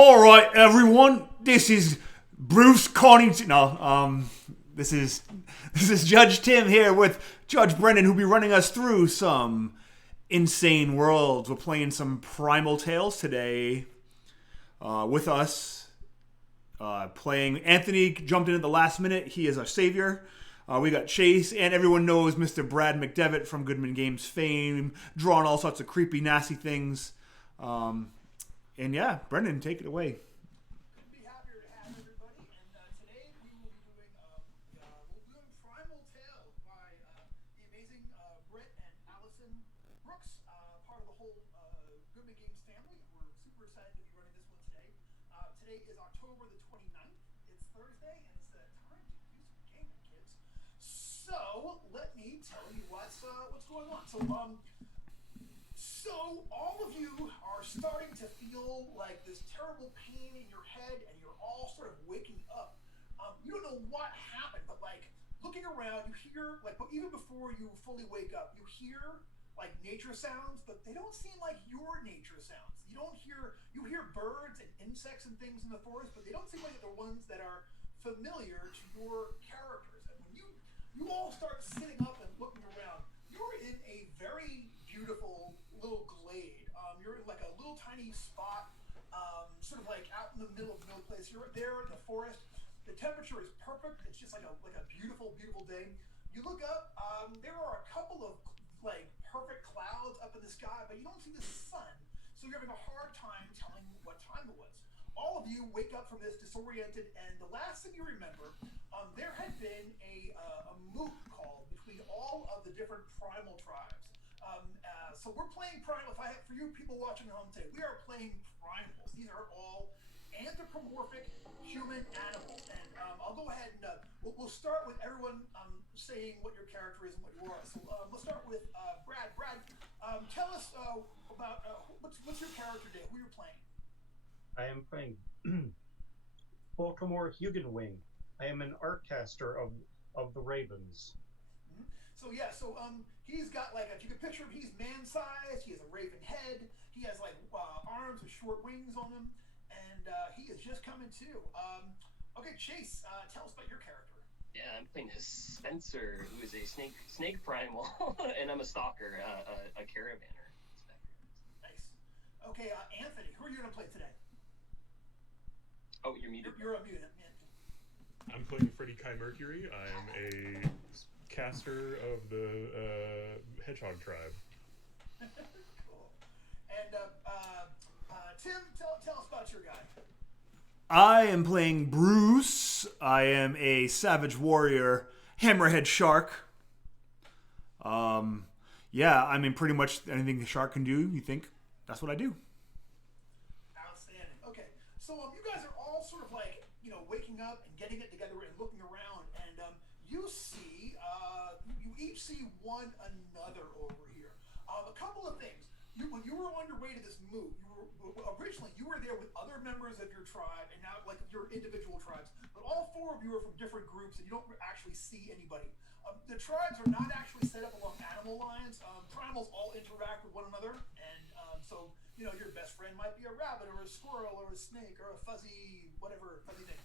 All right, everyone. This is Bruce Conington. No, this is Judge Tim here with Judge Brendan, who'll be running us through some insane worlds. We're playing some Primal Tales today. With us, playing Anthony jumped in at the last minute. He is our savior. We got Chase, and everyone knows Mr. Brad McDevitt from Goodman Games fame, drawing all sorts of creepy, nasty things. And yeah, Brendan, take it away. Couldn't be happier to have everybody. And today we will be doing Primal Tales by the amazing Britt and Allison Brooks, part of the whole Goodman Games family. We're super excited to be running this one today. Today is October the 29th. It's Thursday, and it's time to do some gaming, kids. So let me tell you what's going on. So all of you are starting to feel like this terrible pain in your head, and you're all sort of waking up. You don't know what happened, but like looking around, you hear like, but even before you fully wake up, you hear like nature sounds, but they don't seem like your nature sounds. You hear birds and insects and things in the forest, but they don't seem like the ones that are familiar to your characters. And when you all start sitting up and looking around, you're in a very beautiful little glade. You're in like a little tiny spot, sort of like out in the middle of no place. You're there in the forest. The temperature is perfect. It's just like a beautiful, beautiful day. You look up. There are a couple of like perfect clouds up in the sky, but you don't see the sun. So you're having a hard time telling what time it was. All of you wake up from this disoriented, and the last thing you remember, there had been a moot called between all of the different primal tribes. So we're playing Primal. For you people watching at home today, we are playing Primals. These are all anthropomorphic human animals. And I'll go ahead and we'll start with everyone saying what your character is and what you are. So let's start with Brad. Brad, tell us about what's your character today? Who you're playing? I am playing Baltimore Hugenwing. I am an art caster of the Ravens. So he's got like, if you could picture him, he's man-sized. He has a raven head. He has like arms with short wings on them, and he is just coming to. Okay, Chase, tell us about your character. Yeah, I'm playing Spencer, who is a snake primal, and I'm a stalker, a caravaner. Nice. Okay, Anthony, who are you gonna play today? Oh, you're muted. You're unmuted, man. I'm playing Freddy Kai Mercury. I am a caster of the Hedgehog tribe. Cool. And Tim, tell us about your guy. I am playing Bruce. I am a savage warrior, hammerhead shark. Yeah, I mean pretty much anything a shark can do. You think that's what I do? Outstanding. Okay, so you guys are all sort of like waking up and getting it together and looking around, and you see you each see one another over here. A couple of things. When you were on your way to this move, originally you were there with other members of your tribe, and now like your individual tribes. But all four of you are from different groups, and you don't actually see anybody. The tribes are not actually set up along animal lines. Primals all interact with one another, and so your best friend might be a rabbit or a squirrel or a snake or a fuzzy thing.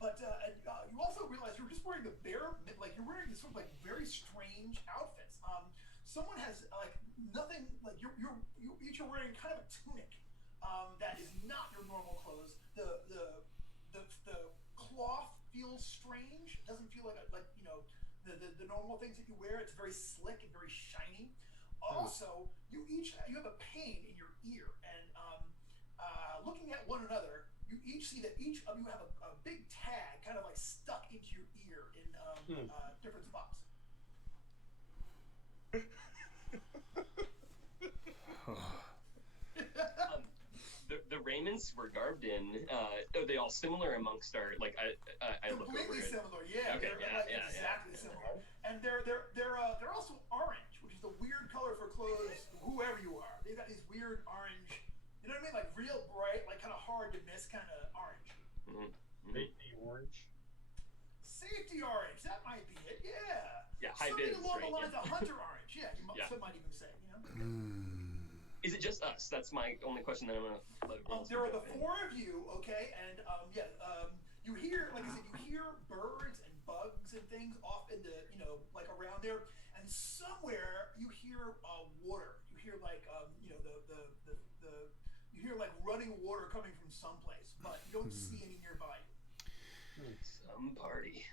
But you also realize you're just wearing you're wearing these sort of like very strange outfits. Someone has like nothing, like you each are wearing kind of a tunic that is not your normal clothes. The cloth feels strange. It doesn't feel like the normal things that you wear. It's very slick and very shiny. Also, you have a pain in your ear, and looking at one another, you each see that each of you have a big tag kind of like stuck into your ear in different spots. The raiments we're garbed in, are they all similar amongst our, like, I look over Completely it. similar, yeah. Okay, They're exactly similar. And they're also orange, which is the weird color for clothes, whoever you are. They've got these weird orange, you know what I mean? Like real bright, like kind of hard to miss kind of orange. Mm-hmm. Safety orange. Safety orange, that might be it, yeah. Yeah, high something vis, along right? the lines Yeah. of hunter orange, yeah. Some might even say, Is it just us? That's my only question that I'm gonna let There are the four of you, okay, and you hear, like I said, you hear birds and bugs and things off in the, like around there, and somewhere you hear water. You hear like, you hear like running water coming from someplace, but you don't see any nearby. Some party.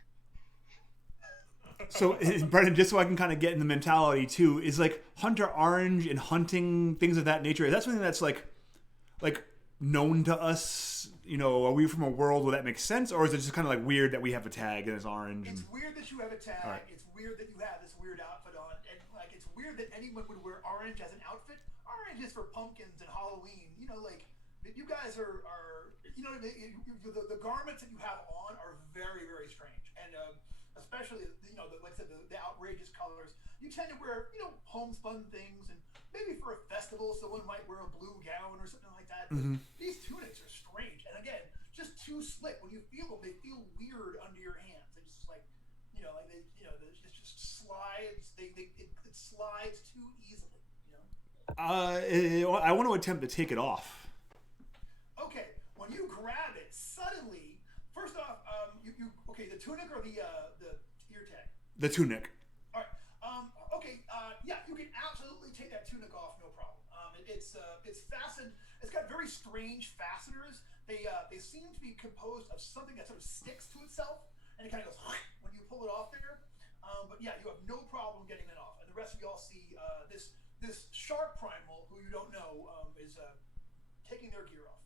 So, Brendan, just so I can kind of get in the mentality too, is like Hunter Orange and hunting things of that nature. Is that something that's like known to us? Are we from a world where that makes sense, or is it just kind of like weird that we have a tag and it's orange? It's weird that you have a tag. Right. It's weird that you have this weird outfit on, and like it's weird that anyone would wear orange as an outfit. Orange is for pumpkins and Halloween. You guys are the garments that you have on are very, very strange, and especially like I said, the outrageous colors. You tend to wear homespun things, and maybe for a festival, someone might wear a blue gown or something like that. Mm-hmm. These tunics are strange, and again, just too slick. When you feel them, they feel weird under your hands. They just it just slides. It slides too easily. I want to attempt to take it off. Okay, when you grab it, suddenly, first off, the tunic or the ear tag? The tunic. All right. Yeah, you can absolutely take that tunic off, no problem. It's fastened. It's got very strange fasteners. They seem to be composed of something that sort of sticks to itself, and it kind of goes when you pull it off there. But yeah, you have no problem getting that off. And the rest of you all see this shark primal, who you don't know, is taking their gear off.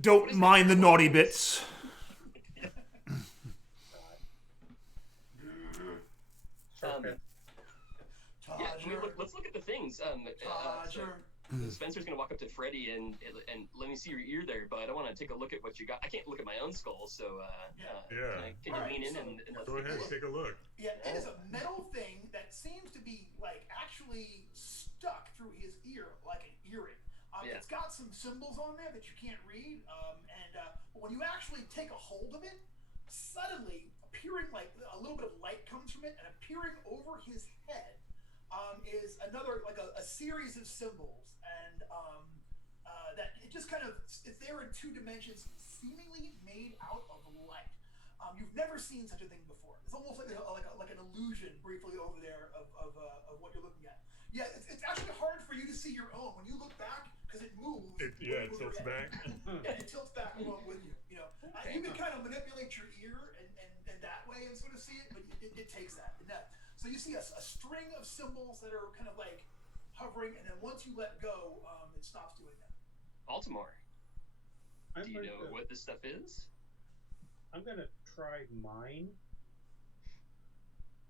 Don't mind the naughty bits. Let's look at the things. Spencer's gonna walk up to Freddy and let me see your ear there, but I want to take a look at what you got. I can't look at my own skull, so can you lean in and go ahead, take a look. Yeah, it is a metal thing that seems to be like actually stuck through his ear like an earring. It's got some symbols on there that you can't read, but when you actually take a hold of it, suddenly appearing like a little bit of light comes from it, and appearing over his head is another like a series of symbols, and that it just kind of it's there in two dimensions, seemingly made out of light. You've never seen such a thing before. It's almost like an illusion briefly over there of what you're looking at. Yeah, it's actually hard for you to see your own when you look back because it moves. It tilts back. Yeah, it tilts back along with you. You can kind of manipulate your ear and that way and sort of see it, but it takes that. So you see a string of symbols that are kind of like hovering, and then once you let go, it stops doing that. Baltimore. Do you know what this stuff is? I'm gonna try mine.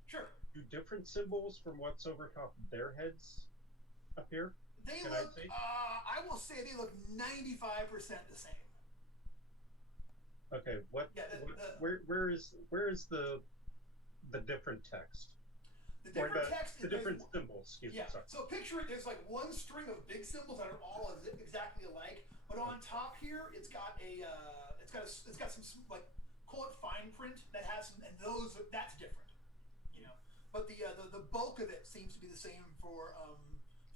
Sure. Do different symbols from what's over top of their heads appear? They look. I will say they look 95% the same. Okay. Where is the different text? The different text. The different symbols. Excuse me. Sorry. So picture it. There's like one string of big symbols that are all exactly alike, but on top here, it's got some like, call it fine print that has some, and that's different. But the bulk of it seems to be the same for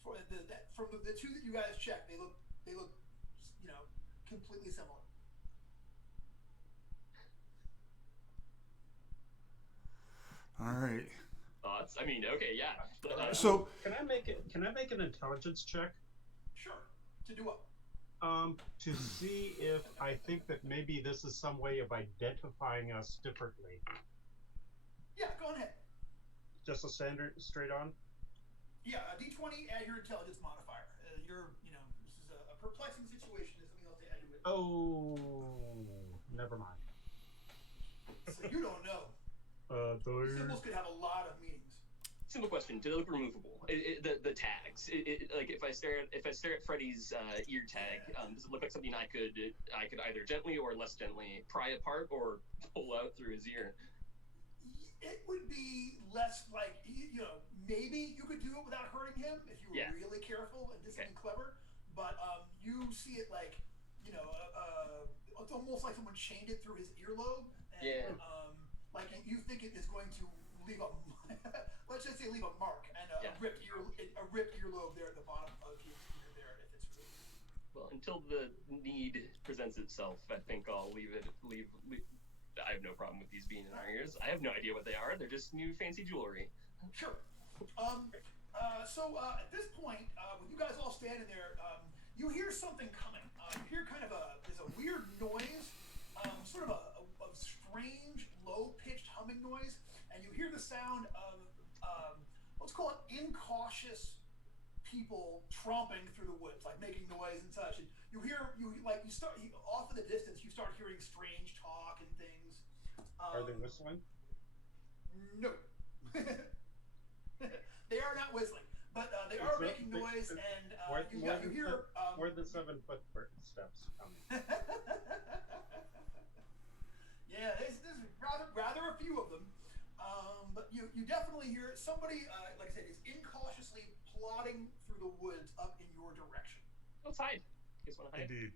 the two that you guys checked. They look completely similar. All right. Thoughts? I mean, okay, yeah. So can I make an intelligence check? Sure. To do what? To see if I think that maybe this is some way of identifying us differently. Yeah, go ahead. Just a standard straight on? Yeah, a D20, add your intelligence modifier. This is a perplexing situation. There's something else to add to it. Oh, never mind. So you don't know. Symbols could have a lot of meanings. Simple question: do they look removable? The tags. Like if I stare at Freddy's ear tag, does it look like something I could either gently or less gently pry apart or pull out through his ear? It would be less like maybe you could do it without hurting him if you were really careful and did something clever. But you see it like it's almost like someone chained it through his earlobe. And, like you think it is going to leave a let's just say leave a mark and a ripped earlobe there at the bottom of his Well, until the need presents itself, I think I'll leave. I have no problem with these being in our ears. I have no idea what they are. They're just new fancy jewelry. Sure. At this point, with you guys all standing there, you hear something coming. You hear there's a weird noise, sort of a strange, low-pitched humming noise, and you hear the sound of, let's call it incautious people tromping through the woods, like making noise and such. And off in the distance, you start hearing strange talk and things. Are they whistling? No. They are not whistling, but they are making noise, and you hear... where the 7 footsteps coming? Yeah, there's rather a few of them, but you definitely hear somebody, like I said, is incautiously plodding through the woods up in your direction. Let's hide. You guys want to hide? Indeed.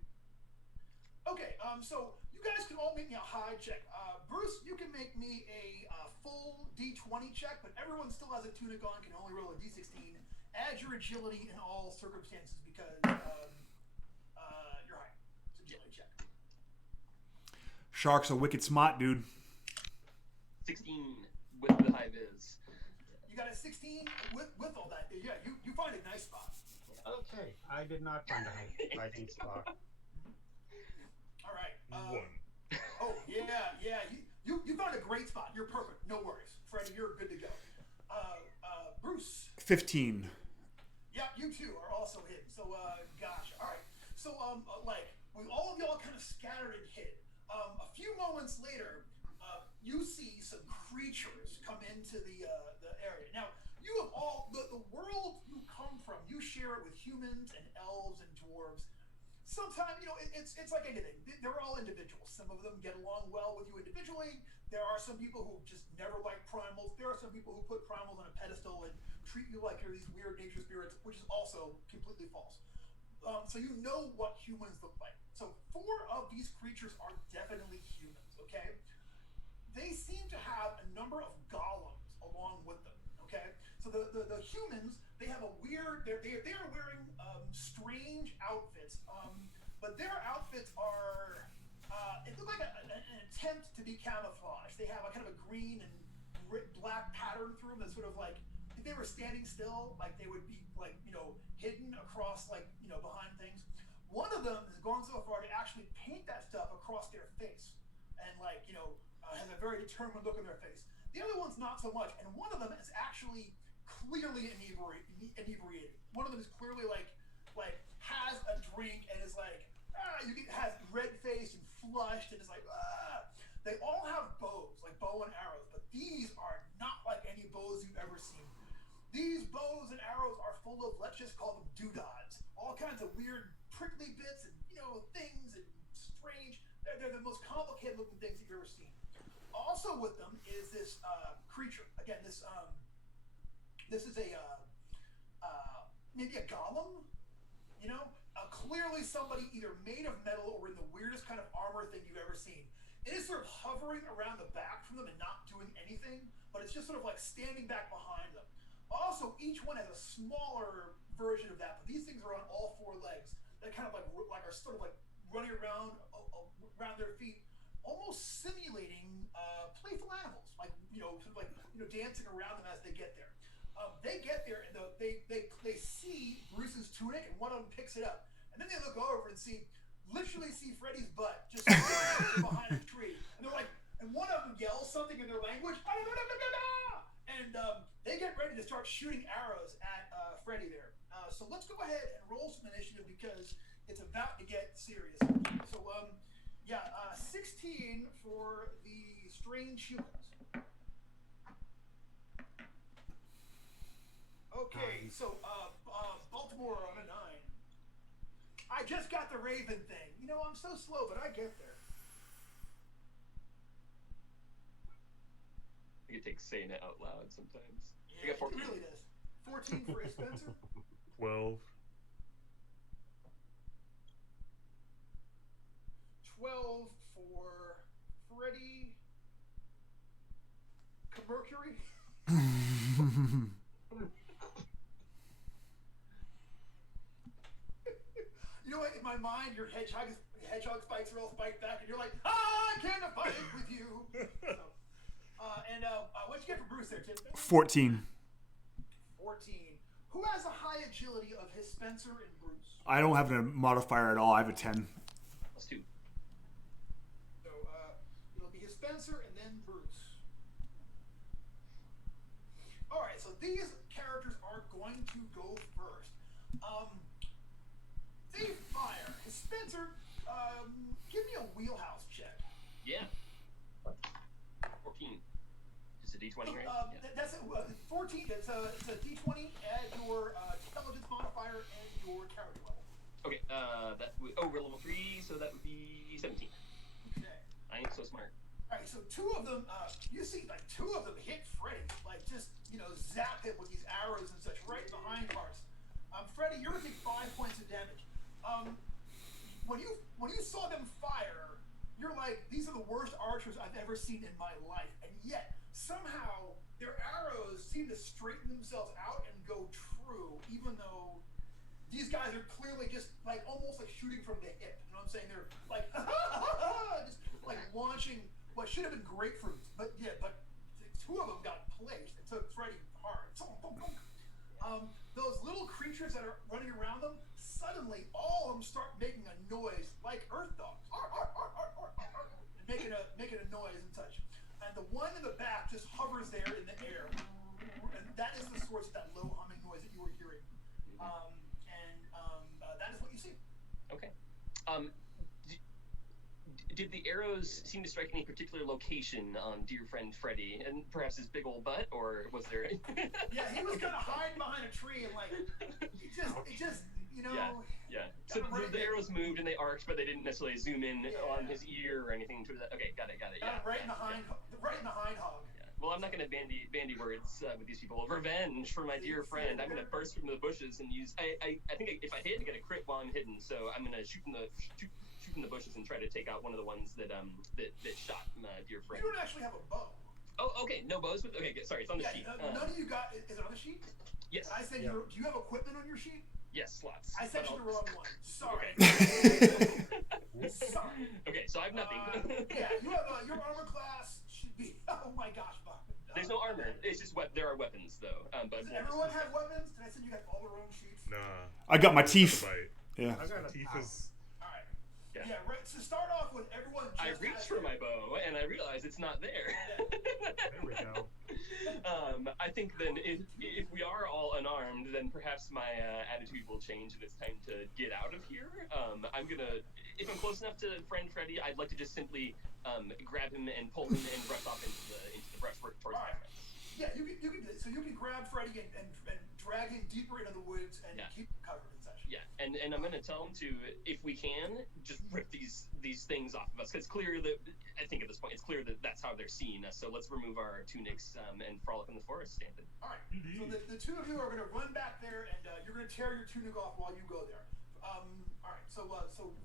Okay, so you guys can all make me a hide check. Bruce, you can make me a full D20 check, but everyone still has a tunic on, can only roll a D16. Add your agility in all circumstances because you're high. It's agility check. Sharks are wicked smart, dude. 16 with the high viz. You got a 16 with all that. Yeah, you find a nice spot. Okay, I did not find a hiding spot. All right. 1. Oh yeah. You found a great spot. You're perfect. No worries, Freddie. You're good to go. Bruce. 15. Yeah, you two are also hidden. So gosh. All right. So when all of y'all kind of scattered and hid, a few moments later, you see some creatures come into the area. Now, you have all the world you come from. You share it with humans and elves and dwarves. Sometimes, it's like anything. They're all individuals. Some of them get along well with you individually. There are some people who just never like primals. There are some people who put primals on a pedestal and treat you like you're these weird nature spirits, which is also completely false. So you know what humans look like. So 4 of these creatures are definitely humans, okay? They seem to have a number of golems along with them, okay? So the humans, they have a weird, they're wearing strange outfits, but their outfits are, it looks like an attempt to be camouflaged. They have a kind of a green and black pattern through them that's sort of like, if they were standing still, like they would be like, hidden across behind things. One of them has gone so far to actually paint that stuff across their face and has a very determined look on their face. The other one's not so much, and one of them is actually clearly inebriated. One of them is clearly like has a drink and is has red face and flushed and is like They all have bows, like bow and arrows, but these are not like any bows you've ever seen. These bows and arrows are full of, let's just call them doodads, all kinds of weird prickly bits and things and strange. They're the most complicated looking things that you've ever seen. Also with them is this creature. Again, this is a maybe a golem. Clearly somebody either made of metal or in the weirdest kind of armor thing you've ever seen. It is sort of hovering around the back from them and not doing anything, but it's just sort of like standing back behind them. Also, each one has a smaller version of that, but these things are on all 4 legs. They kind of like are sort of like running around their feet, almost simulating playful animals, like sort of like dancing around them as they get there. They get there and they see Bruce's tunic, and one of them picks it up, and then they look over and literally see Freddy's butt just behind a tree, and they're like, and one of them yells something in their language, and they get ready to start shooting arrows at Freddy there. So let's go ahead and roll some initiative because it's about to get serious. So 16 for the strange humans. Okay, so Baltimore on a 9. I just got the Raven thing. I'm so slow, but I get there. I think it takes saying it out loud sometimes. Yeah, it really does. 14 for a Spencer. 12. 12 for Freddy. Mercury. You know what? In my and your hedgehog spikes are all spiked back, and you're like, I can't fight with you. So, what'd you get for Bruce there, Tim? 14. 14. Who has a high agility of his Spencer and Bruce? I don't have a modifier at all. I have a 10. Plus 2. So it'll be his Spencer and then Bruce. All right, so these characters are going to go first. They fire. His Spencer, give me a wheelhouse check. Yeah. 14. Just a D20, right? That's 14. It's a D20. Add your intelligence modifier and your character level. Okay. We're level 3, so that would be 17. Okay. I ain't so smart. All right, so two of them, you see, like, two of them hit Freddy, like, just, zap him with these arrows and such right in the hind parts. Freddy, you're gonna take 5 points of damage. When you saw them fire, you're like, these are the worst archers I've ever seen in my life, and yet somehow their arrows seem to straighten themselves out and go true, even though these guys are clearly just like almost like shooting from the hip. You know what I'm saying? They're like just like launching what should have been grapefruits, but the two of them got placed and took Freddy hard. Those little creatures that are running around them, suddenly all of them start making a noise like earth dogs, and making a noise and such. And the one in the back just hovers there in the air, and that is the source of that low humming noise that you were hearing. That is what you see. Okay. Did the arrows seem to strike any particular location on dear friend Freddy, and perhaps his big old butt, or was there? Yeah, he was gonna hide behind a tree and like it just Yeah. So the arrows moved and they arced, but they didn't necessarily zoom in on his ear or anything to that. Okay, got it. Yeah. Right in the hind hog. Yeah. Well, I'm not going to bandy words with these people. Revenge for my dear friend. I'm going to burst from the bushes and use. I think if I hit, I get a crit while I'm hidden. So I'm going to shoot in the bushes and try to take out one of the ones that shot my dear friend. You don't actually have a bow. Oh, okay. No bows. Okay, sorry. It's on the sheet. None of you got. Is it on the sheet? Yes. I said, do you have equipment on your sheet? Yes, slots. I sent you the wrong one. Sorry. Okay. Sorry. Okay, so I have nothing. Yeah, you have your armor class should be. Oh my gosh, Bob. There's no armor. It's just there are weapons though. But does everyone have weapons? Did I send you guys all their own sheets? Nah. I got my teeth. Yeah. I got a Teeth is. All right. Yeah. Right. So start off with everyone. I reached for my bow and I realized it's not there. There we go. I think then if we are all unarmed, then perhaps my attitude will change and it's time to get out of here. If I'm close enough to friend Freddy, I'd like to just simply grab him and pull him and rush off into the brushwork towards my friends. Yeah, you can grab Freddy and drag him deeper into the woods and keep him covered and such. Yeah, and I'm gonna tell him to, if we can, just rip these things off of us. Cause it's clear that I think at this point it's clear that that's how they're seeing us. So let's remove our tunics and frolic in the forest, Stanton. All right. So the two of you are gonna run back there and you're gonna tear your tunic off while you go there. All right. So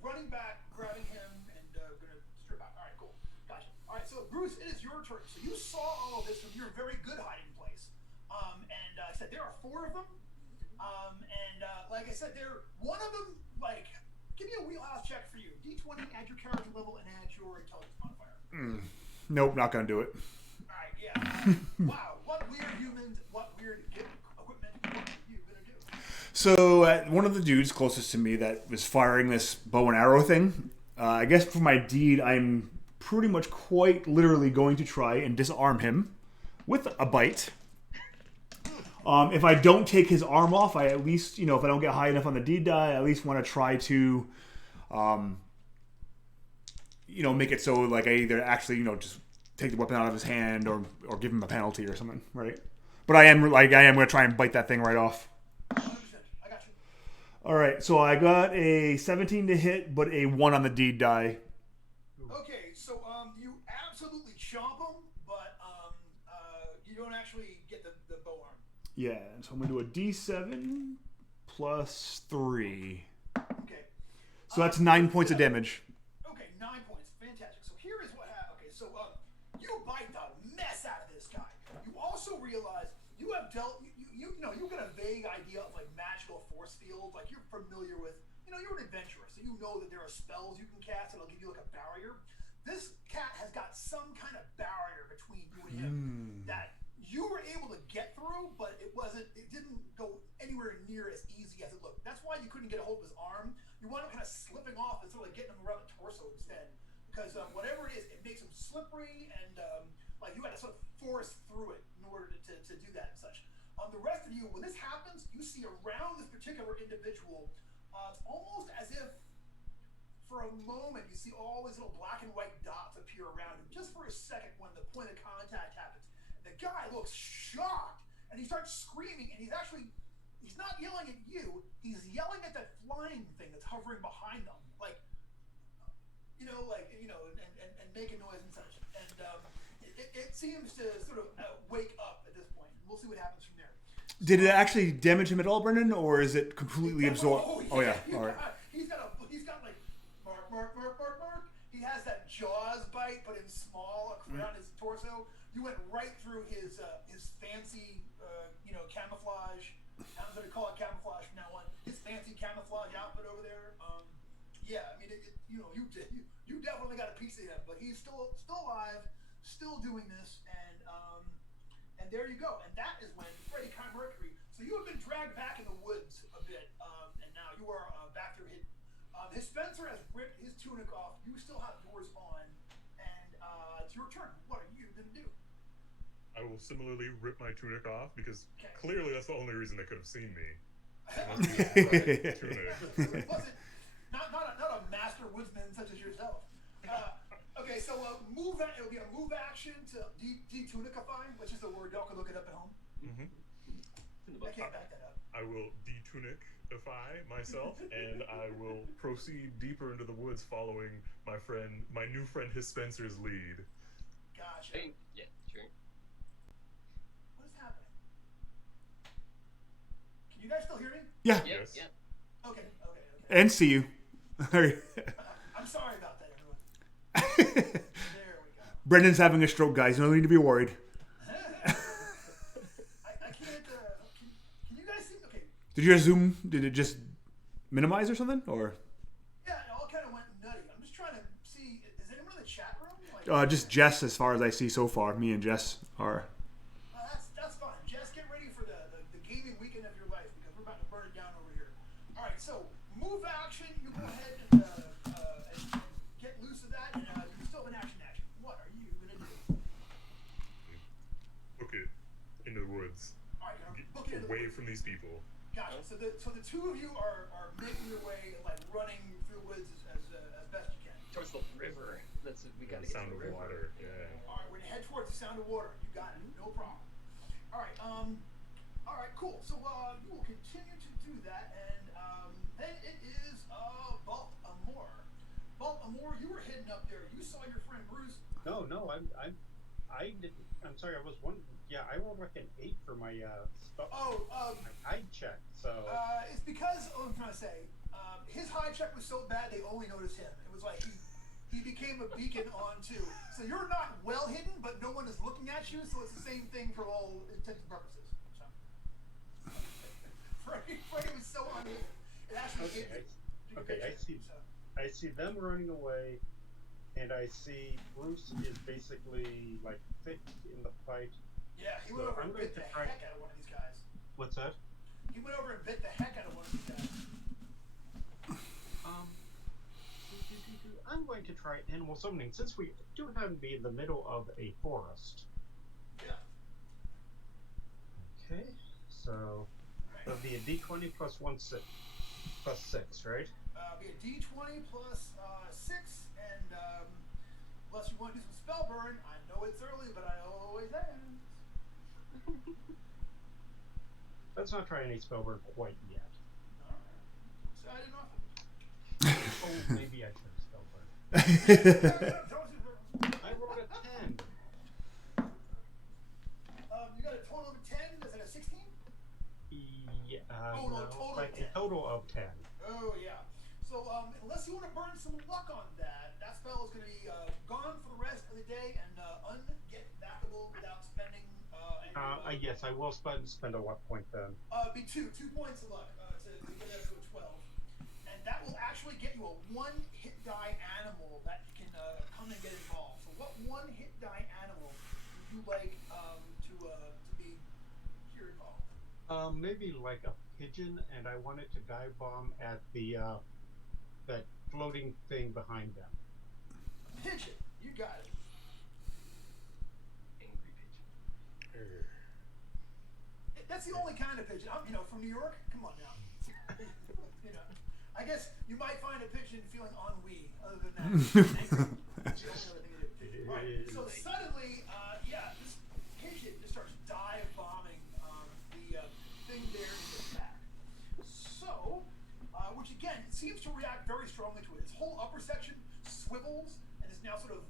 running back, grabbing him, and gonna strip out. All right. Cool. Gotcha. All right. So Bruce, it is your turn. So you saw all of this from your very good hiding place. And I said there are 4 of them. Like I said, one of them, like, give me a wheelhouse check for you. D20, add your character level, and add your intelligence modifier. Nope, not gonna do it. All right, yeah. Wow, what weird humans, what weird equipment, what are you gonna do? So one of the dudes closest to me that was firing this bow and arrow thing, I guess for my deed, I'm pretty much quite literally going to try and disarm him with a bite. If I don't take his arm off, I at least, if I don't get high enough on the deed die, I at least want to try to, make it so like I either actually, just take the weapon out of his hand or give him a penalty or something, right? But I am going to try and bite that thing right off. 100%. I got you. All right, so I got a 17 to hit, but a 1 on the deed die. Okay, so you absolutely chomp him, but you don't actually get the bow arm. Yeah, so I'm going to do a D7 plus 3. Okay. So that's 9 points of damage. Okay, 9 points. Fantastic. So here is what happened. Okay, so you bite the mess out of this guy. You also realize you have dealt. You get a vague idea of like magical force fields. Like you're familiar with you're an adventurer, so you know that there are spells you can cast that'll give you like a barrier. This cat has got some kind of barrier between you and him that you were able to get through, but it didn't go anywhere near as easy as it looked. That's why you couldn't get a hold of his arm. You wound up kind of slipping off and sort of like getting him around the torso instead, because whatever it is, it makes him slippery and like you had to sort of force through it in order to do that and such. The rest of you, when this happens, you see around this particular individual, it's almost as if for a moment you see all these little black and white dots appear around him, just for a second when the point of contact happens. The guy looks shocked, and he starts screaming, and he's not yelling at you, he's yelling at that flying thing that's hovering behind them, like, and making noise and such. And it seems to sort of wake up at this point. We'll see what happens from there. Did it actually damage him at all, Brendan, or is it completely absorbed? Oh yeah. All right. He's got like mark. He has that Jaws bite, but in small around his torso. You went right through his fancy, camouflage. I'm going to call it camouflage from now on. His fancy camouflage outfit over there. Yeah, I mean, you definitely got a piece of him, but he's still alive, still doing this, and there you go. And that is when Freddie Mercury. So you have been dragged back in the woods a bit, and now you are back there hidden. His Spencer has ripped his tunic off. You still have yours on, and it's your turn. What are you going to do? I will similarly rip my tunic off because clearly that's the only reason they could have seen me. It wasn't not a master woodsman such as yourself. Okay, so it'll be a move action to detunicify, which is the word. Y'all can look it up at home. I can't back that up. I will detunicify myself, and I will proceed deeper into the woods, following my new friend, his Spencer's lead. Gotcha. Yeah, sure. What is happening? Can you guys still hear me? Yeah. Yes. Yeah. Okay. And see you. I'm sorry about that, everyone. There we go. Brendan's having a stroke, guys. No need to be worried. I can't. Can you guys see? Okay. Did your Zoom? Did it just minimize or something? Or Yeah, it all kind of went nutty. I'm just trying to see. Is anyone in the chat room? Like, just Jess, as far as I see so far. Me and Jess are. That's fine. Jess, get ready for the gaming weekend of your life because we're about to burn it down over here. All right, so move action. You go ahead and get loose of that, and you still have an action. What are you gonna do? Book it into the woods. All right, book it away from these people. Gotcha. So the two of you are making your way, like running through the woods as best you can. Towards the river. We gotta The get sound to of the river. water. Yeah. All right, we're gonna head towards the sound of water. You got it. No problem. All right, cool. So you will continue to do that, and then it is Baltimore. Baltimore, you were heading up there. You saw your friend Bruce. No, I'm sorry. I was one. Yeah, I rolled like an 8 for my my hide check. So it's because I'm trying to say his hide check was so bad they only noticed him. It was like he became a beacon on too. So you're not well hidden, but no one is looking at you. So it's the same thing for all intents and purposes. So. Freddie was so unhidden. It actually hit you. Okay, I see them running away, and I see Bruce is basically like thick in the fight. Yeah, he went over and bit the heck out of one of these guys. What's that? He went over and bit the heck out of one of these guys. I'm going to try animal summoning since we do happen to be in the middle of a forest. Yeah. Okay, so that'll be a D20 plus 6, right? Be a D20 plus 6, and unless you want to do some spell burn, I know it's early, but I always am. Let's not try any spell burn quite yet. Alright. So I didn't offer. Oh, maybe I should spell burn. I rolled a 10. You got a total of 10? Is that a 16? Yeah, Oh, no, total like of a 10. total of 10. Oh, yeah. So, unless you want to burn some luck on that spell is going to be gone for the rest of the day and unget-backable without spending any Yes, I will spend a luck point then. Be 2 points of luck to get up to a 12. And that will actually get you a 1-hit die animal that can come and get involved. So what 1-hit die animal would you like to be here involved? Maybe like a pigeon, and I want it to dive bomb at the that floating thing behind them. Pigeon, you got it. Angry pigeon. That's the only kind of pigeon. I'm, from New York. Come on now. I guess you might find a pigeon feeling ennui. Other than that, that's the only other thing to do. All right. So suddenly, this pigeon just starts dive bombing the thing there in the back. So, which again seems to react very strongly to it. Its whole upper section swivels and is now sort of,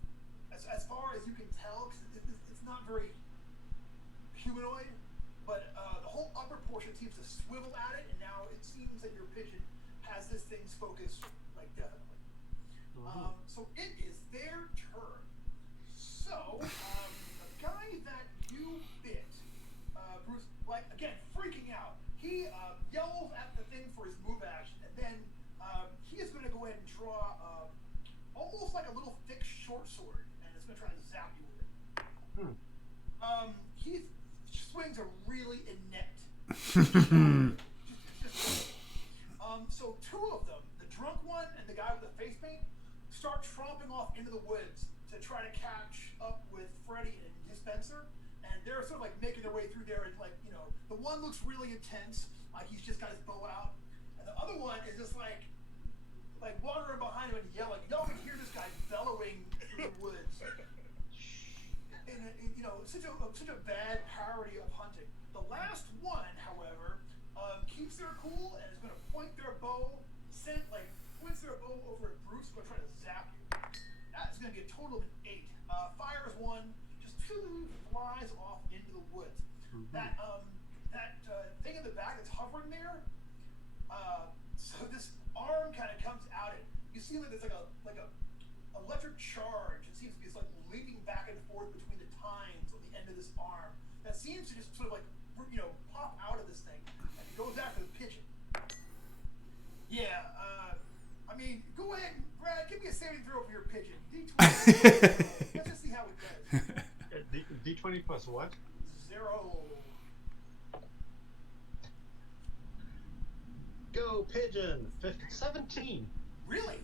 as far as you can tell, because it's not very humanoid. But the whole upper portion seems to swivel at it, and now it seems that your pigeon has this thing's focus, like, definitely. So it is their turn. So, the guy that you bit, Bruce, like, again, freaking out, he yells at the thing for his move action, and then he is going to go ahead and draw almost like a little thick short sword, and it's going to try to zap you with it. He swings are really inept. So two of them, the drunk one and the guy with the face paint, start tromping off into the woods to try to catch up with Freddy and his Spencer. And they're sort of like making their way through there, and the one looks really intense, like he's just got his bow out, and the other one is just like wandering behind him and yelling. Y'all can hear this guy bellowing through the woods. And such a bad parody of hunting. The last one, however, keeps their cool and is going to point their bow, points their bow over at Bruce, going to try to zap you. That is going to be a total of an 8. Fires 1, just 2 flies off into the woods. That thing in the back that's hovering there. So this arm kind of comes out, and you see that there's like a electric charge. It seems to be like leaping back and forth between the tines on the end of this arm that seems to just sort of pop out of this thing, and it goes after the pigeon. Yeah, go ahead, Brad, give me a saving throw for your pigeon. D20. Let's just see how it does. D20 plus what? 0. Go pigeon. 17. Really?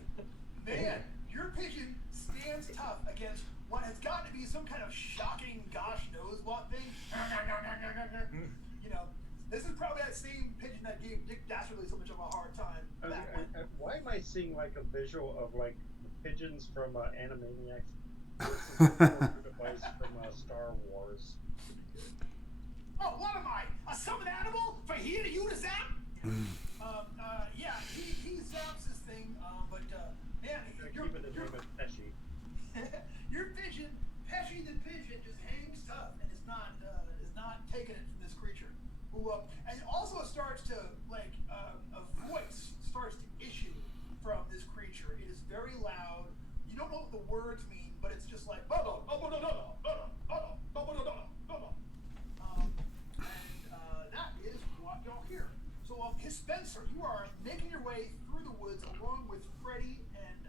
Man, your pigeon stands tough against what has got to be some kind of shocking gosh knows what thing. This is probably that same pigeon that gave Dick Dastardly so much of a hard time back when. Why am I seeing like a visual of like the pigeons from Animaniacs versus the device from Star Wars? Oh, what am I? A summoned animal for here to you to zap? Yeah, he zaps this thing, but man, your pigeon, Pesci the pigeon, just hangs tough and is not taking it from this creature. Who and also starts to a voice starts to issue from this creature. It is very loud. You don't know what the words mean, but it's just like and that is what y'all hear. So his Spencer, you are making your way through the woods along with Freddy, and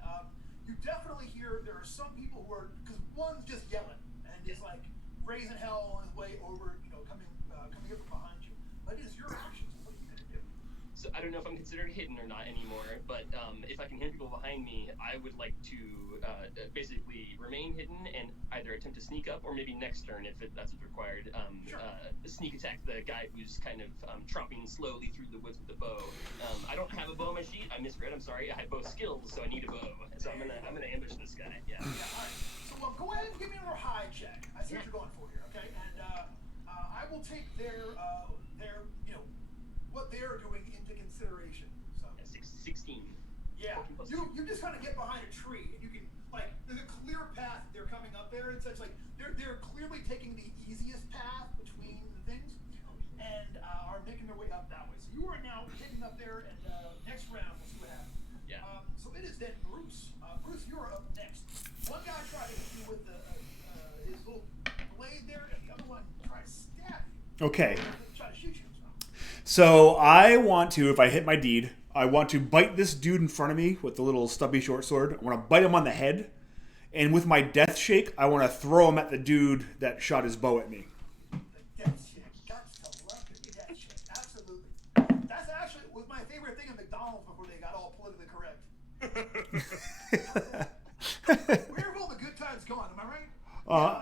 you definitely hear there are some people who are, because one's just yelling and is like raising hell on his way over, coming up from behind you. But it is your actions. What are you gonna do? So I don't know if I'm considered hidden or not anymore, but if I can hear people behind me, I would like to basically remain hidden and either attempt to sneak up, or maybe next turn, if that's what's required, sneak attack the guy who's kind of tromping slowly through the woods with the bow. I don't have a bow on my sheet. I misread. I'm sorry. I have bow skills, so I need a bow. So I'm gonna ambush this guy. Yeah. All right. So go ahead and give me another high check. I see what you're going for here. Okay, and I will take their what they're doing into consideration. So 16. Yeah, you just kind of get behind a tree, and you can there's a clear path. They're coming up there, and such they're clearly taking the easiest path between the things, and are making their way up that way. So you are now heading up there, and next round we'll see what happens. Yeah. So it is then Bruce. Bruce, you are up next. One guy tried to hit you with his little blade there, and the other one tried to stab you. Okay. Try to shoot you. So I want to, if I hit my deed, I want to bite this dude in front of me with the little stubby short sword. I want to bite him on the head. And with my death shake, I want to throw him at the dude that shot his bow at me. The death shake. Got to love the death shake. Absolutely. That's actually was my favorite thing at McDonald's before they got all politically correct. Where have all the good times gone? Am I right?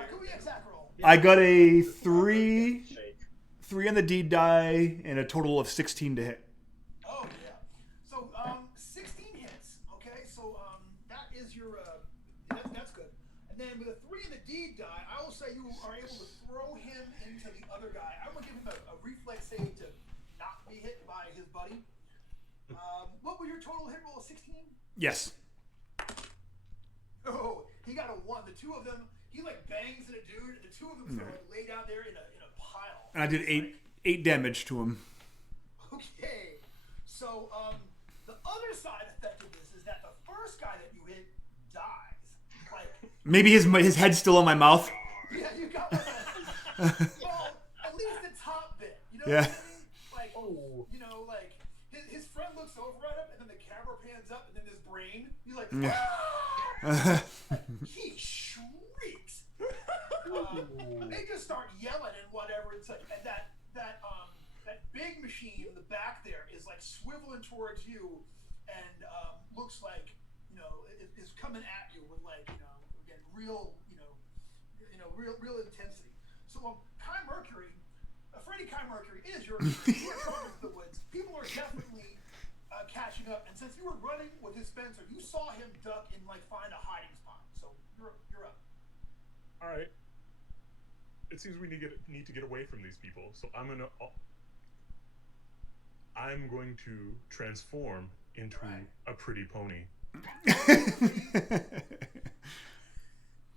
Can we exact roll? I got a 3 on the D die and a total of 16 to hit. Oh yeah. So 16 hits. Okay. So that is your that's good. And then with a 3 in the D die, I will say you are able to throw him into the other guy. I'm gonna give him a reflex save to not be hit by his buddy. What was your total hit roll? 16? Yes. Oh, he got a 1. The two of them, he like bangs at a dude, and the two of them sort of like lay down there in a pile. And I did 8 damage to him. Okay. So the other side effect of this is that the first guy that you hit dies. Like Maybe his head's still in my mouth. yeah, you got one. Well, at least the top bit. You know Yeah. what I mean? Like you know, like his friend looks over at him, and then the camera pans up, and then his brain, he's like, he shrieks. They just start yelling and whatever. It's like and that big machine in the back there is like swiveling towards you, and looks like is coming at you with like again real real intensity. So Kai Mercury, Freddie Kai Mercury is your target of the woods. People are definitely catching up, and since you were running with his Spencer, you saw him duck and like find a hiding spot. So you're up. All right. It seems we need to get away from these people. So I'm going to transform into a pretty pony.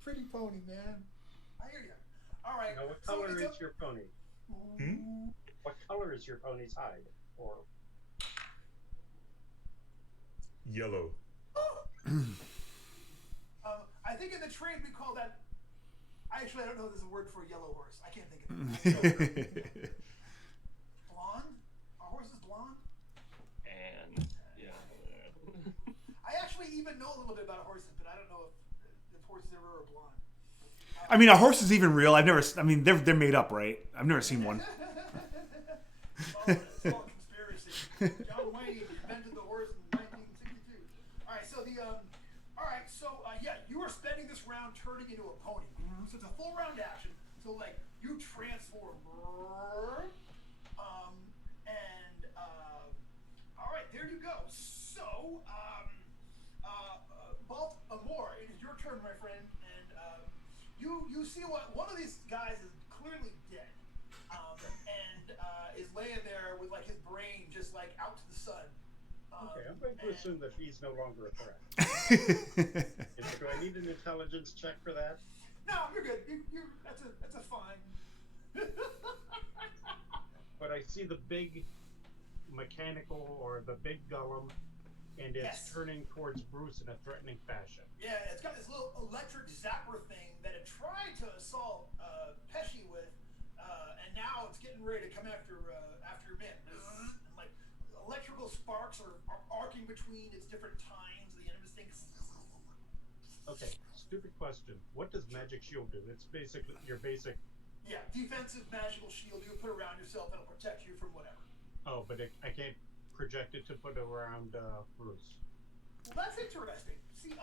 Pretty pony, man. I hear you. All right. Now, what color is your pony? What color is your pony's hide? Or Yellow. I think in the trade we call that. I don't know if there's a word for a yellow horse. I can't think of it. Blonde? Our horse is blonde? And yeah. I actually even know a little bit about horses, but I don't know if horses ever are blonde. I mean, a horse is even real. They're made up, right? I've never seen one. It's all conspiracy. John Wayne invented the horse in 1962. All right, so you are spending this round turning into a pony. So it's a full round action. So like you transform. All right, there you go. So Baltimore, it is your turn, my friend, and you see what one of these guys is clearly dead, and is laying there with like his brain just like out to the sun. okay, I'm going to assume that he's no longer a threat. Do I need an intelligence check for that? No, you're good. That's a fine. But I see the big mechanical or the big golem, and it's turning towards Bruce in a threatening fashion. Yeah, it's got this little electric zapper thing that it tried to assault Pesci with, and now it's getting ready to come after Mitt. And like electrical sparks are arcing between its different tines. The end of this thing. Okay, stupid question. What does Magic Shield do? It's basically your basic. Yeah, defensive magical shield. You put around yourself that'll protect you from whatever. Oh, but I can't project it to put around Bruce. Well, that's interesting. See,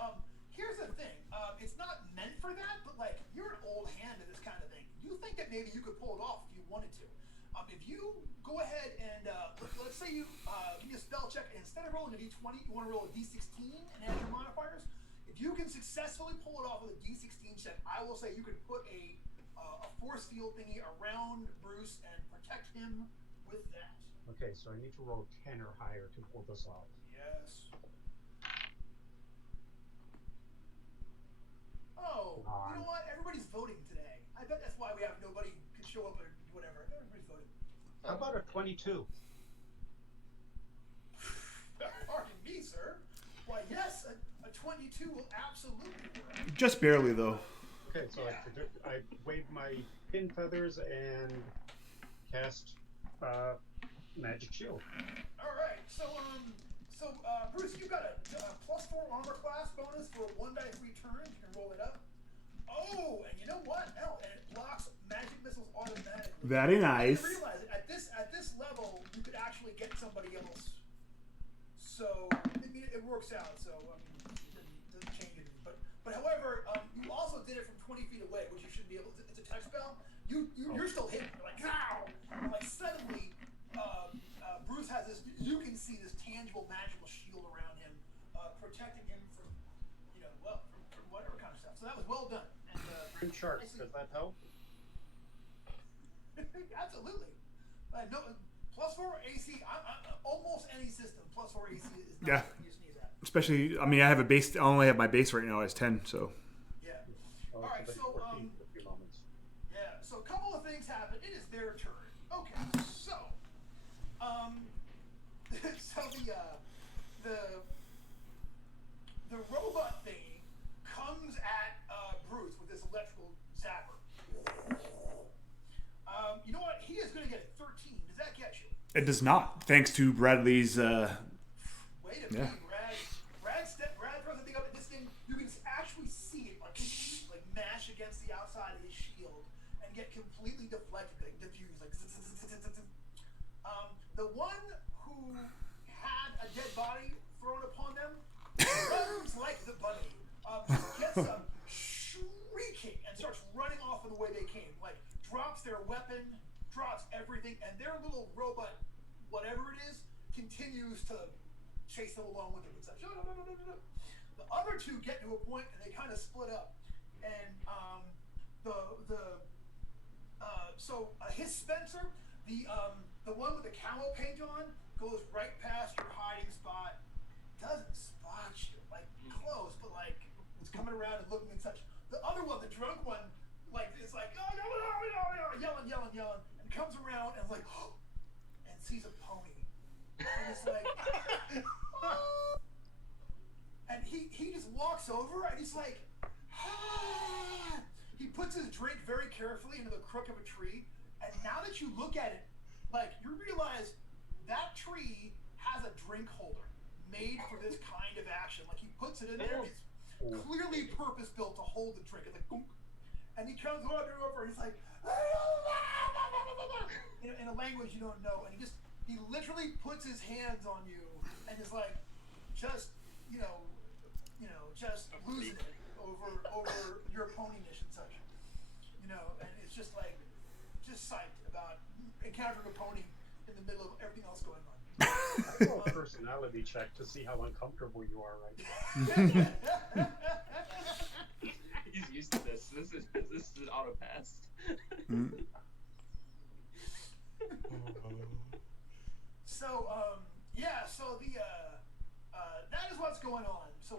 here's the thing. It's not meant for that, but like you're an old hand at this kind of thing. You think that maybe you could pull it off if you wanted to. If you go ahead and let's say you give me a spell check, and instead of rolling a d20, you want to roll a d16 and add your modifiers. If you can successfully pull it off with a d16 check, I will say you can put a force field thingy around Bruce and protect him with that. Okay, so I need to roll 10 or higher to pull this off. Yes. Oh, you know what? Everybody's voting today. I bet that's why we have nobody could show up or whatever. Everybody's voting. How about a 22? Pardon me, sir. Why, yes, a 22 will absolutely work. Just barely, though. Okay, so I wave my pin feathers and cast Magic Shield. All right, so So, Bruce, you've got a +4 armor class bonus for 1 die 3 turns. You can roll it up. Oh, and you know what? No, and it blocks magic missiles automatically. Very nice. I realize it. At this level, you could actually get somebody else. So it works out. So it doesn't change anything. But however, you also did it from 20 feet away, which you should be able to. It's a tech spell. You're still hitting. You're like, ow! And like suddenly, Bruce has this. You can see this tangible magical shield around him, protecting him from, from whatever kind of stuff. So that was well done. And Sharks, does that help? Absolutely. No, +4 AC. Almost any system +4 AC is not something you sneeze at. Especially, I mean, I have a base. I only have my base right now as 10. So. Yeah. All right. So yeah. So a couple of things happen. It is their turn. Okay. So so the robot thing comes at Bruce with this electrical zapper. You know what? He is going to get a 13. Does that get you? It does not, thanks to Bradley's. Wait a minute, Brad throws the thing up, and this thing, you can actually see it like mash against the outside of his shield and get completely deflected, like diffused, like. The one who had a dead body thrown upon them runs like the bunny, gets them shrieking and starts running off in the way they came, like drops their weapon, drops everything, and their little robot, whatever it is, continues to chase them along with them and such. The other two get to a point and they kind of split up, and his Spencer, the one with the camo paint on, goes right past your hiding spot, doesn't spot you, like close, but like it's coming around and looking and such. The other one, the drunk one, like it's like yelling, and comes around and like and sees a pony, and it's like and he just walks over and he's like he puts his drink very carefully into the crook of a tree, and now that you look at it, like you realize that tree has a drink holder made for this kind of action. Like he puts it in there, it's clearly purpose built to hold the drink. It's like boom. And he comes over and he's like, in a language you don't know, and he literally puts his hands on you and is like, just losing it over your ponyness and such, and it's just like, just psyched about encountering a pony in the middle of everything else going on. Roll a personality check to see how uncomfortable you are right now. He's used to this. This is an auto pass. So so that is what's going on. So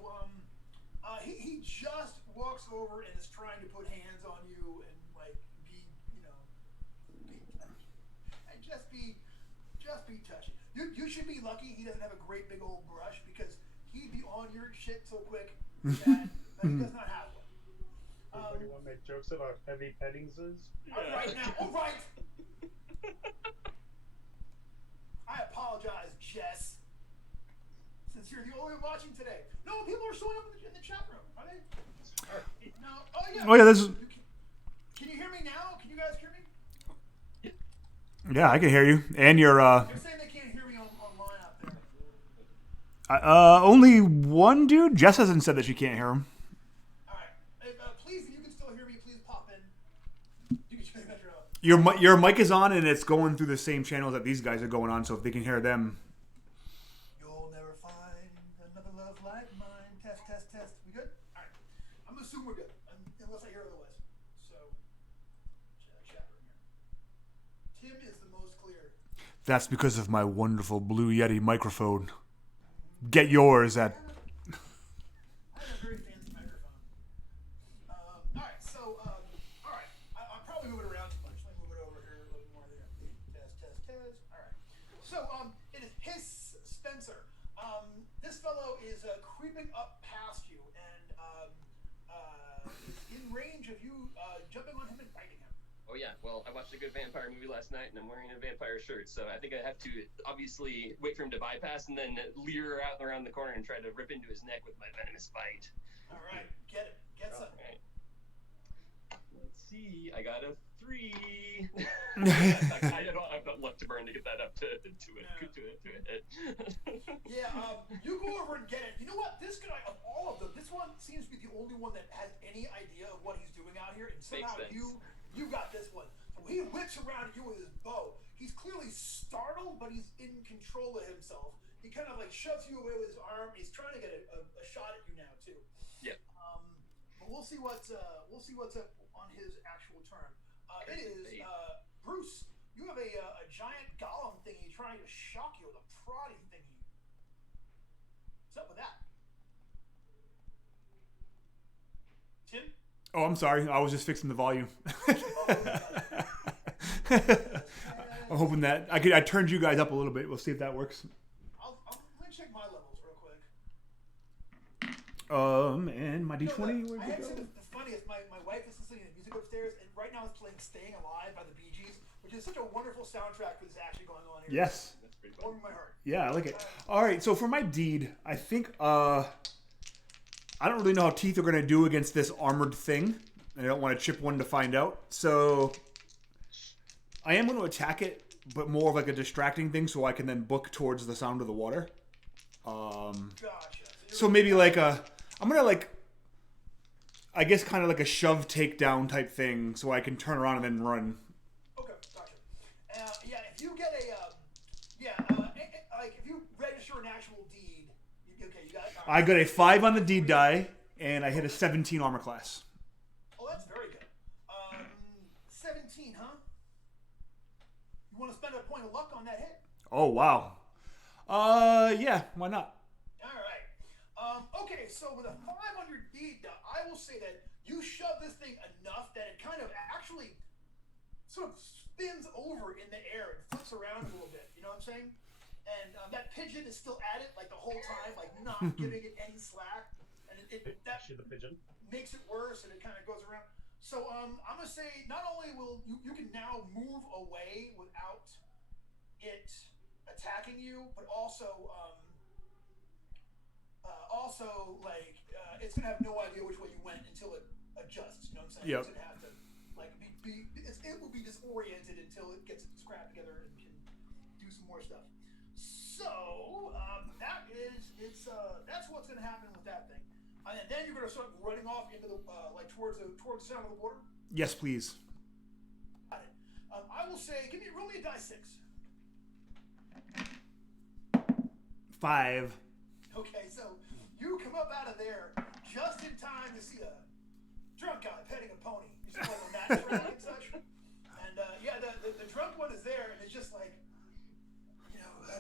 he just walks over and is trying to put hands on you and like just be touchy. You should be lucky he doesn't have a great big old brush, because he'd be on your shit so quick that he does not have one. Anybody want to make jokes about heavy pettings? All right now, all right. I apologize, Jess. Since you're the only one watching today. No, people are showing up in the chat room, are they? No. Oh yeah. Oh yeah, this is. Can you hear me now? Can you guys hear me? Yeah, I can hear you, and you're. They're saying they can't hear me online out there. Only one dude. Jess hasn't said that she can't hear him. All right. Please, if you can still hear me, please pop in. You can check that out. Your mic is on, and it's going through the same channels that these guys are going on. So if they can hear them. You'll never find another love like mine. Test. We good? All right. I'm gonna assume we're good, unless I hear otherwise. So, chat room here. Tim is the most clear. That's because of my wonderful Blue Yeti microphone. Get yours at. I have a very fancy microphone. All right, so I'm probably moving around too much. Let me move it over here a little more there. Test. All right. So it is his Spencer. This fellow is creeping up past you and is in range of you jumping on him and biting him. Oh yeah, well, I watched a good vampire movie last night, and I'm wearing a vampire shirt, so I think I have to obviously wait for him to bypass and then leer out around the corner and try to rip into his neck with my venomous bite. All right, get it. Get some. Right. Let's see. I got a 3. I don't have enough luck to burn to get that up to it. Yeah, you go over and get it. You know what? This guy, of all of them, this one seems to be the only one that has any idea of what he's doing out here, and somehow you got this one. So he whips around at you with his bow. He's clearly startled, but he's in control of himself. He kind of like shoves you away with his arm. He's trying to get a shot at you now too. Yeah. But we'll see what's up on his actual turn. It is Bruce. You have a giant golem thingy trying to shock you with a prodding thingy. What's up with that? Tim? Oh, I'm sorry. I was just fixing the volume. I'm hoping that I turned you guys up a little bit. We'll see if that works. Let me check my levels real quick. And my D20. I had something the funniest. My wife is listening to music upstairs, and right now it's playing "Staying Alive" by the Bee Gees, which is such a wonderful soundtrack for this action going on here. Yes. That's pretty fun. Warming my heart. Yeah, I like it. All right, so for my deed, I think I don't really know how teeth are going to do against this armored thing. I don't want to chip one to find out. So I am going to attack it, but more of like a distracting thing so I can then book towards the sound of the water. Gotcha. So maybe like I'm going to like, I guess kind of like a shove takedown type thing so I can turn around and then run. Okay, gotcha. Yeah, if you get like if you register an actual deed, you got it. I got a 5 on the deed die, and I hit a 17 armor class. Oh, that's very good. 17, huh? You want to spend a point of luck on that hit? Oh, wow. Yeah, why not? All right. Okay, so with a 5 on your deed, I will say that you shove this thing enough that it kind of actually sort of spins over in the air and flips around a little bit. You know what I'm saying? And that pigeon is still at it like the whole time, like not giving it any slack. And that Actually, the pigeon. makes it worse, and it kind of goes around. So I'm gonna say not only will you can now move away without it attacking you, but also it's gonna have no idea which way you went until it adjusts. You know what I'm saying? Yep. It's gonna have to like it will be disoriented until it gets scrapped together and can do some more stuff. So that's what's gonna happen with that thing. And then you're gonna start running off into the towards the sound of the water. Yes, please. Got it. I will say, roll me a die 6. 5. Okay, so you come up out of there just in time to see a drunk guy petting a pony. You see like on that track and such. And the drunk one is there, and it's just like,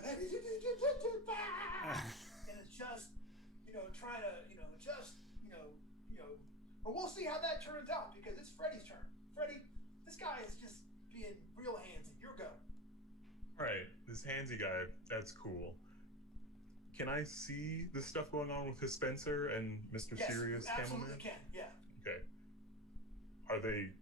and it's just, trying to, but we'll see how that turns out because it's Freddy's turn. Freddy, this guy is just being real handsy. Your go. All right, this handsy guy, that's cool. Can I see the stuff going on with his Spencer and Mr. Yes, Sirius you absolutely Camelman? can. Yeah. Okay. Are they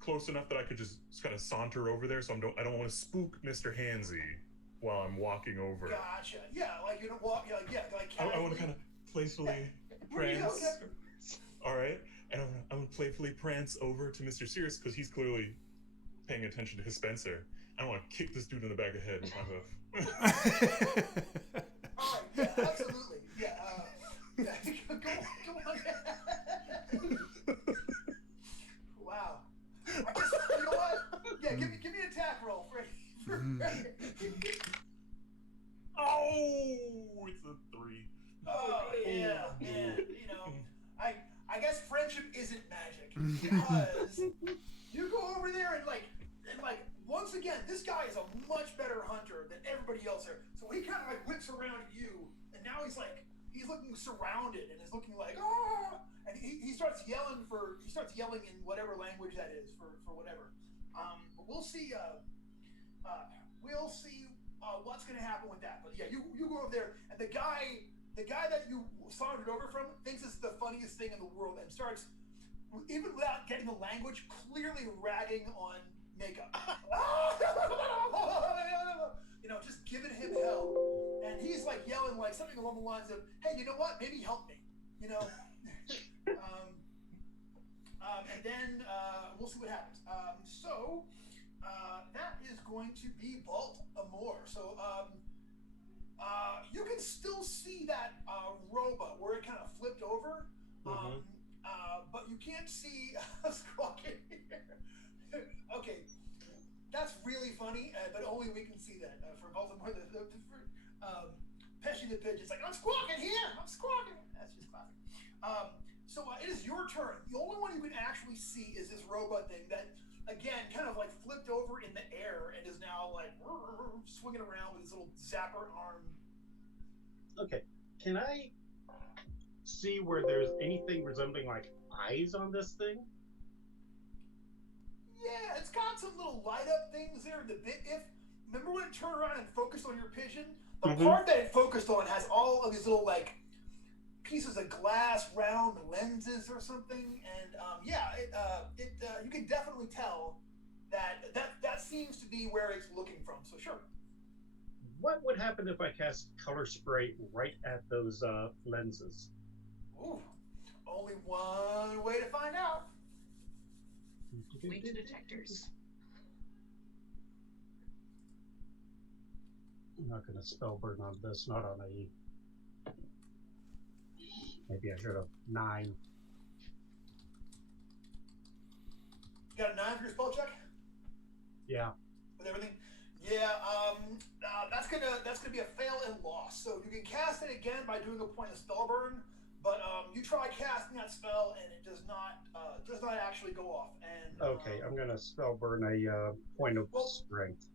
close enough that I could just kind of saunter over there? So I don't want to spook Mr. Handsy while I'm walking over. Gotcha. Yeah, like you don't walk. Like I want to kind of playfully prance. All right, and I'm gonna playfully prance over to Mr. Sirius because he's clearly paying attention to his Spencer. I want to kick this dude in the back of the head with my hoof. All right. Yeah. Absolutely. Yeah. Come on. Wow. I guess you know what? Yeah. Give me an attack roll, Freddy. Oh, it's a 3. Oh yeah. I guess friendship isn't magic because you go over there and once again, this guy is a much better hunter than everybody else there. So he kind of whips around at you, and now he's looking surrounded and is looking like and he starts yelling in whatever language that is for whatever. But we'll see. What's gonna happen with that. But yeah, you go over there, and the guy that you sauntered over from thinks it's the funniest thing in the world and starts even without getting the language, clearly ragging on makeup. Just giving him hell. And he's like yelling like something along the lines of, hey, you know what? Maybe help me. And then we'll see what happens. That is going to be Baltimore. So you can still see that robot where it kind of flipped over. But you can't see Squawking here. Okay, that's really funny, but only we can see that for Baltimore. Pesci the Pigeon's like, I'm squawking here! I'm squawking! That's just classic. It is your turn. The only one you can actually see is this robot thing that, again, kind of like flipped over in the air and is now like swinging around with his little zapper arm. Okay, can I see where there's anything resembling like eyes on this thing? Yeah, it's got some little light up things there. Remember when it turned around and focused on your pigeon? The part that it focused on has all of these little like pieces of glass, round lenses or something, and you can definitely tell that seems to be where it's looking from. So sure. What would happen if I cast color spray right at those lenses? Ooh, only one way to find out. Lead detectors. I'm not going to spell burn on this, not on a... Maybe I should have. 9. You got a 9 for your spell check? Yeah. With everything? Yeah, that's gonna be a fail and loss. So you can cast it again by doing a point of spell burn, but you try casting that spell and it does not actually go off. And okay, I'm gonna spell burn a point of strength.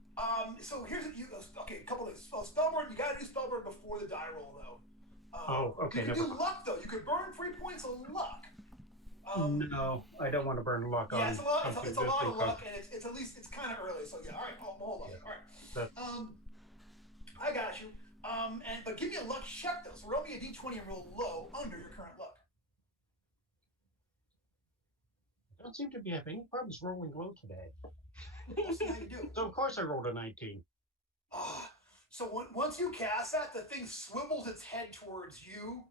So here's a couple things. So spell burn, you gotta do spell burn before the die roll though. Okay. You can do luck though. You could burn 3 points of luck. No, I don't want to burn luck on. Yeah, it's a lot of luck, and it's at least it's kind of early. So yeah, all right, hold on. Yeah. All right, I got you. But give me a luck check though. So roll me a d20 and roll low under your current luck. I don't seem to be having any problems rolling low today. We'll see how you do. So of course I rolled a 19. So once you cast that, the thing swivels its head towards you,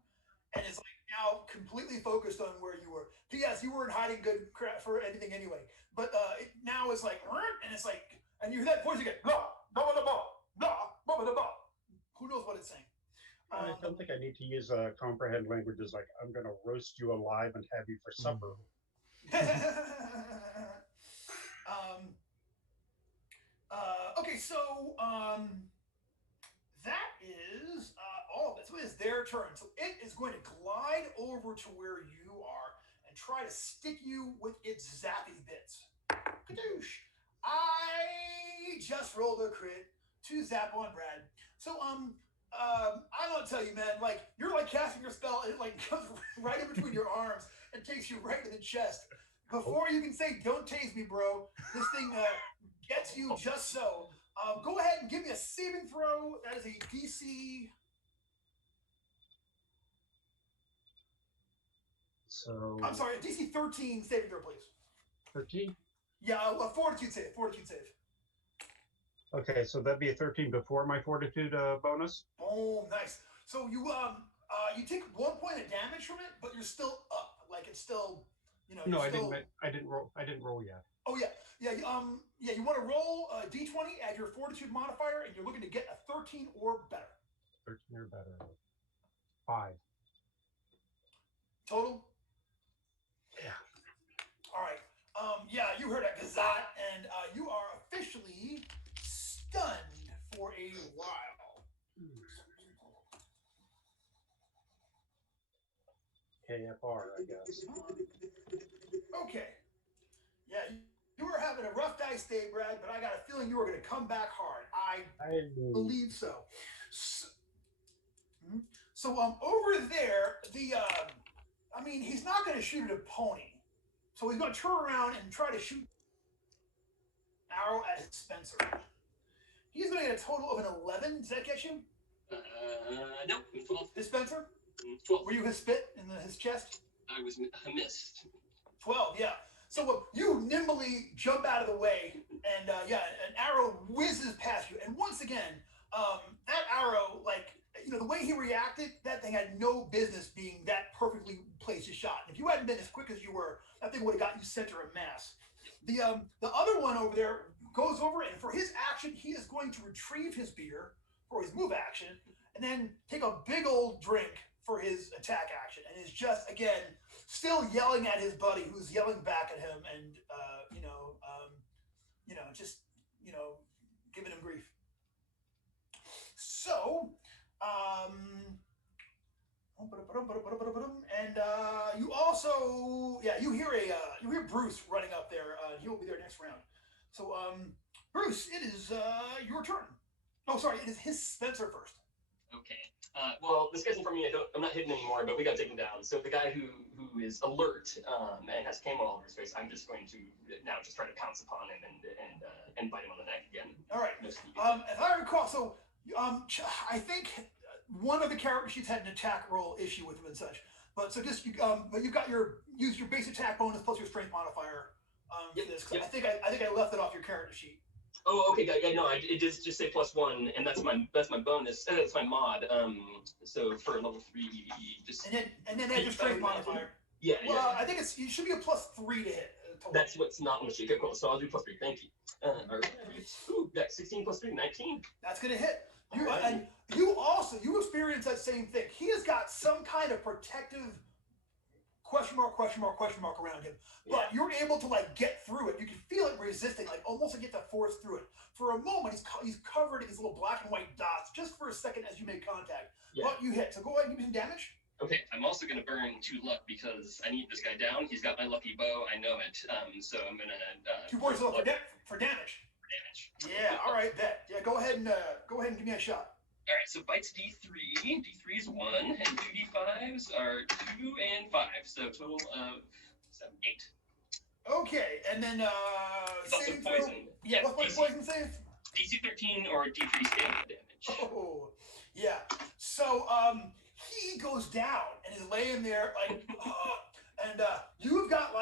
and is like now completely focused on where you were. P.S. You weren't hiding good crap for anything anyway. But it now is like, and it's like, and you hear that voice again, blah, blah, blah, blah, blah, blah, blah, blah. Who knows what it's saying? I don't think I need to use comprehend languages like I'm going to roast you alive and have you for supper. Okay, so that is all of it. So it is their turn. So it is going to glide over to where you are and try to stick you with its zappy bits. Kadoosh! I just rolled a crit to zap on Brad. So I don't tell you, man. Like you're like casting your spell, and it like comes right in between your arms and takes you right to the chest. Before you can say, "Don't tase me, bro," this thing gets you just so. Go ahead and give me a saving throw. That is a DC. So I'm sorry, a DC 13 saving throw, please. 13? Yeah, a fortitude save. Fortitude save. Okay, so that'd be a 13 before my fortitude bonus. Oh, nice. So you take 1 point of damage from it, but you're still up. Like it's still, No, I didn't roll yet. Oh yeah. You want to roll a d20, add your fortitude modifier, and you're looking to get a 13 or better. 13 or better. 5. Total? Yeah. All right. You heard a gazat, and you are officially stunned for a while. KFR, I guess. Okay. Yeah, you were having a rough dice day, Brad, but I got a feeling you were going to come back hard. I believe so. So over there, he's not going to shoot at a pony. So he's going to turn around and try to shoot an arrow at his Spencer. He's going to get a total of an 11. Does that get you? No, 12. His Spencer? 12. Were you his spit in his chest? I was missed. 12, yeah. So you nimbly jump out of the way, and an arrow whizzes past you. And once again, that arrow, like, the way he reacted, that thing had no business being that perfectly placed a shot. And if you hadn't been as quick as you were, that thing would have gotten you center of mass. The other one over there goes over, and for his action, he is going to retrieve his beer for his move action, and then take a big old drink for his attack action, and is just, again, still yelling at his buddy, who's yelling back at him, and just giving him grief. So, and you also, you hear Bruce running up there. He will be there next round. So, Bruce, it is your turn. Oh, sorry, it is his Spencer first. Okay. Well, this guy's in front of me. I'm not hidden anymore, but we got taken down. So the guy who is alert and has camo all over his face, I'm just going to now just try to pounce upon him and bite him on the neck again. All right. If I recall, so I think one of the character sheets had an attack roll issue with him and such. But so just but you got use your base attack bonus plus your strength modifier for this. Yep. I think I left it off your character sheet. Oh, okay, yeah, no, it does just say +1, and that's my bonus. That's my mod. So for level 3, just and then add your strength modifier. Yeah. I think it should be a +3 to hit. Total. That's what's not on the sheet. Okay, cool. So I'll do +3. Thank you. All right. Ooh, got 16 + 3, 19. That's gonna hit. And you experience that same thing. He has got some kind of protective question mark around him, but you're able to get through it. You can feel it resisting, almost like you have to force through it. For a moment, he's covered in these little black and white dots just for a second as you make contact. But you hit. So go ahead and give me some damage. Okay, I'm also gonna burn 2 luck because I need this guy down. He's got my lucky bow. I know it. So I'm gonna 2 points of luck for damage. Yeah. All right. Bet. Yeah. Go ahead and give me a shot. All right, so bites D3. D3 is 1, and 2 D5s are 2 and 5, so total of 7, 8. Okay, and then it's also poison. Yeah, what's my poison save? DC 13 or D3 standard damage. Oh, yeah. So he goes down and is laying there and you've got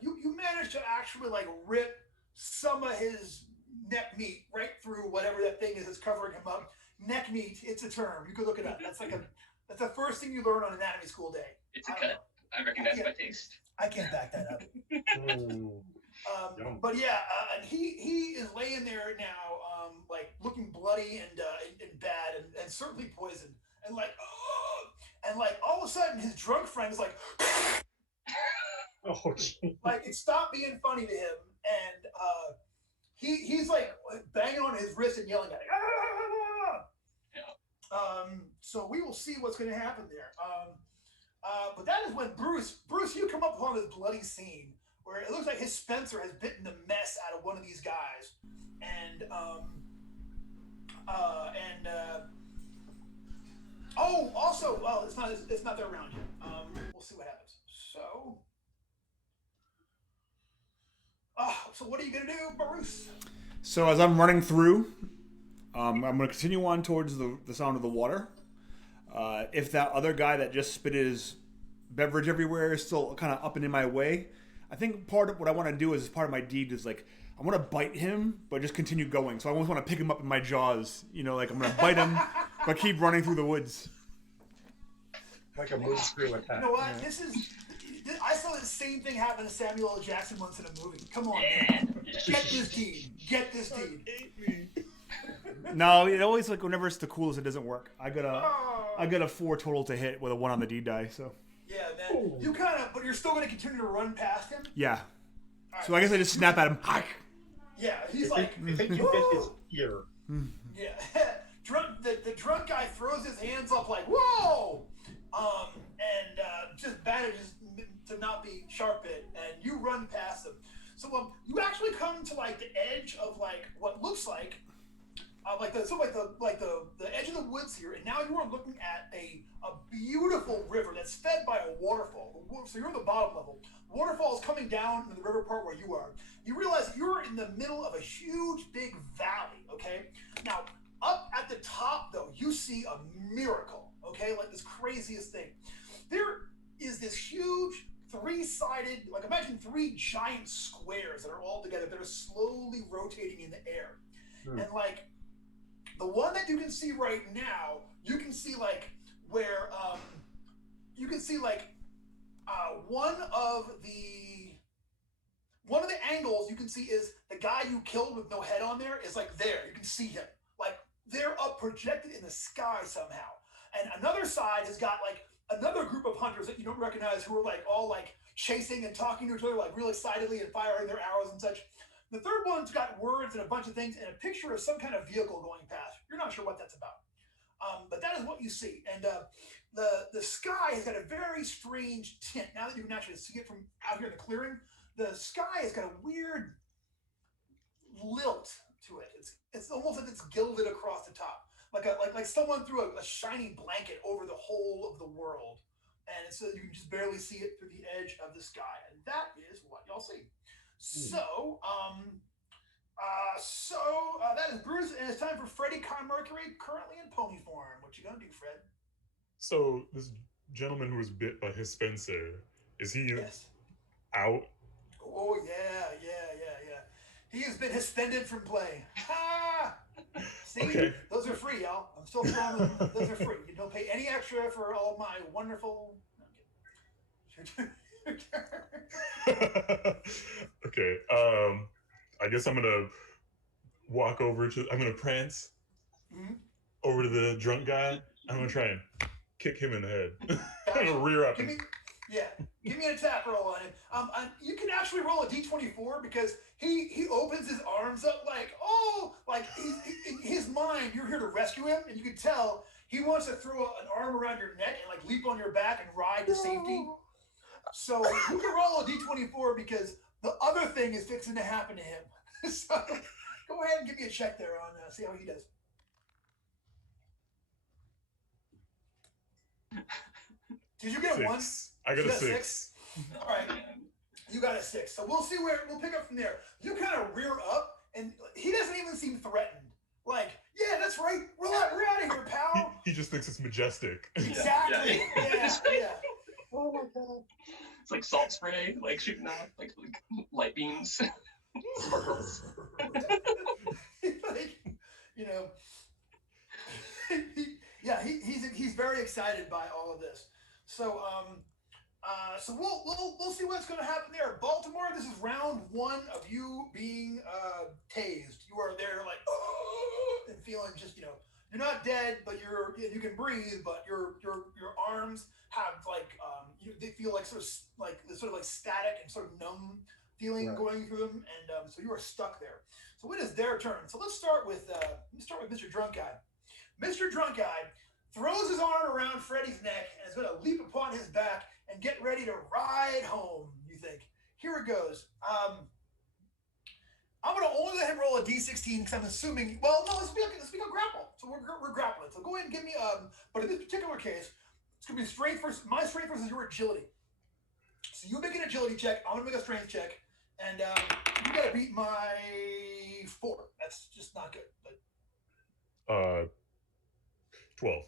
you managed to actually rip some of his neck meat right through whatever that thing is that's covering him up. Neck meat, it's a term. You could look it up. That's that's the first thing you learn on anatomy school day. It's a cut. I recognize my taste. I can't back that up. But and he is laying there now, looking bloody and bad and certainly poisoned. And all of a sudden his drunk friend is like oh, it stopped being funny to him, and he's banging on his wrist and yelling at it. So we will see what's going to happen there. But that is when Bruce, you come up upon this bloody scene where it looks like his Spencer has bitten the mess out of one of these guys, and also, well, it's not their round yet. We'll see what happens. So what are you gonna do, Bruce? So as I'm running through, I'm going to continue on towards the sound of the water. If that other guy that just spit his beverage everywhere is still kind of up and in my way, I think part of what I want to do as part of my deed is I want to bite him, but just continue going. So I almost want to pick him up in my jaws. I'm going to bite him, but keep running through the woods. Like a move through attack. You know what? I saw the same thing happen to Samuel L. Jackson once in a movie. Come on, man. Get this deed. No, it always whenever it's the coolest, it doesn't work. I got a 4 total to hit with a 1 on the D die. So yeah, man. You but you're still going to continue to run past him. Yeah. So I guess I just snap at him. Yeah, he's I think you hit his ear. Yeah, the drunk guy throws his hands up whoa, and just manages to not be sharp it, and you run past him. So you actually come to the edge of what looks like the edge of the woods here, and now you are looking at a beautiful river that's fed by a waterfall. So you're on the bottom level. Waterfall is coming down in the river part where you are. You realize you're in the middle of a huge, big valley. Okay. Now, up at the top, though, you see a miracle. Okay, this craziest thing. There is this huge three-sided, like imagine three giant squares that are all together that are slowly rotating in the air. And like the one that you can see right now, you can see like where you can see like one of the angles you can see is the guy you killed with no head on there is like there. You can see him. Like they're up projected in the sky somehow. And another side has got like another group of hunters that you don't recognize who are like all like chasing and talking to each other like real excitedly and firing their arrows and such. The third one's got words and a bunch of things and a picture of some kind of vehicle going past. You're not sure what that's about. But that is what you see. And the sky has got a very strange tint. Now that you can actually see it from out here in the clearing, the sky has got a weird lilt to it. It's almost like it's gilded across the top. Like someone threw a shiny blanket over the whole of the world. And so you can just barely see it through the edge of the sky. And that is what y'all see. So, that is Bruce, and it's time for Freddy Mercury, currently in pony form. What you gonna do, Fred? So this gentleman who was bit by his Spencer, is he out? Oh yeah. He has been suspended from play. Ha! See, Okay. Those are free, y'all. I'm still throwing them. Those are free. You don't pay any extra for all my wonderful. Okay. I guess I'm gonna walk over to. I'm gonna prance over to the drunk guy. I'm gonna try and kick him in the head. I'm gonna rear up. Give me an attack roll on him. You can actually roll a d24 because he opens his arms up like in his mind you're here to rescue him, and you can tell he wants to throw an arm around your neck and like leap on your back and ride to safety. So you can roll a d24 because the other thing is fixing to happen to him. So go ahead and give me a check there on see how he does. Did you get a 1? I got a 6. All right, you got a 6. So we'll see where we'll pick up from there. You kind of rear up, and he doesn't even seem threatened. Like, yeah, that's right. We're out of here, pal. He just thinks it's majestic. Exactly. Yeah. Oh my god. It's like salt spray, like shooting out like light beams. Sparkles. Like, you know. He's very excited by all of this. So so we'll see what's going to happen there. Baltimore, this is round 1 of you being tased. You are there like and feeling just you're not dead, but you can breathe, but your arms have like they feel like sort of like static and sort of numb feeling going through them, and so you are stuck there. So it is their turn. So let's start with Mr. Drunk Guy. Mr. Drunk Guy throws his arm around Freddy's neck and is going to leap upon his back and get ready to ride home, you think. Here it goes. I'm going to only let him roll a d16 because I'm assuming, well, no, let's be a grapple. So we're grappling. So go ahead and give me, but in this particular case, it's going to be strength versus, my strength versus your agility. So you make an agility check, I'm going to make a strength check, and you got to beat my 4. That's just not good. But 12.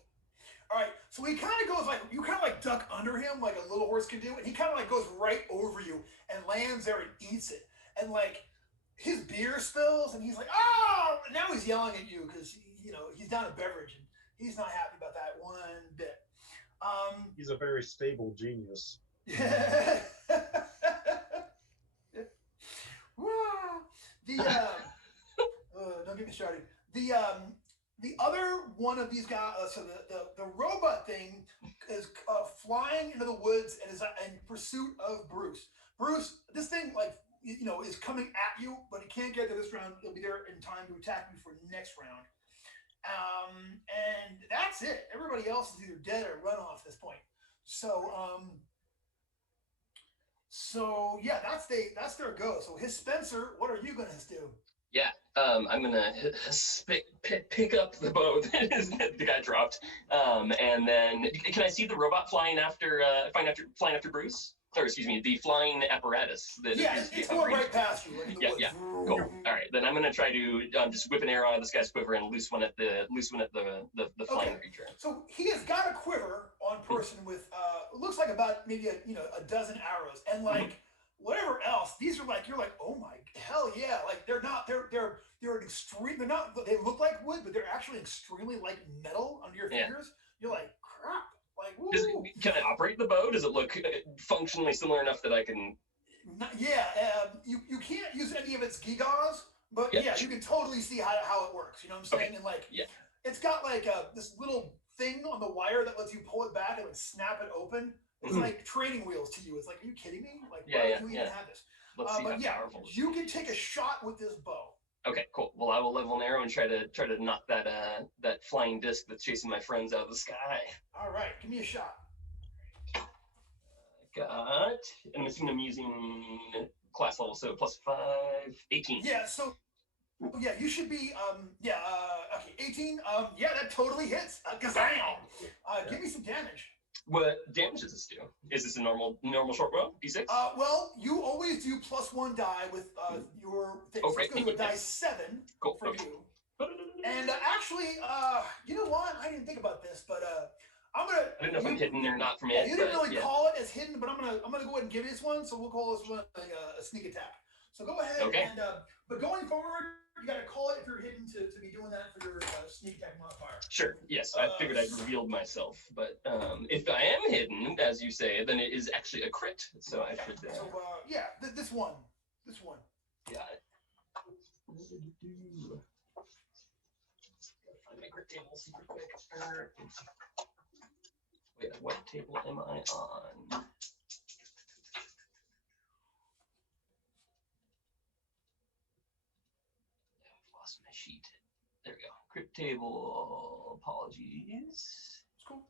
All right, so he kind of goes like, you kind of like duck under him like a little horse can do, and he kind of like goes right over you and lands there and eats it. And like his beer spills, and he's like, oh! And now he's yelling at you because he's down a beverage, and he's not happy about that one bit. He's a very stable genius. Yeah. Don't get me started. The other one of these guys, so the robot thing is flying into the woods and is in pursuit of Bruce. Bruce, this thing is coming at you, but it can't get to this round. It'll be there in time to attack you for next round. And that's it. Everybody else is either dead or run off at this point. So yeah, that's their go. So his Spencer, what are you gonna do? Yeah, I'm gonna pick up the bow that the guy dropped, and then can I see the robot flying after Bruce? or excuse me, the flying apparatus that it's going right past you. Like in the woods. Yeah. Cool. All right, then I'm gonna try to just whip an arrow out of this guy's quiver and loose one at the flying creature. So he has got a quiver on person with looks like about maybe a dozen arrows, and like whatever else. These are like you're like, oh my hell yeah! Like they're an extreme. They're not. They look like wood, but they're actually extremely like metal under your fingers. You're like crap. Like, woo. Can I operate the bow? Does it look functionally similar enough that I can? You can't use any of its gigas, but you can totally see how it works. You know what I'm saying? Okay. And like, it's got like this little thing on the wire that lets you pull it back and like snap it open. It's like training wheels to you. It's like, are you kidding me? Like, why do you even have this? Let's see how powerful. You can take a shot with this bow. Okay, cool. Well, I will level an arrow and try to knock that flying disc that's chasing my friends out of the sky. All right, give me a shot. I'm assuming I'm using class level, so +5, 18. Yeah, so you should be okay, 18. That totally hits. Give me some damage. What damage does this do? Is this a normal short bow? D6? Well, you always do +1 die with your thing. So it's going to die 7 for you. And actually, you know what? I didn't think about this, but I'm gonna. I don't know if I'm hidden or not from it. You didn't really call it as hidden, but I'm gonna go ahead and give you this one. So we'll call this one a sneak attack. So go ahead and but going forward, you got to call it if you're hidden to be doing that for your sneak attack modifier. Sure. Yes, I figured I'd revealed myself, but if I am hidden, as you say, then it is actually a crit. So I should. This one. Got it. Find my crit table super quick. Wait, what table am I on? I've lost my sheet. There we go. Crit table. Apologies. It's cool.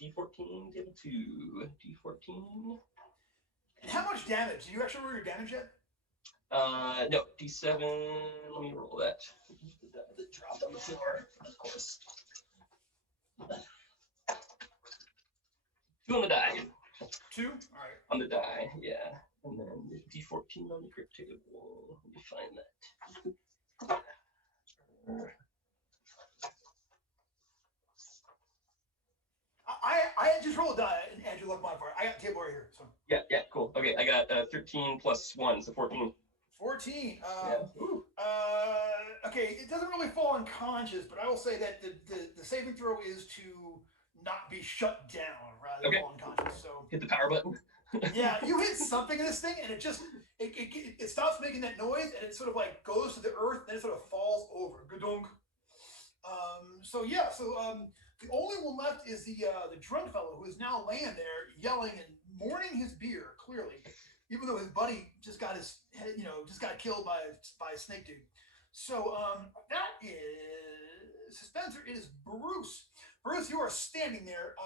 D14, table 2. D14. And how much damage? Did you actually roll your damage yet? No. D7. Let me roll that. The die that dropped on the floor, of course. 2 on the die. 2? All right. On the die, yeah. And then D14 on the crit table. Let me find that. I just rolled a die and add your luck modifier. I got the table right here. So. Yeah, cool. Okay, I got 13 plus 1, so 14. 14. Okay, it doesn't really fall unconscious, but I will say that the saving throw is to not be shut down rather than fall unconscious. So hit the power button. Yeah, you hit something in this thing, and it stops making that noise, and it sort of like goes to the earth, and then it sort of falls over. Gadunk. The only one left is the drunk fellow who is now laying there yelling and mourning his beer, clearly, even though his buddy just got his head, just got killed by a snake dude. So that is Spencer. It is Bruce. Bruce, you are standing there.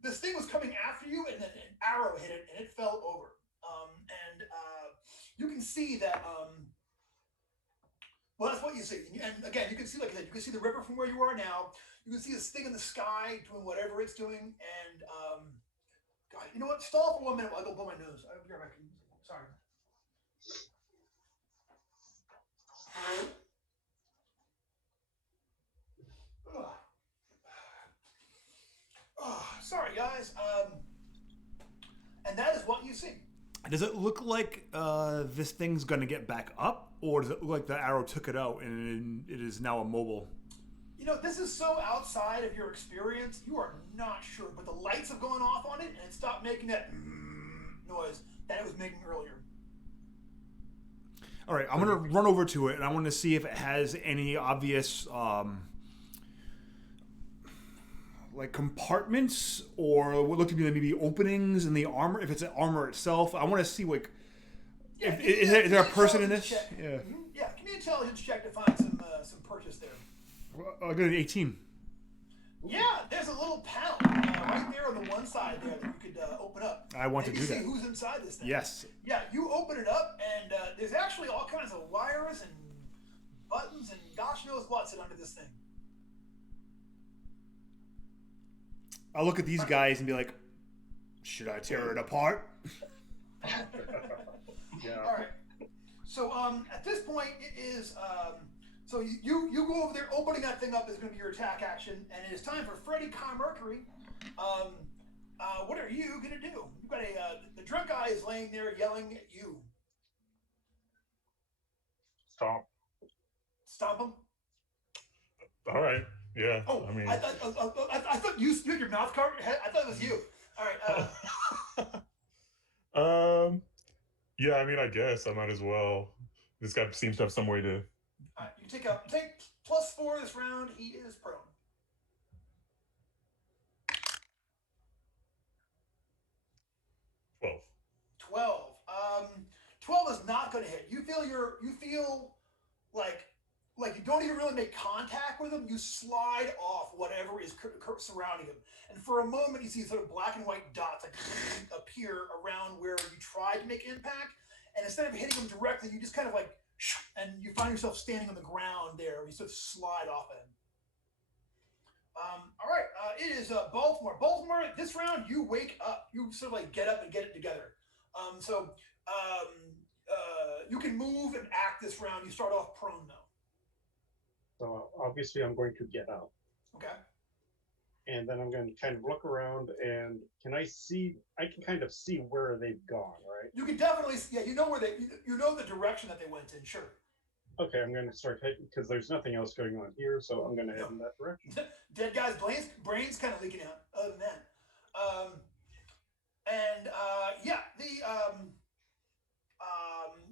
This thing was coming after you, and then an arrow hit it, and it fell over. You can see that. Well, that's what you see. And again, you can see, like I said, you can see the river from where you are now. You can see this thing in the sky doing whatever it's doing. And God, you know what? Stall for 1 minute while I go blow my nose. I'll be right back. Sorry. Sorry, guys. And that is what you see. Does it look like this thing's going to get back up, or does it look like the arrow took it out and it is now immobile? This is so outside of your experience, you are not sure. But the lights have gone off on it, and it stopped making that noise that it was making earlier. All right, I'm going to run over to it, and I want to see if it has any obvious like compartments or what look to be maybe openings in the armor. If it's an armor itself, I want to see like is there a person in this? Check. Yeah. Mm-hmm. Yeah, give me an intelligence check to find some purchase there. I got an 18. Yeah, there's a little panel right there on the one side there that you could open up. I want to do that. See who's inside this thing. Yes. Yeah, you open it up, and there's actually all kinds of wires and buttons and gosh knows what's under this thing. I'll look at these guys and be like, should I tear it apart? Yeah. All right. So at this point, it is so you go over there. Opening that thing up is going to be your attack action, and it is time for Freddy Mercury. What are you going to do? You've got the drunk guy is laying there yelling at you. Stomp. Stomp him. All right. Yeah. Oh, I mean, I thought you had your mouth covered. I thought it was you. All right. Yeah. I mean, I guess I might as well. This guy seems to have some way to. All right, you take +4 this round. He is prone. 12. 12 is not going to hit. You feel like you don't even really make contact with him. You slide off whatever is surrounding him, and for a moment you see sort of black and white dots like appear around where you tried to make impact, and instead of hitting him directly, you just kind of like, and you find yourself standing on the ground there. You sort of slide off at him. All right, it is Baltimore. Baltimore, this round you wake up. You sort of like get up and get it together. You can move and act this round. You start off prone though. So obviously I'm going to get up. Okay. And then I'm going to kind of look around, and I can kind of see where they've gone, right? You can definitely, yeah, you know the direction that they went in, sure. Okay, I'm going to start heading, because there's nothing else going on here, so I'm going to head in that direction. Dead guy's brain's kind of leaking out, other than that.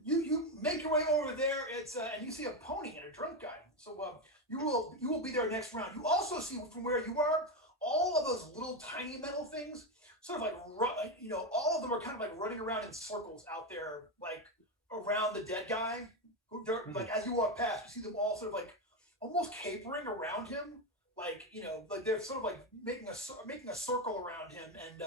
You make your way over there. It's and you see a pony and a drunk guy. So you will be there next round. You also see from where you are all of those little tiny metal things, sort of like all of them are kind of like running around in circles out there, like around the dead guy. Like as you walk past, you see them all sort of like almost capering around him, like like they're sort of like making a circle around him and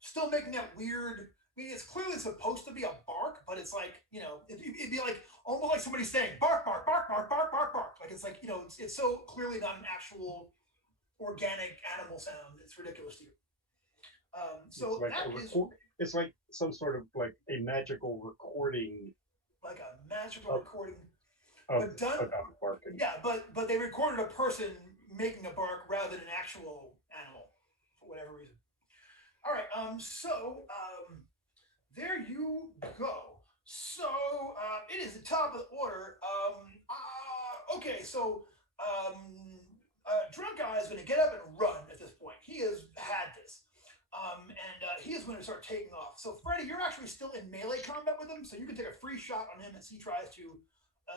still making that weird. I mean, it's clearly supposed to be a bark, but it's like, it'd be like almost like somebody saying bark, bark, bark, bark, bark, bark, bark. Like it's like, it's so clearly not an actual organic animal sound. It's ridiculous to you. So it's like some sort of like a magical recording. Like a magical recording. But done. Barking. Yeah, but they recorded a person making a bark rather than an actual animal for whatever reason. All right, there you go. So it is the top of the order. Okay, so drunk guy is going to get up and run at this point. He has had this, and he is going to start taking off. So Freddy, you're actually still in melee combat with him, so you can take a free shot on him as he tries to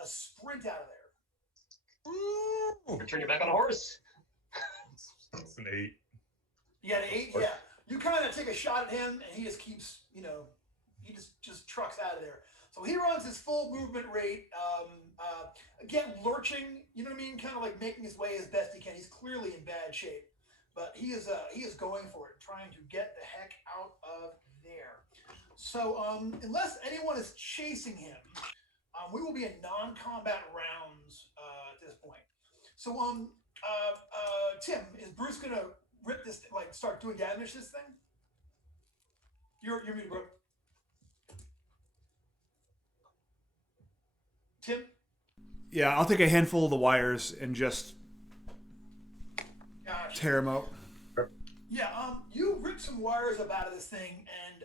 sprint out of there. Return you back on a horse. It's an 8. You got an 8, yeah. You kind of take a shot at him, and he just keeps, he just trucks out of there. So he runs his full movement rate, again, lurching, you know what I mean? Kind of like making his way as best he can. He's clearly in bad shape, but he is going for it, trying to get the heck out of there. So unless anyone is chasing him, we will be in non-combat rounds at this point. So Tim, is Bruce going to rip this, like start doing damage to this thing? You're muted, bro. Tim? Yeah, I'll take a handful of the wires and just tear them out. Yeah, you rip some wires up out of this thing, and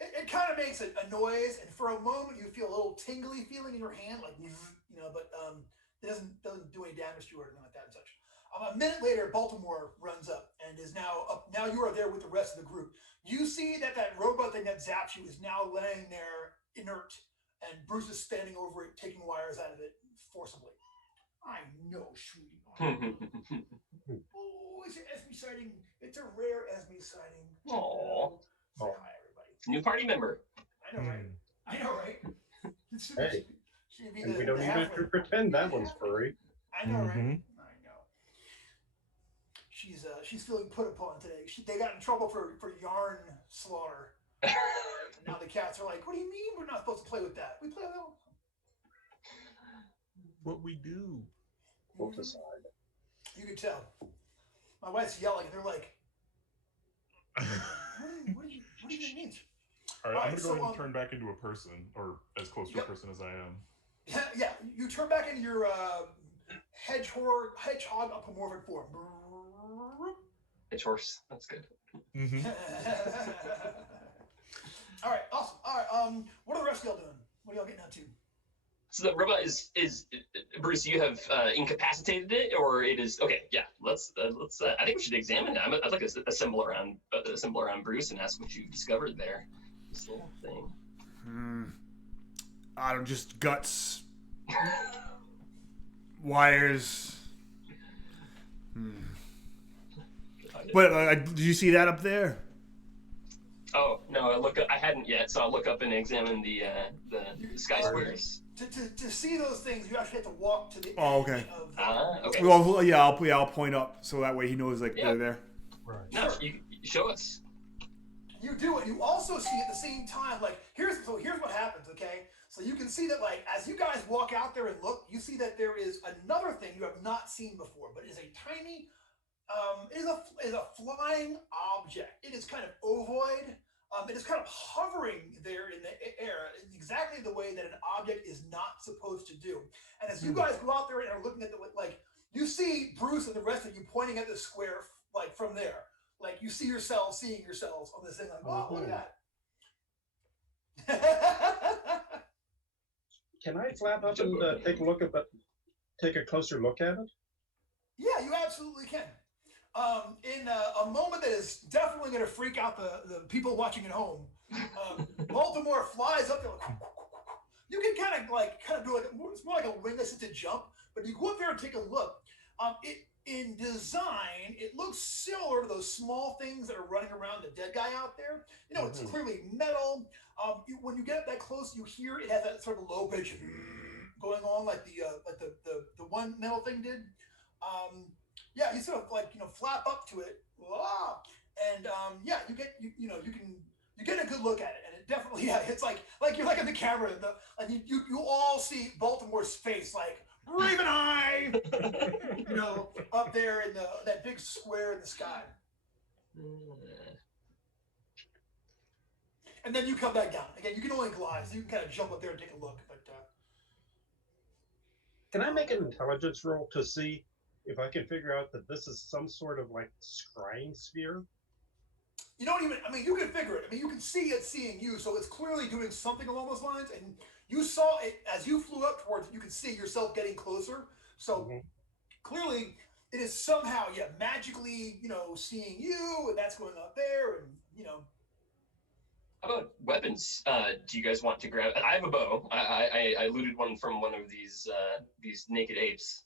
it kind of makes a noise, and for a moment you feel a little tingly feeling in your hand, like, but it doesn't do any damage to you or anything like that and such. A minute later, Baltimore runs up and is now up. Now you are there with the rest of the group. You see that robot thing that zaps you is now laying there inert, and Bruce is standing over it, taking wires out of it forcibly. I know, sweetie. Oh, it's an Esme sighting. It's a rare Esme sighting. Aww. Say hi, everybody. New party member. I know, right? I know, right? Hey, and we don't even have to pretend that one's furry. I know, right? She's feeling put upon today. They got in trouble for yarn slaughter. And now the cats are like, "What do you mean we're not supposed to play with that? We play with that." What we do? Both aside. You can tell. My wife's yelling, and they're like, "What do you mean?" All right, I'm gonna go ahead and so, turn back into a person, or as close to a person as I am. Yeah, you turn back into your hedgehog apomorphic form. It's horse. That's good. Mm-hmm. All right, awesome. All right, what are the rest of y'all doing? What are y'all getting up to? So the robot is Bruce. You have incapacitated it, or it is okay. Yeah, let's. I think we should examine it. I'd like to assemble around Bruce and ask what you discovered there. This little thing. I don't just guts, wires. But did you see that up there? Oh no, I hadn't yet, so I'll look up and examine the sky squares. To see those things, you actually have to walk to the edge okay. of Okay. Well, yeah, I'll point up so that way he knows they're there. Right. No, you show us. You do it. You also see at the same time, like here's what happens. Okay, so you can see that like as you guys walk out there and look, you see that there is another thing you have not seen before, but it is a tiny, is a flying object. It is kind of ovoid. It is kind of hovering there in the air, exactly the way that an object is not supposed to do. And as you guys go out there and are looking at you see Bruce and the rest of you pointing at the square, like from there. Like you see yourselves seeing yourselves on this thing, like, wow, look at that. Can I flap up and take a closer look at it? Yeah, you absolutely can. In a moment that is definitely going to freak out the people watching at home, Baltimore flies up there. You can kind of do it's more like a wing-assisted jump, but you go up there and take a look. In design, it looks similar to those small things that are running around the dead guy out there. You know, it's clearly metal. When you get up that close, you hear it has that sort of low pitch going on, like the one metal thing did. Yeah, you sort of flap up to it, and yeah, you get a good look at it, and it definitely it's like you're like in the camera, and you all see Baltimore's face like Raven Eye, up there in that big square in the sky, and then you come back down again. You can only glide, so you can kind of jump up there and take a look. But can I make an intelligence roll to see if I can figure out that this is some sort of like scrying sphere? You don't even, you can figure it. You can see it seeing you, so it's clearly doing something along those lines, and you saw it as you flew up towards it. You can see yourself getting closer, so clearly it is somehow, magically, seeing you, and that's going up there, and, How about weapons? Do you guys want to grab? I have a bow. I looted one from one of these naked apes.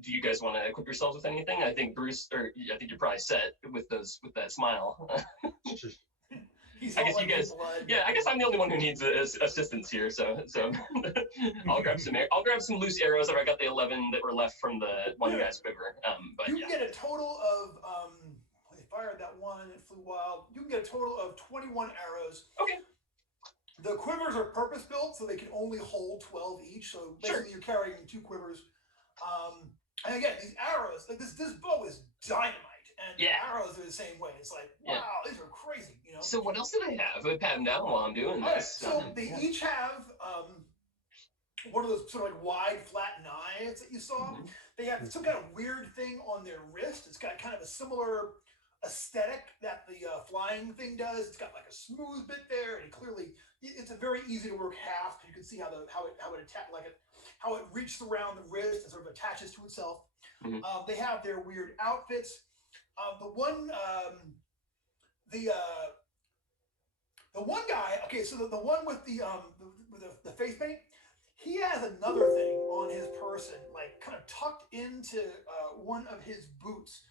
Do you guys want to equip yourselves with anything? I think Bruce, I think you're probably set with that smile. I guess you guys. Yeah, I guess I'm the only one who needs assistance here. So I'll grab some loose arrows. I got the 11 that were left from the one guy's quiver. But you can get a total of. They fired that one. It flew wild. You can get a total of 21 arrows. Okay. The quivers are purpose built, so they can only hold 12 each. So basically, you're carrying 2 quivers. And again, these arrows, like this bow is dynamite, and arrows are the same way. It's like, wow, these are crazy, So what else did I have? I pat them down while I'm doing this. So they each have one of those sort of like wide, flat knives that you saw. They have some kind of weird thing on their wrist. It's got kind of a similar aesthetic that the flying thing does. It's got like a smooth bit there, and it's a very easy to work half. You can see how it reaches around the wrist and sort of attaches to itself. They have their weird outfits. The one guy. Okay, so the one with the face paint, he has another thing on his person, like kind of tucked into one of his boots.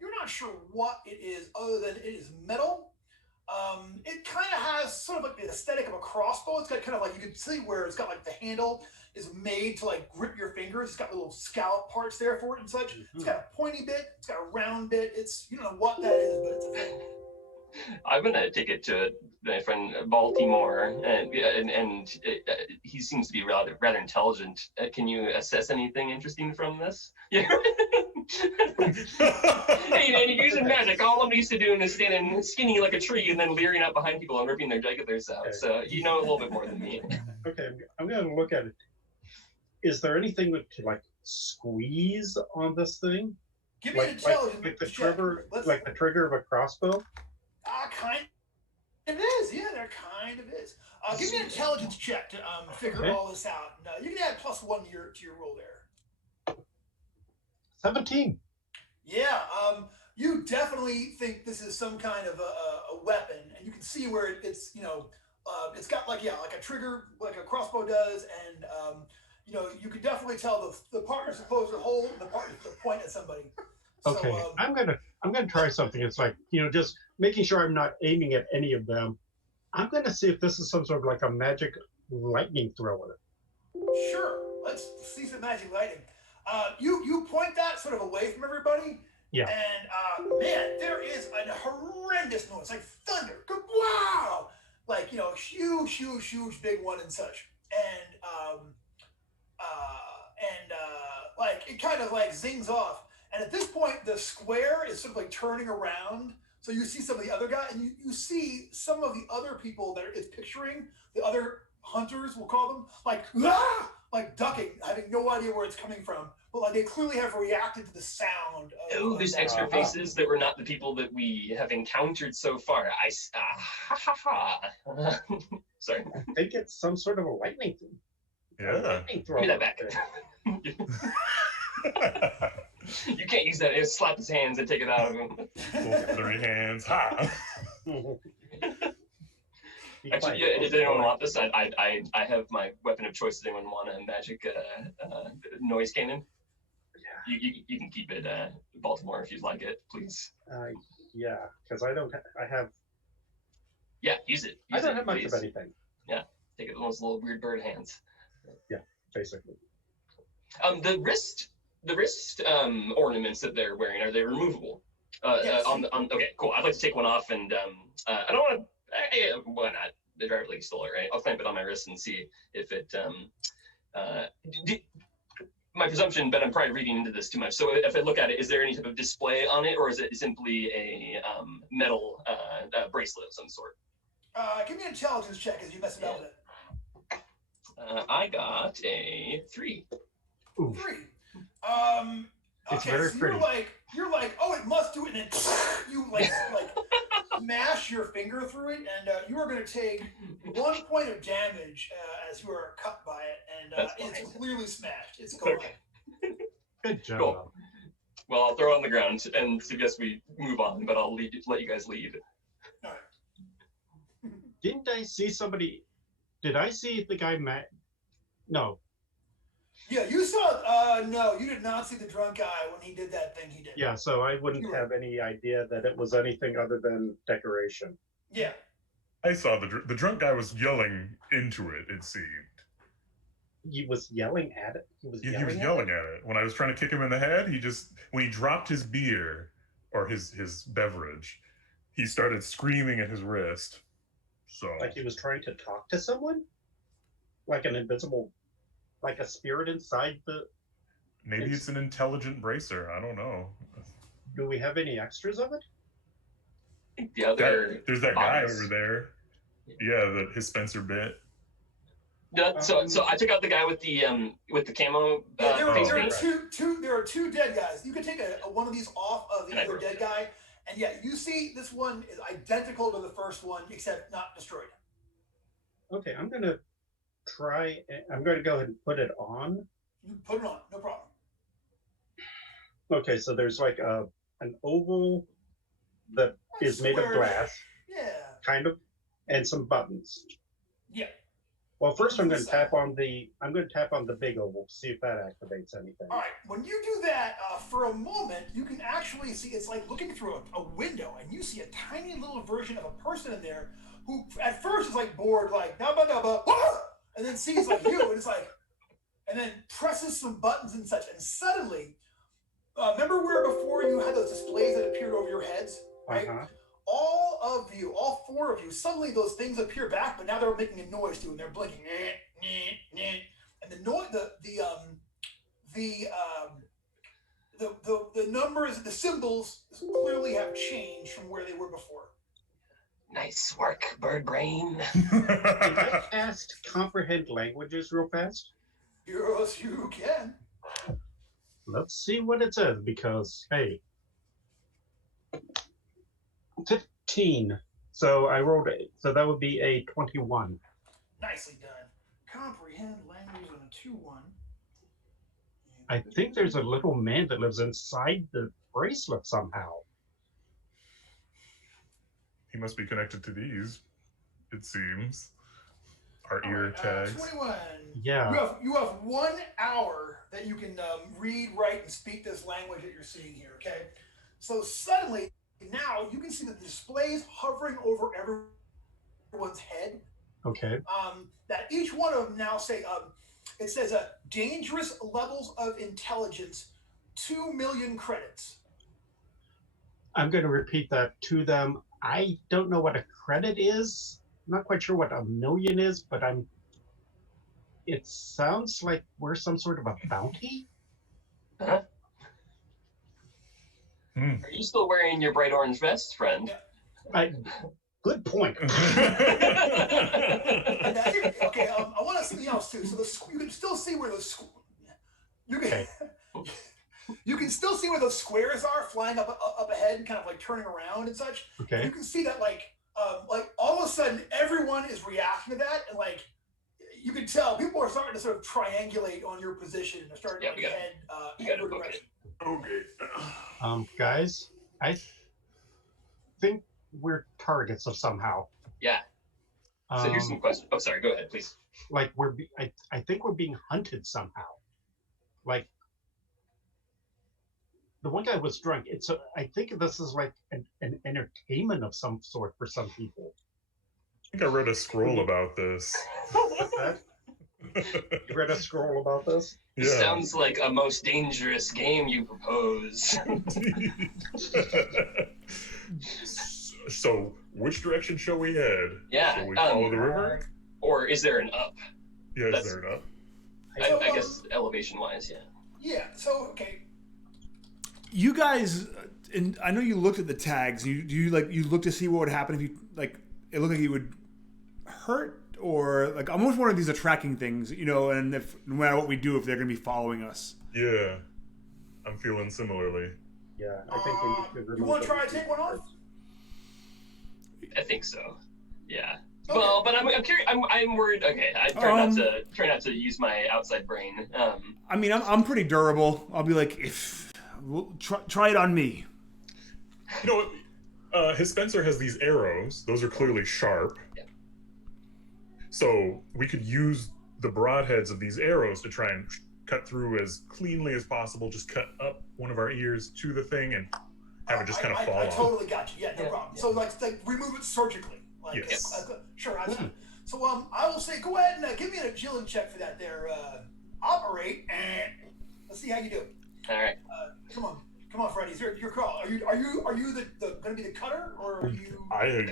You're not sure what it is, other than it is metal. It kind of has sort of like the aesthetic of a crossbow. It's got kind of like, you can see where it's got like the handle is made to like grip your fingers. It's got little scallop parts there for it and such. It's got a pointy bit. It's got a round bit. You don't know what that is, but it's a thing. I'm gonna take it to my friend Baltimore, and he seems to be rather intelligent. Can you assess anything interesting from this? Yeah. Hey man, you're using magic. All I'm used to doing is standing skinny like a tree and then leering out behind people and ripping their jugulars out. Okay. So you know a little bit more than me. Okay, I'm gonna look at it. Is there anything to like squeeze on this thing? Give me an intelligence like the check. trigger, like the trigger of a crossbow? Kind of is. Yeah, there kind of is. Give me an intelligence check to figure all this out. And, you can add +1 to your roll there. 17. Yeah, you definitely think this is some kind of a weapon, and you can see where it's it's got like a trigger like a crossbow does, and you can definitely tell the part you're supposed to hold and the part you're supposed to point at somebody. Okay, So, I'm gonna try something. It's like just making sure I'm not aiming at any of them. I'm gonna see if this is some sort of like a magic lightning thrower. Sure, let's see some magic lightning. You point that sort of away from everybody. Yeah. And man, there is a horrendous noise, like thunder. Wow! Like huge big one and such. And like it kind of like zings off. And at this point, the square is sort of like turning around. So you see some of the other guys, and you see some of the other people that it's picturing, the other hunters, we'll call them, like ducking, having no idea where it's coming from. But like they clearly have reacted to the sound. There's extra faces that were not the people that we have encountered so far. Sorry. I think it's some sort of a lightning thing. Yeah. Lightning thrower. Give me that back. You can't use that. Just slap his hands and take it out of him. 3 hands. Ha! Actually, yeah, does anyone want this? I have my weapon of choice. Does anyone want a magic noise cannon? Yeah. You can keep it, Baltimore, if you'd like it, please. Yeah, because I have. Yeah, use it. I don't have much please. of anything. Yeah, take it with those little weird bird hands. Yeah, basically. The wrist ornaments that they're wearing, are they removable? Yes. Okay, cool. I'd like to take one off, and I don't want to. Why not? The driver lady stole it, right? I'll clamp it on my wrist and see if it. My presumption, but I'm probably reading into this too much. So if I look at it, is there any type of display on it, or is it simply a metal bracelet of some sort? Give me an intelligence check as you mess about with it. I got a 3. Ooh. 3. It's Okay, very so pretty. you're like, oh, it must do it, and then you like mash your finger through it, and you are going to take 1 point of damage as you are cut by it, and it's clearly smashed. It's gone. Okay. Good job. Cool. Well, I'll throw it on the ground and suggest we move on, but I'll let you guys lead. All right. Didn't I see somebody? Did I see the guy Matt? No. Yeah, you saw. No, you did not see the drunk guy when he did that thing he did. Yeah, so I wouldn't have any idea that it was anything other than decoration. Yeah. I saw the drunk guy was yelling into it, it seemed. He was yelling at it? He was yelling at it. When I was trying to kick him in the head, when he dropped his beer, or his beverage, he started screaming at his wrist. So Like he was trying to talk to someone? Like an invisible, like a spirit inside the... maybe it's an intelligent bracer. I don't know. Do we have any extras of it? The other There's that guy over there. Yeah, his Spencer bit. No, so I took out the guy with the camo. There face are paint. there are 2 dead guys. You can take one of these off of the And I other broke dead it. guy, and yeah, you see this one is identical to the first one, except not destroyed. Okay, I'm going to go ahead and put it on. You put it on, no problem. Okay, so there's like an oval that is made of Square. glass, Yeah. kind of, and some buttons. Yeah. Well, first I'm going to tap on the big oval to see if that activates anything. All right. When you do that, for a moment, you can actually see it's like looking through a window, and you see a tiny little version of a person in there who, at first, is like bored, like nabba nabba, ah! And then sees like you, and it's like, and then presses some buttons and such, and suddenly, remember where before you had those displays that appeared over your heads, right? Uh-huh. All all four of you, suddenly those things appear back, but now they're making a noise too, and they're blinking. And the noise, the numbers, the symbols clearly have changed from where they were before. Nice work, bird brain. Can I cast comprehend languages real fast? Yes, you can. Let's see what it says, because, hey. 15. So I rolled it. So that would be a 21. Nicely done. Comprehend language on a 2-1. I think there's a little man that lives inside the bracelet somehow. He must be connected to these, it seems. Our All ear right, tags. 21. Yeah. You have 1 hour that you can read, write, and speak this language that you're seeing here, okay? So suddenly, now you can see the displays hovering over everyone's head. Okay. That each one of them now say, it says dangerous levels of intelligence, 2 million credits. I'm going to repeat that to them. I don't know what a credit is. I'm not quite sure what a million is, but it sounds like we're some sort of a bounty. Huh? Are you still wearing your bright orange vest, friend? Yeah. Good point. Okay, I want to something else too. So you can still see where you can still see where those squares are flying up ahead, kind of like turning around and such. Okay. And you can see that like all of a sudden everyone is reacting to that, and like you can tell people are starting to sort of triangulate on your position and they're starting to head your direction. Okay. Guys, I think we're targets of somehow. Yeah. So here's some questions. Oh, sorry. Go ahead, please. Like I think we're being hunted somehow. Like the one guy was drunk. I think this is like an entertainment of some sort for some people. I think I read a scroll about this. What's that? You read a scroll about this? Yeah. Sounds like a most dangerous game you propose. So, which direction shall we head? Yeah. Shall we follow the river? Or is there an up? Yeah, is there an up? I guess elevation-wise, yeah. Yeah. So okay. You guys, and I know you looked at the tags. You look to see what would happen if you like. It looked like you would hurt, or like I'm almost wondering if these are tracking things, and if no matter what we do, if they're going to be following us. Yeah, I'm feeling similarly. Yeah, I think we need to. You want to try to take one off? I think so. Yeah. Okay. Well, but I'm curious. I'm worried. Okay, I try not to use my outside brain. I mean, I'm pretty durable. I'll be like, we'll try it on me. You know what? His Spencer has these arrows. Those are clearly sharp. Yeah. So we could use the broadheads of these arrows to try and cut through as cleanly as possible. Just cut up one of our ears to the thing and have it just kind of fall off. I totally got you. Yeah, no problem. Yeah. So like remove it surgically. Like, yes. Sure. So I will say, go ahead and give me an agility check for that there. Operate, and let's see how you do. All right. Come on, Freddy. It's your call. Are you the going to be the cutter, or are you? I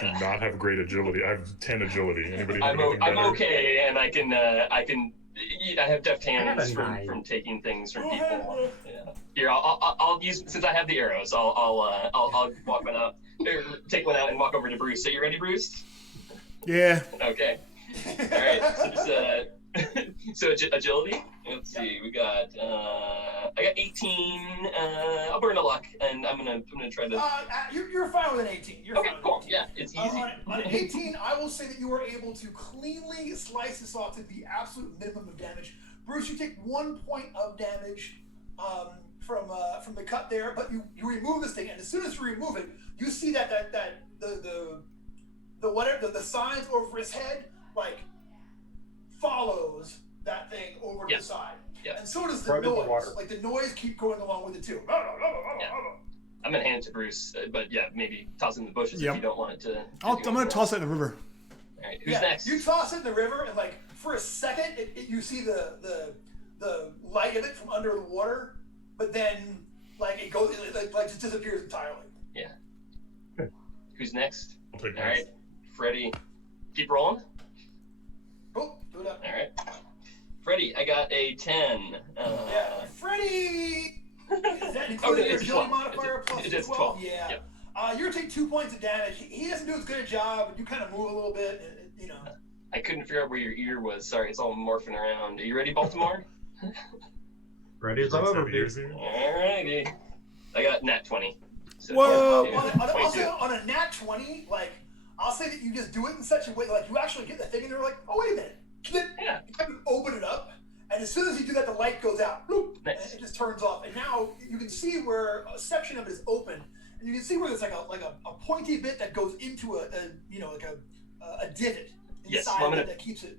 do not have great agility. I have 10 agility. Anybody? I'm okay, and I have deft hands from taking things from people. Yeah. Here, I'll use, since I have the arrows. I'll walk one out, or take one out and walk over to Bruce. So you ready, Bruce? Yeah. Okay. All right. So agility. Let's see. We got. I got 18. I'll burn a luck, and I'm gonna try to. You're fine with an 18. Okay, cool. Yeah, it's easy. On 18, I will say that you are able to cleanly slice this off to the absolute minimum of damage. Bruce, you take 1 point of damage from the cut there, but you remove this thing, and as soon as you remove it, you see that the signs over his head like follows that thing over to the side. Yeah. And so does the noise. Like the noise keep going along with it too. Yeah. I'm gonna hand it to Bruce, but yeah, maybe toss it in the bushes if you don't want it to. I'm gonna toss it in the river. All right, who's next? You toss it in the river, and like for a second, you see the light of it from under the water, but then like it goes, it just disappears entirely. Yeah. Who's next? I'll take All next. right, Freddy. Keep rolling. Oh, do it up. All right. Freddy, I got a 10. Yeah, Freddy! Is that including your it's agility 12. modifier plus It's 12? 12. Yeah. Yep. You're gonna take 2 points of damage. He doesn't do as good a job. You kind of move a little bit, you know. I couldn't figure out where your ear was. Sorry, it's all morphing around. Are you ready, Baltimore? Ready as Brooks ever, have ears baby. here? Alrighty. I got nat 20. So, Whoa! Also, on a nat 20, like, I'll say that you just do it in such a way, like, you actually get the thing and you're like, oh, wait a minute. Yeah. You kind of open it up, and as soon as you do that, the light goes out. Bloop, Nice. and it just turns off. And now you can see where a section of it is open, and you can see where there's like a pointy bit that goes into a divot Yes, inside I'm of gonna- it that keeps it.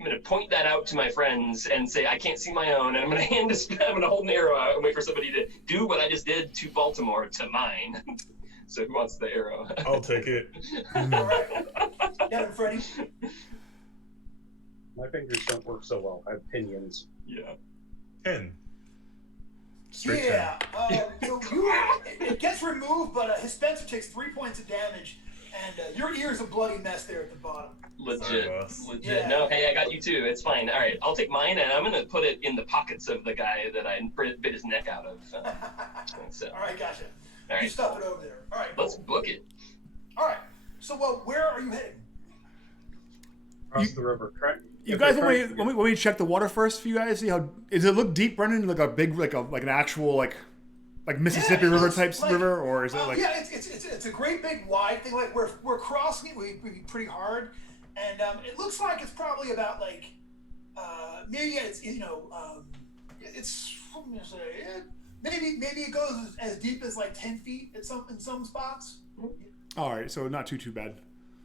I'm going to point that out to my friends and say, I can't see my own, and I'm going to hold an arrow out and wait for somebody to do what I just did to Baltimore to mine. So who wants the arrow? I'll take it. All right. Get him, Freddy. My fingers don't work so well. I have pinions. Yeah. 10. Straight Yeah. So it gets removed, but his Spencer takes 3 points of damage, and your ear's a bloody mess there at the bottom. Legit. Sorry, boss. Legit. Yeah. No, hey, I got you too. It's fine. All right, I'll take mine, and I'm going to put it in the pockets of the guy that I bit his neck out of. So, All right, gotcha. all You right, stuffed it over there. All right. let's book it. All right. So, where are you heading? Across the river. You guys, when we check the water first for you guys, see how does it look deep, Brendan? Like a big, like an actual like Mississippi Yeah, it River looks type like- river, or is it like? Yeah, it's a great big wide thing. Like we're crossing it, we'd be pretty hard, and it looks like it's probably about like maybe it's it's what am I gonna say? Maybe it goes as deep as like 10 feet in some spots. All right, so not too bad.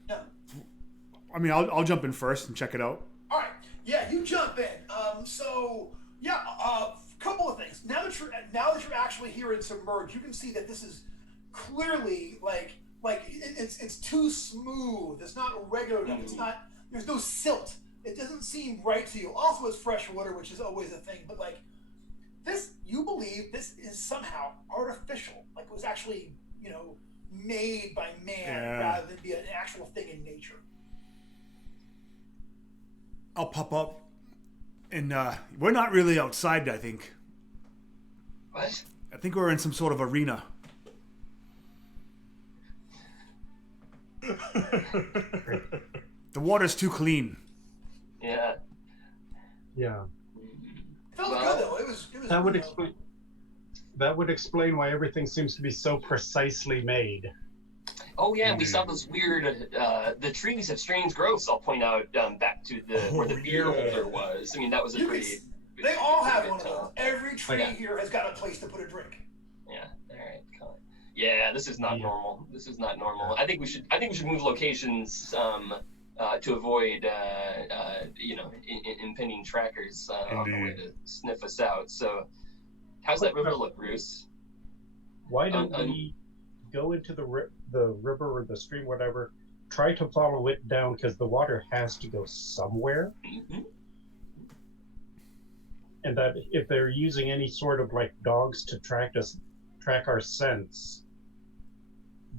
No. I mean, I'll jump in first and check it out. All right. Yeah, you jump in. So yeah, couple of things. Now that you're actually here in submerged, you can see that this is clearly like it's too smooth. It's not regular enough. It's not. There's no silt. It doesn't seem right to you. Also, it's fresh water, which is always a thing. But like this, you believe this is somehow artificial. Like it was actually made by man rather than be an actual thing in nature. I'll pop up, and we're not really outside. I think. What? I think we're in some sort of arena. The water's too clean. Yeah. Yeah. It felt Well, good though. It was. That would explain. That would explain why everything seems to be so precisely made. Oh yeah, we saw those weird. The trees have strange growths. I'll point out back to where the beer holder was. I mean, that was a You pretty. They all have good one of those. tone. Every tree Okay. here has got a place to put a drink. Yeah. All right. Cool. Yeah, this is not normal. This is not normal. I think we should move locations to avoid impending trackers on the way to sniff us out. So, how's that river look, Bruce? Why don't we go into the river or the stream, whatever, try to follow it down, because the water has to go somewhere. Mm-hmm. And that if they're using any sort of like dogs to track our scents,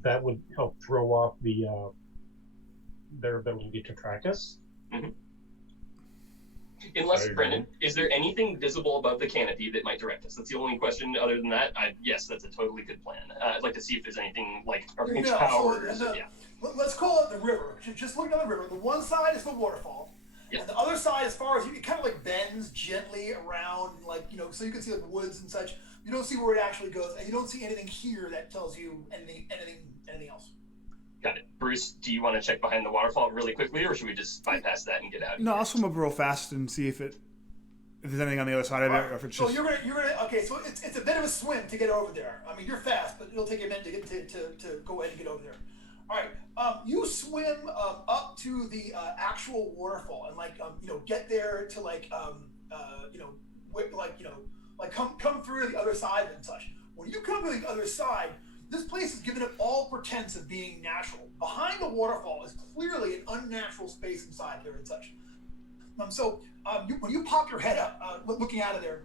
that would help throw off their ability to track us. Mm-hmm. Unless, I agree. Brendan, is there anything visible above the canopy that might direct us? That's the only question. Other than that, yes, that's a totally good plan. I'd like to see if there's anything like are there any towers? Yeah. Let's call it the river. Just look at the river. The one side is the waterfall. Yeah. And the other side, as far as it kind of like bends gently around, like, so you can see like woods and such. You don't see where it actually goes, and you don't see anything here that tells you anything else. Got it. Bruce, do you want to check behind the waterfall really quickly, or should we just bypass that and get out? No, I'll swim up real fast and see if there's anything on the other side of it, or if it's So just. you're gonna okay. So it's a bit of a swim to get over there. I mean, you're fast, but it'll take you a minute to get to go ahead and get over there. All right, you swim up to the actual waterfall and get there to come through the other side and such. When you come to the other side, this place is given up all pretense of being natural. Behind the waterfall is clearly an unnatural space inside there and such. When you pop your head up, looking out of there,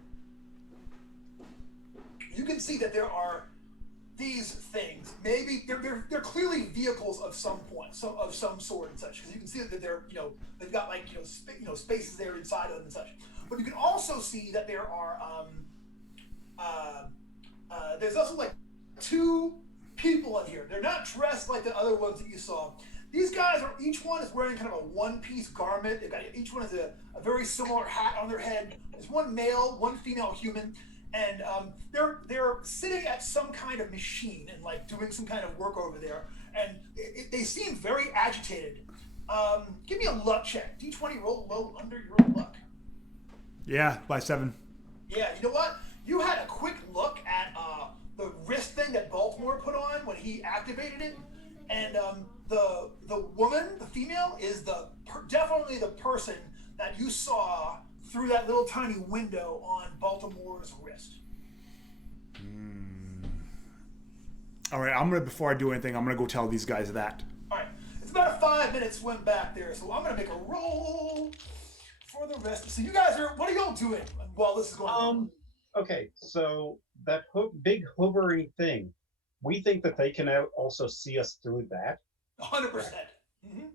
you can see that there are these things. Maybe they're clearly vehicles of some point, of some sort and such. Because you can see that they're they've got like spaces there inside of them and such. But you can also see that there are there's also like 2 people in here. They're not dressed like the other ones that you saw. These guys are, each one is wearing kind of a one-piece garment. They've got, each one has a very similar hat on their head. There's one male, one female human, and they're sitting at some kind of machine and like doing some kind of work over there. And they seem very agitated. Give me a luck check. D20, roll low, under your luck. Yeah, by 7. Yeah, you know what? You had a quick look at the wrist thing that Baltimore put on when he activated it, and the woman, the female, is definitely the person that you saw through that little tiny window on Baltimore's wrist. All right, before I do anything, I'm gonna go tell these guys that. All right, it's about a 5-minute swim back there, so I'm gonna make a roll for the rest. So you guys what are y'all doing while this is going on? Okay, so that big hovering thing, we think that they can also see us through that. 100%. Mm-hmm.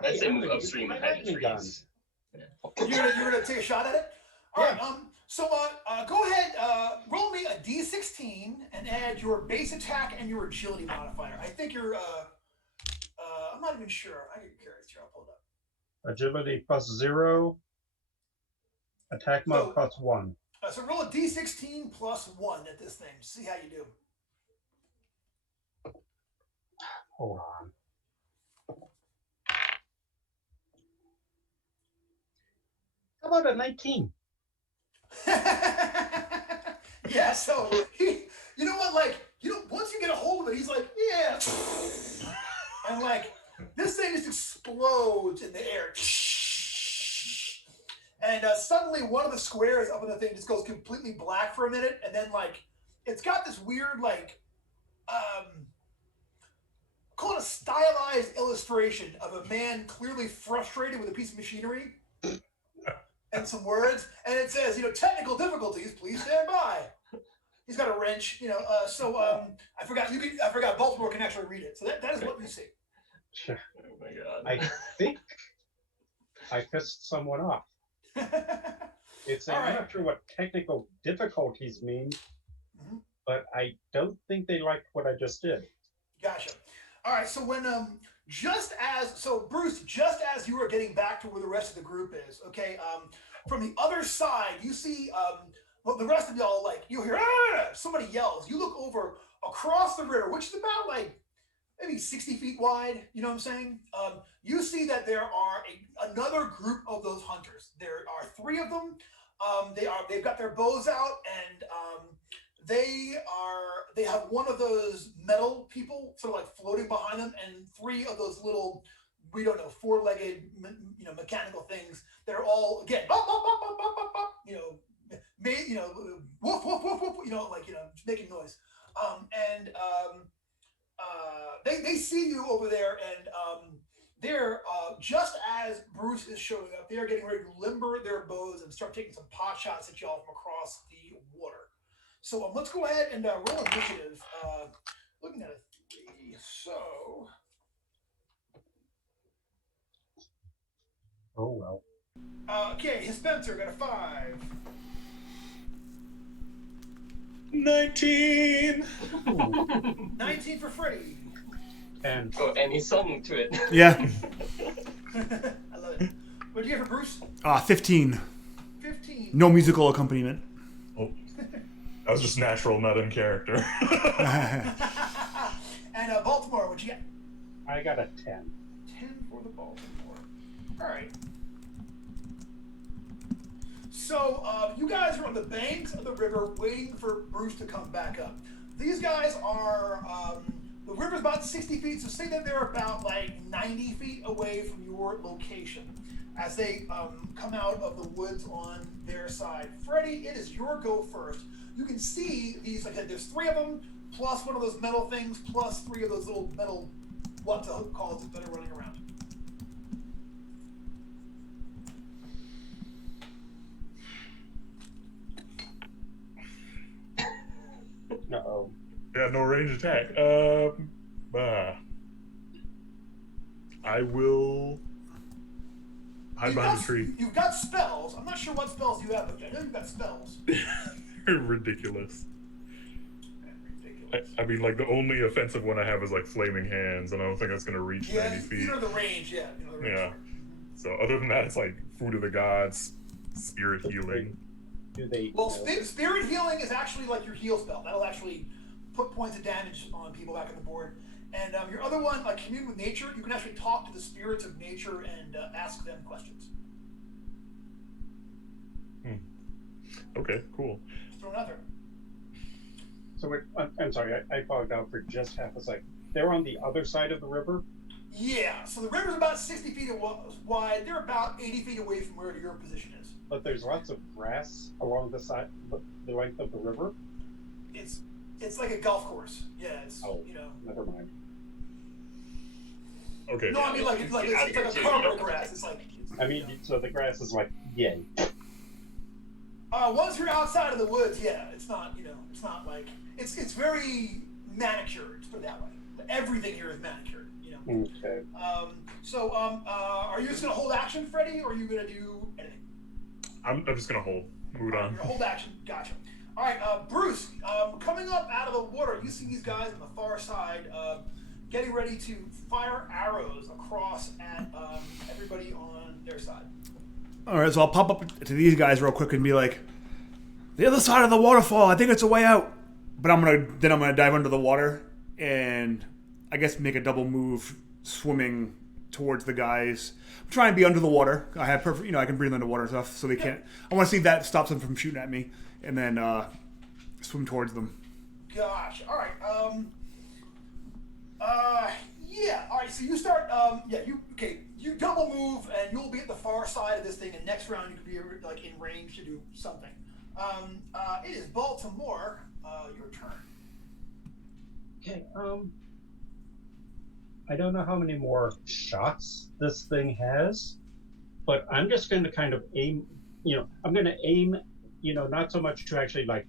I'd say move upstream behind the trees. Yeah. You're gonna take a shot at it? All right. So go ahead. Roll me a D16 and add your base attack and your agility modifier. I think you're. I'm not even sure. I get curious here. I'll pull it up. Agility +0. Attack mod +1. So roll a D16 +1 at this thing. See how you do. Hold on. How about a 19? Yeah, so you know what, like, once you get a hold of it, he's like, yeah. And like, this thing just explodes in the air. And suddenly one of the squares up in the thing just goes completely black for a minute. And then like, it's got this weird, like, call it a stylized illustration of a man clearly frustrated with a piece of machinery and some words. And it says, technical difficulties, please stand by. He's got a wrench, I forgot Baltimore can actually read it. So that is what you see. Oh my god. I think I pissed someone off. It's I'm not sure what technical difficulties mean, but I don't think they liked what I just did. Gotcha. All right, so when Bruce, just as you were getting back to where the rest of the group is, okay, from the other side, you see the rest of y'all, like, you hear somebody yells. You look over across the river, which is about like maybe 60 feet wide. You know what I'm saying? You see that there are another group of those hunters. There are 3 of them. They've got their bows out, and they have one of those metal people sort of like floating behind them, and 3 of those little, we don't know, 4-legged, mechanical things that are all, again, bop, bop, bop, bop, bop, bop, bop, woof, woof, woof, woof, making noise. They see you over there, and they're just as Bruce is showing up, they are getting ready to limber their bows and start taking some pot shots at y'all from across the water. So let's go ahead and roll initiative. Looking at a 3, so. Oh well. Okay, Spencer got a 5. 19. 19 for Freddy. And And he sung to it. Yeah. I love it. What did you get for Bruce? 15. 15. No musical accompaniment. Oh, that was just natural, not in character. And Baltimore, what'd you get? I got a 10. 10 for the Baltimore. All right. So you guys are on the banks of the river waiting for Bruce to come back up. These guys are, the river's about 60 feet, so say that they're about like 90 feet away from your location as they come out of the woods on their side. Freddy, it is your go first. You can see these, like I said, there's 3 of them, plus one of those metal things, plus 3 of those little metal, what the hook calls it, that are running around. Uh-oh. got no range attack. I will hide behind the tree. You've got spells. I'm not sure what spells you have, but I know you've got spells. They're ridiculous. I mean, like, the only offensive one I have is, like, Flaming Hands, and I don't think that's going to reach 90 feet. You know the range, yeah. You know the range. Yeah. So, other than that, it's, like, Food of the Gods, Spirit Healing. Do they... Well, Spirit Healing is actually, like, your heal spell. That'll actually put points of damage on people back on the board. And your other one, like, Commune with Nature, you can actually talk to the spirits of nature and ask them questions. Okay, cool. Just throw it out there. So I'm sorry, I fogged out for just half a second. They're on the other side of the river? Yeah, so the river's about 60 feet wide. They're about 80 feet away from where your position is. But there's lots of grass along the side, the length of the river? It's like a golf course. Yeah, it's, you know. Never mind. Okay. No, I mean, like, it's like a carpet of grass. It's like... I mean, so the grass is like, yay. Once you're outside of the woods, yeah, it's not, you know, it's not like... It's very manicured, let's put it that way. Everything here is manicured, you know. Okay. Are you just going to hold action, Freddy, or are you going to do anything? I'm just going to hold. Move on. You're going to hold action. Gotcha. All right, Bruce, coming up out of the water, you see these guys on the far side getting ready to fire arrows across at everybody on their side. All right, so I'll pop up to these guys real quick and be like, the other side of the waterfall, I think it's a way out. But I'm gonna dive under the water and I guess make a double move swimming towards the guys. I'm trying to be under the water. I have perfect, you know, I can breathe underwater and stuff, so they can't. I want to see if that stops them from shooting at me, and then swim towards them. Gosh. All right. Yeah. All right. So you start. You double move, and you'll be at the far side of this thing. And next round, you could be like in range to do something. It is Baltimore. Your turn. Okay. I don't know how many more shots this thing has, but I'm just going to kind of aim. You know, I'm going to aim. You know, not so much to actually like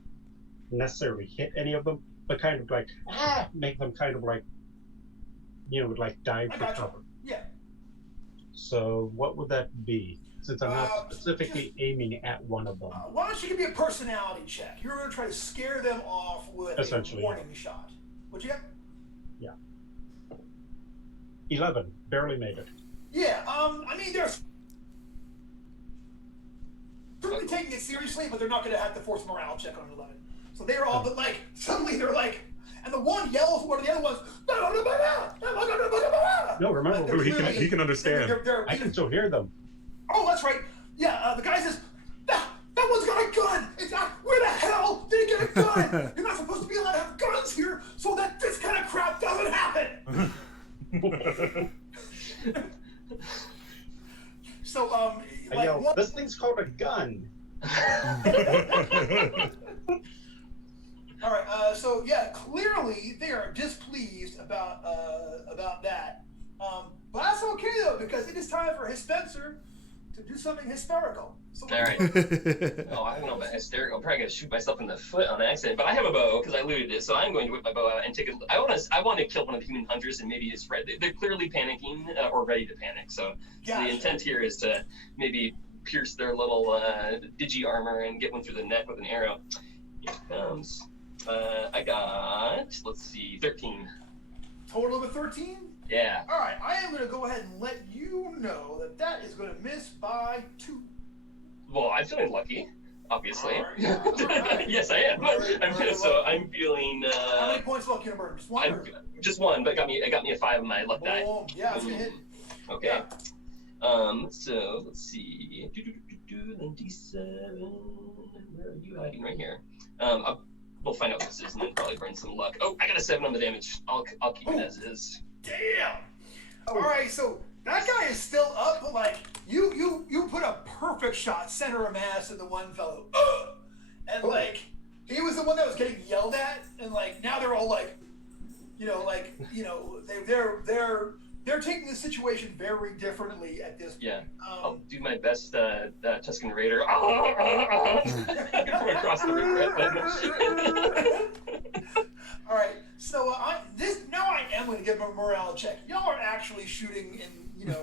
necessarily hit any of them, but kind of like make them kind of like, you know, like dive for cover. Yeah. So what would that be? Since I'm not specifically aiming at one of them. Why don't you give me a personality check? You're going to try to scare them off with a warning shot. What'd you get? Yeah. 11. Barely made it. Yeah. I mean, they're certainly taking it seriously, but they're not going to have to force morale check on 11. So they're all, but like, suddenly they're like, and the one yells, one of the other ones, no, remember, he can understand. I can still hear them. Oh, that's right. Yeah, the guy says, that one's got a gun. It's not, where the hell did he get a gun? You're not supposed to be allowed to have guns here so that this kind of crap doesn't happen. So, like, this thing's called a gun. All right, so yeah, clearly they are displeased about that. But that's okay though, because it is time for his Spencer to do something hysterical. So all right. Oh, I don't know about hysterical. I'm probably gonna shoot myself in the foot on accident. But I have a bow because I looted it, so I'm going to whip my bow out and take a. I want to kill one of the human hunters and maybe his friend. They're clearly panicking or ready to panic. So the intent here is to maybe pierce their little digi armor and get one through the neck with an arrow. Here it comes. I got, let's see, 13. Total of a 13? Yeah. All right, I am going to go ahead and let you know that is going to miss by 2. Well, I'm feeling lucky, obviously. All right. Yes, I am. So I'm feeling. How many points luck you gonna burn? Just one. Just one, but it got me a 5 on my luck die. Yeah, it's gonna hit. Okay. Yeah. So let's see. Then D7. Where are you hiding? Right here. We'll find out what this is and then probably burn some luck. Oh, I got a 7 on the damage. I'll keep it as is. Damn. All right, so that guy is still up, but like you put a perfect shot center of mass in the one fellow, and like he was the one that was getting yelled at, and like now they're all like, they're taking the situation very differently at this point. Yeah, I'll do my best Tuscan Raider. From across the river. All right. So I am going to give them a morale check. Y'all are actually shooting, and they're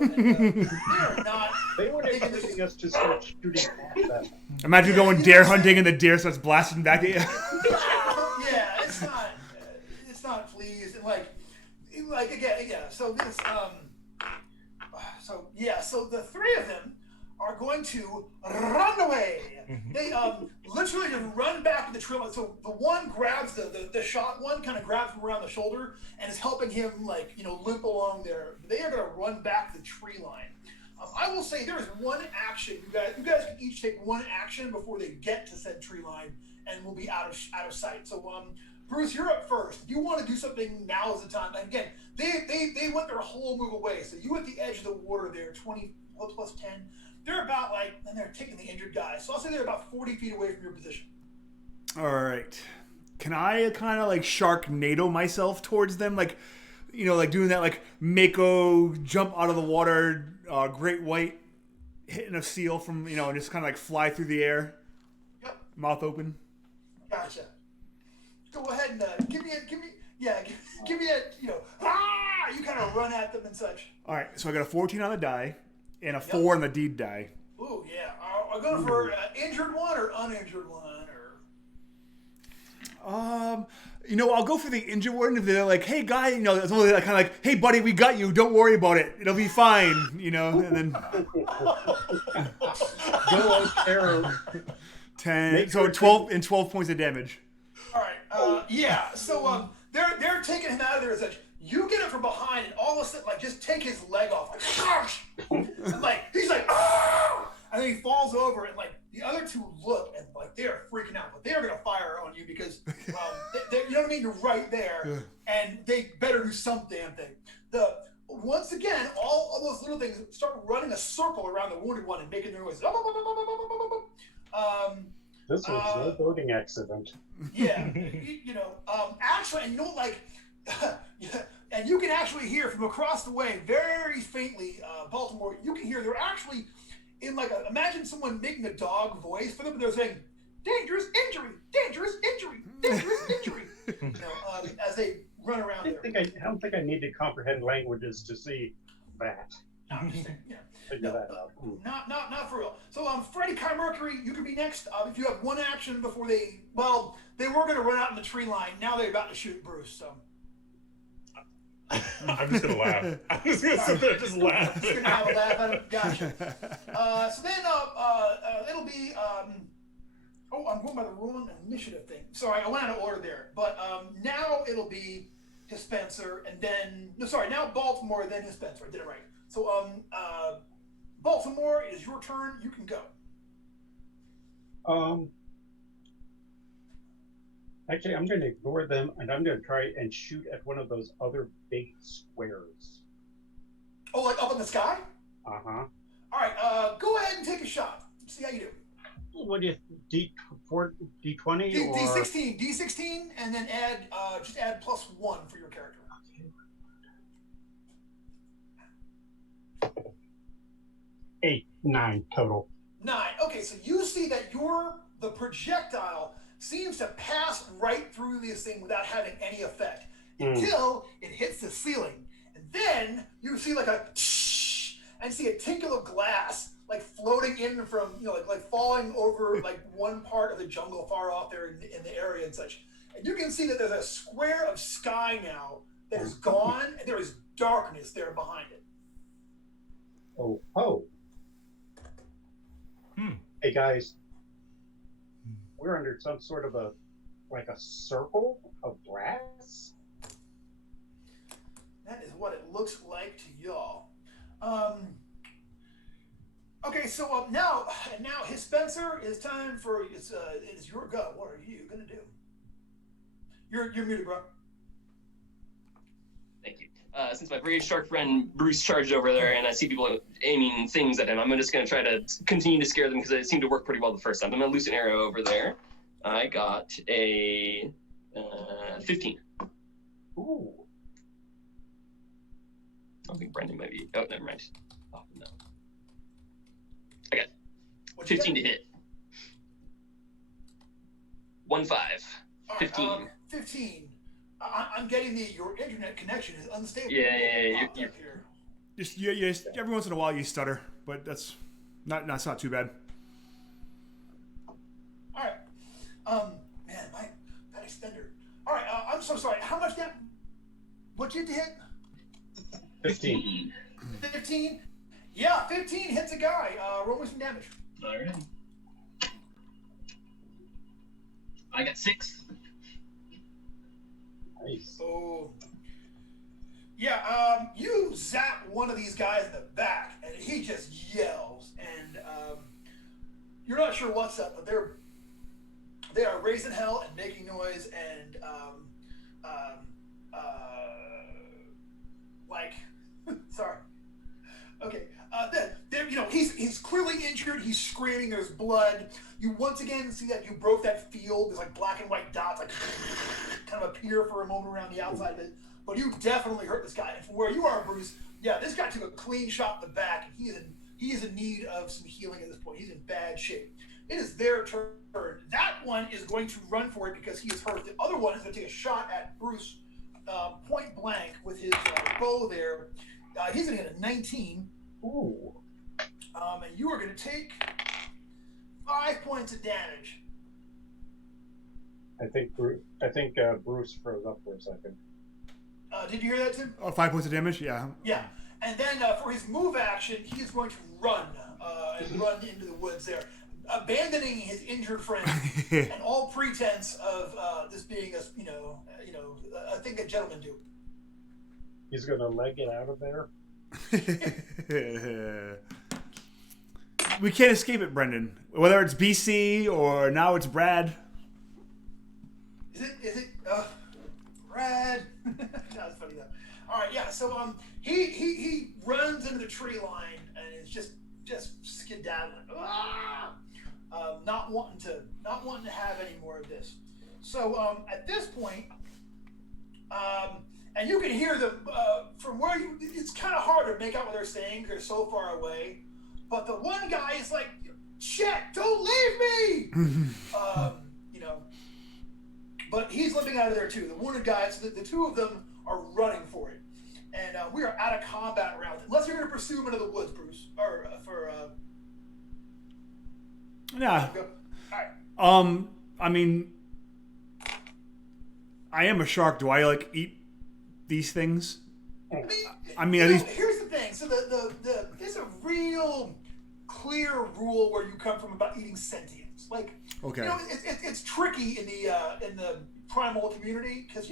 not. They weren't expecting us to start shooting at them. Imagine going dare hunting and the deer starts blasting back at you. Yeah, it's not pleased, and like again, yeah. So this, so the three of them are going to run away. They literally just run back to the tree line. So the one grabs the shot one, kind of grabs him around the shoulder and is helping him limp along there. They are going to run back to the tree line. I will say there is one action. You guys can each take one action before they get to said tree line, and we'll be out of sight. So Bruce, you're up first. If you want to do something, now is the time. And again, they went their whole move away. So you at the edge of the water there, 20 plus 10. They're about and they're taking the injured guy. So I'll say they're about 40 feet away from your position. All right. Can I kind of Sharknado myself towards them? Doing that Mako jump out of the water, great white hitting a seal from, and just kind of fly through the air. Yep. Mouth open. Gotcha. Go ahead and give me that, you kind of run at them and such. All right. So I got a 14 on the die and a 4 on the deed die. Ooh, yeah. Are we going for injured one or uninjured one? I'll go for the injured one if they're like, hey, guy, it's only kind of like, hey, buddy, we got you. Don't worry about it. It'll be fine, and then... Go arrow. 10, so 12 and 12 points of damage. All right, yeah, so they're taking him out of there as such. You get him from behind and all of a sudden, just take his leg off. And, he's like, oh! And then he falls over and, the other two look and, they are freaking out. But they are going to fire on you because, you know what I mean? You're right there. And they better do some damn thing. Once again, all of those little things start running a circle around the wounded one and making their noise. This was a boating accident. Yeah. Actually, and and you can actually hear from across the way, very faintly, Baltimore, you can hear they're actually in imagine someone making a dog voice for them, and they're saying, dangerous injury, dangerous injury, dangerous injury. As they run around there. I don't think I need to comprehend languages to see that. No, I'm just saying, Figure that out. Not for real. So, Freddie Kai Mercury, you can be next. If you have one action before they were going to run out in the tree line. Now they're about to shoot Bruce. So. I'm just gonna laugh. I'm just gonna sit there, just laugh. Just gonna have a laugh at him. Gotcha. So then, it'll be. I'm going by the wrong initiative thing. Sorry, I went out of order there. But now it'll be his Spencer, and then now Baltimore, then his Spencer. I did it right. So Baltimore, it is your turn. You can go. Actually, I'm going to ignore them, and I'm going to try and shoot at one of those other big squares. Oh, up in the sky? Uh-huh. All right, go ahead and take a shot. See how you do. What do you, D20 or? D16, and then add +1 for your character. Okay. 8, 9 total. 9. Okay, so you see that the projectile seems to pass right through this thing without having any effect until it hits the ceiling. And then you see and see a tinkle of glass floating in from, falling over one part of the jungle far off there in the area and such. And you can see that there's a square of sky now that is gone, and there is darkness there behind it. Oh. Hey guys, we're under some sort of a circle of brass. That is what it looks like to y'all. Okay, so now his Spencer, it's time for it is your go. What are you gonna do? You're muted, bro. Thank you. Since my brave shark friend Bruce charged over there, and I see people aiming things at him, I'm just going to try to continue to scare them because it seemed to work pretty well the first time. I'm going to loose an arrow over there. I got a 15. Ooh. I think Brendan might be. Oh, never mind. Oh, no. I got 15 to hit. 1-5. 15. 15. I'm getting your internet connection is unstable. Yeah. Just every once in a while you stutter, but that's not too bad. All right. Man, that extender. All right. I'm so sorry. How much that? What you hit? 15. 15. Yeah, 15 hits a guy. Roll me some damage. All right. I got 6. Nice. Oh. Yeah, you zap one of these guys in the back, and he just yells, and you're not sure what's up, but they are raising hell and making noise, and like, sorry. Okay, he's clearly injured. He's screaming. There's blood. You once again see that you broke that field. There's like black and white dots, like kind of appear for a moment around the outside of it. But you definitely hurt this guy. And from where you are, Bruce, yeah, this guy took a clean shot in the back, and he is in need of some healing at this point. He's in bad shape. It is their turn. That one is going to run for it because he is hurt. The other one is going to take a shot at Bruce point blank with his bow there. He's going to hit a 19. Ooh. And you are going to take 5 points of damage. I think Bruce froze up for a second. Did you hear that, Tim? 5 points of damage, yeah. Yeah. And then for his move action, he is going to run into the woods there, abandoning his injured friend and all pretense of this being a thing that gentlemen do. He's going to leg it out of there. We can't escape it, Brendan. Whether it's BC or now it's Brad. Is it Brad? That's funny though. All right, yeah. So he runs into the tree line and is just skedaddling. Not wanting to have any more of this. So at this point, and you can hear them from where you. It's kind of hard to make out what they're saying. They're so far away. But the one guy is like, "Shit, don't leave me!" But he's limping out of there too. The wounded guy. So the two of them are running for it, and we are out of combat around it. Unless you're going to pursue him into the woods, Bruce, or Yeah. Go. All right. I mean, I am a shark. Do I eat these things? I mean, at least here's the thing. So there's a real clear rule where you come from about eating sentience. Like, okay, it's tricky in the primal community because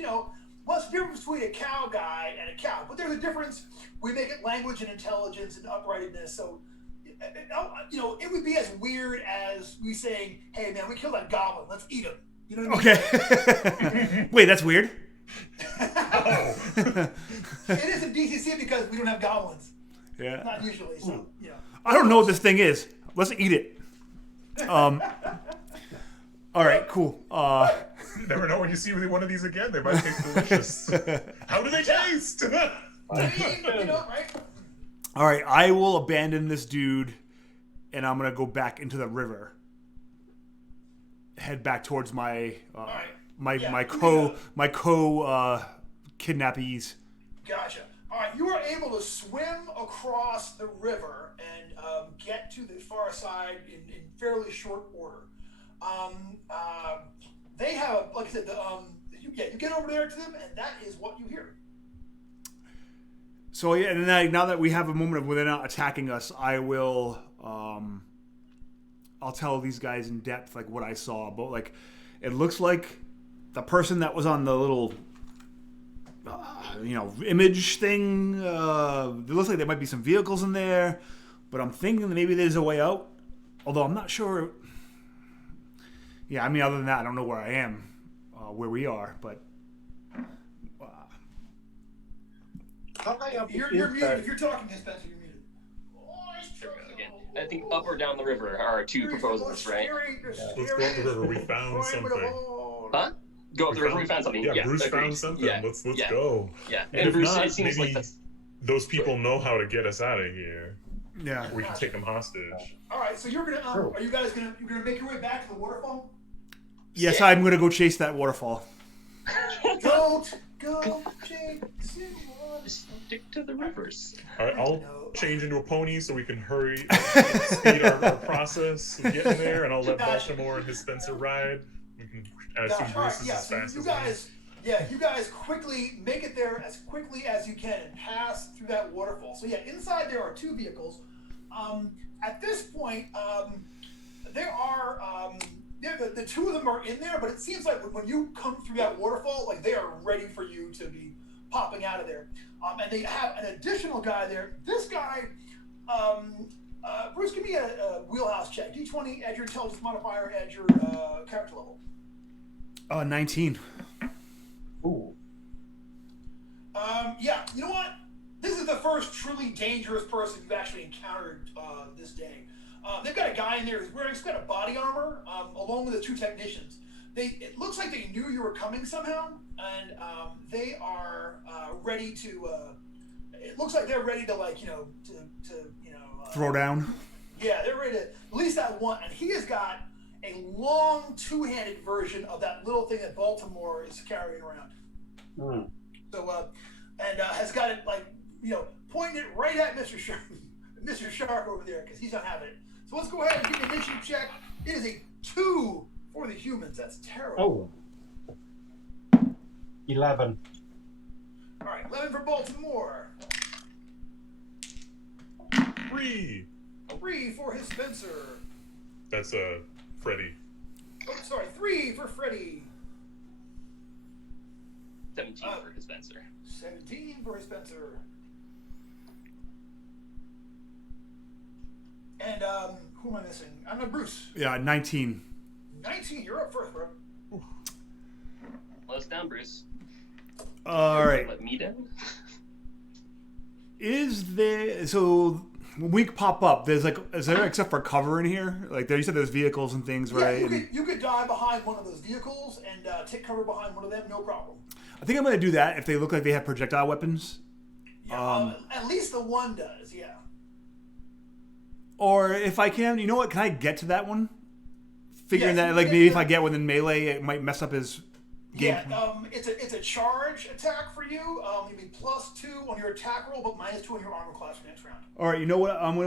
what's the difference between a cow guy and a cow? But there's a difference. We make it language and intelligence and uprightness. So it would be as weird as we saying, "Hey man, we killed that goblin. Let's eat him." You know what I mean? Okay. Wait, that's weird. It is in DCC because we don't have goblins. Yeah. Not usually. So I don't know what this thing is. Let's eat it. All right, cool. You never know when you see one of these again. They might taste delicious. How do they taste? Right? All right, I will abandon this dude, and I'm gonna go back into the river. Head back towards my kidnappees. Gotcha. All right, you are able to swim across the river and get to the far side in fairly short order. They have, like I said, you get over there to them, and that is what you hear. So yeah, and then now that we have a moment of where they're not attacking us, I will. I'll tell these guys in depth what I saw, but it looks like the person that was on the little image thing. It looks like there might be some vehicles in there, but I'm thinking that maybe there's a way out. Although I'm not sure. Yeah, I mean, other than that, I don't know where I am, where we are, but. How high up You're is muted. that? If you're talking, Spencer, you're muted. Again, I think up or down the river are two proposals, right? Let's go up the river. We found something. Huh? Go up the river. We found something. Yeah, Bruce agreed. found something. Yeah. Let's yeah. go. Yeah, And and if Bruce, not, it seems maybe like that's. those people know how to get us out of here. Yeah. We can take them hostage. All right, so you're gonna. Are you guys gonna make your way back to the waterfall? Yes, I'm gonna go chase that waterfall. Don't go chasing one. Stick to the rivers. All right, I'll change into a pony so we can speed our process of getting there, and I'll let Baltimore and his Spencer ride. We can, and I assume Bruce is as fast as you guys quickly make it there as quickly as you can and pass through that waterfall. So yeah, inside there are 2 vehicles. At this point, there are the 2 of them are in there, but it seems like when you come through that waterfall, like they are ready for you to be popping out of there. And they have an additional guy there. This guy, Bruce, give me a wheelhouse check. D20, add your intelligence modifier, add your character level. 19. Ooh. Yeah, you know what? This is the first truly dangerous person you've actually encountered this day. They've got a guy in there who's wearing some kind of body armor, along with the 2 technicians. It looks like they knew you were coming somehow, and they are ready to. It looks like they're ready to throw down. Yeah, they're ready to at least that one, and he has got a long 2-handed version of that little thing that Baltimore is carrying around. Mm. So, and has got it pointing it right at Mr. Shark, Mr. Shark over there, because he's not having it. So let's go ahead and give an initiative check. It is a 2 for the humans. That's terrible. Oh. 11. All right, 11 for Baltimore. 3. 3 for his Spencer. That's Freddy. Oh, sorry, 3 for Freddy. 17 for his Spencer. 17 for his Spencer. And who am I missing? I'm not Bruce. Yeah, 19. 19. You're up first, bro. Slow us down, Bruce. All right. Let me down. Is there when we pop up? Is there except for cover in here? Like you said, there's vehicles and things, right? Yeah, you could dive behind one of those vehicles and take cover behind one of them, no problem. I think I'm gonna do that if they look like they have projectile weapons. Yeah, at least the one does, yeah. Or if I can, you know what? Can I get to that one? Figuring Yes, that maybe if I get within melee, it might mess up his game. Yeah, it's a charge attack for you. You'll be +2 on your attack roll, but -2 on your armor class for next round. All right, you know what? I'm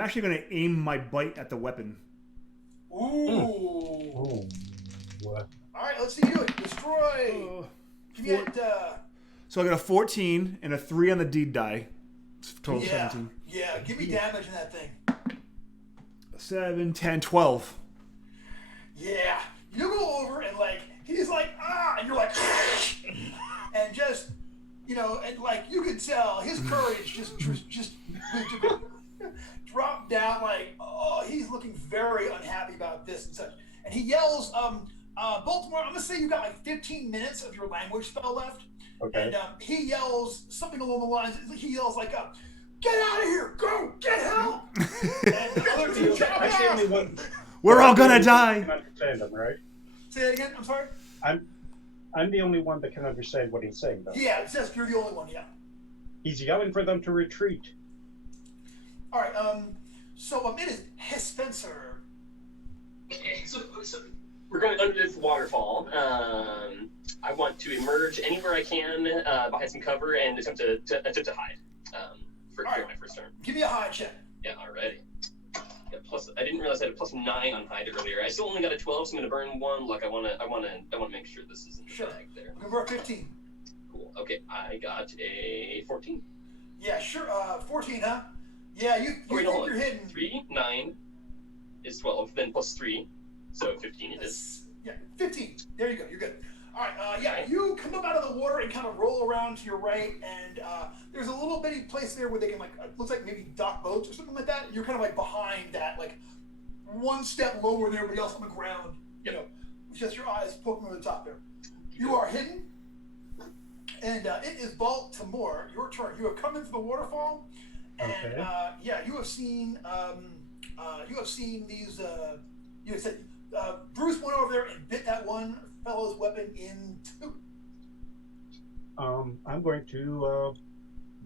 actually going to aim my bite at the weapon. Ooh. Oh. What? All right, let's see you do it. Destroy. Give me that. So I got a 14 and a 3 on the deed die. Total 17. Yeah, give me damage in that thing. 7, 10, 12. Yeah. You go over and he's like, and you're like, and just, and you could tell his courage just dropped down, he's looking very unhappy about this and such. And he yells, Baltimore, I'm going to say you've got 15 minutes of your language spell left. Okay. And he yells something along the lines, he yells get out of here, go, get help. And the other two jump out. We're all going to die. Can understand him, right? Say that again, I'm sorry? I'm the only one that can understand what he's saying, though. Yeah, it says you're the only one, yeah. He's yelling for them to retreat. All right, so it is his Spencer. Okay, so we're going under this waterfall. I want to emerge anywhere I can behind some cover and attempt to hide for right. my first turn. Give me a hide check. Yeah, alrighty. Yeah, I didn't realize I had a +9 on hide earlier. I still only got a 12, so I'm gonna burn 1. Look, I wanna make sure this isn't the bag there. We're gonna 15. Cool. Okay, I got a 14. Yeah, sure. 14, huh? Yeah, you think you're hidden. 3, 9 is 12, then +3, so 15 it is. Yeah, 15. There you go. You're good. All right. Yeah, you come up out of the water and kind of roll around to your right, and there's a little bitty place there where they can looks like maybe dock boats or something like that. You're kind of behind that, one step lower than everybody else on the ground. With just your eyes poking over the top there. You are hidden, and it is Baltimore. Your turn. You have come into the waterfall, and you have seen these. You said Bruce went over there and bit that one fellow's weapon in 2. I'm going to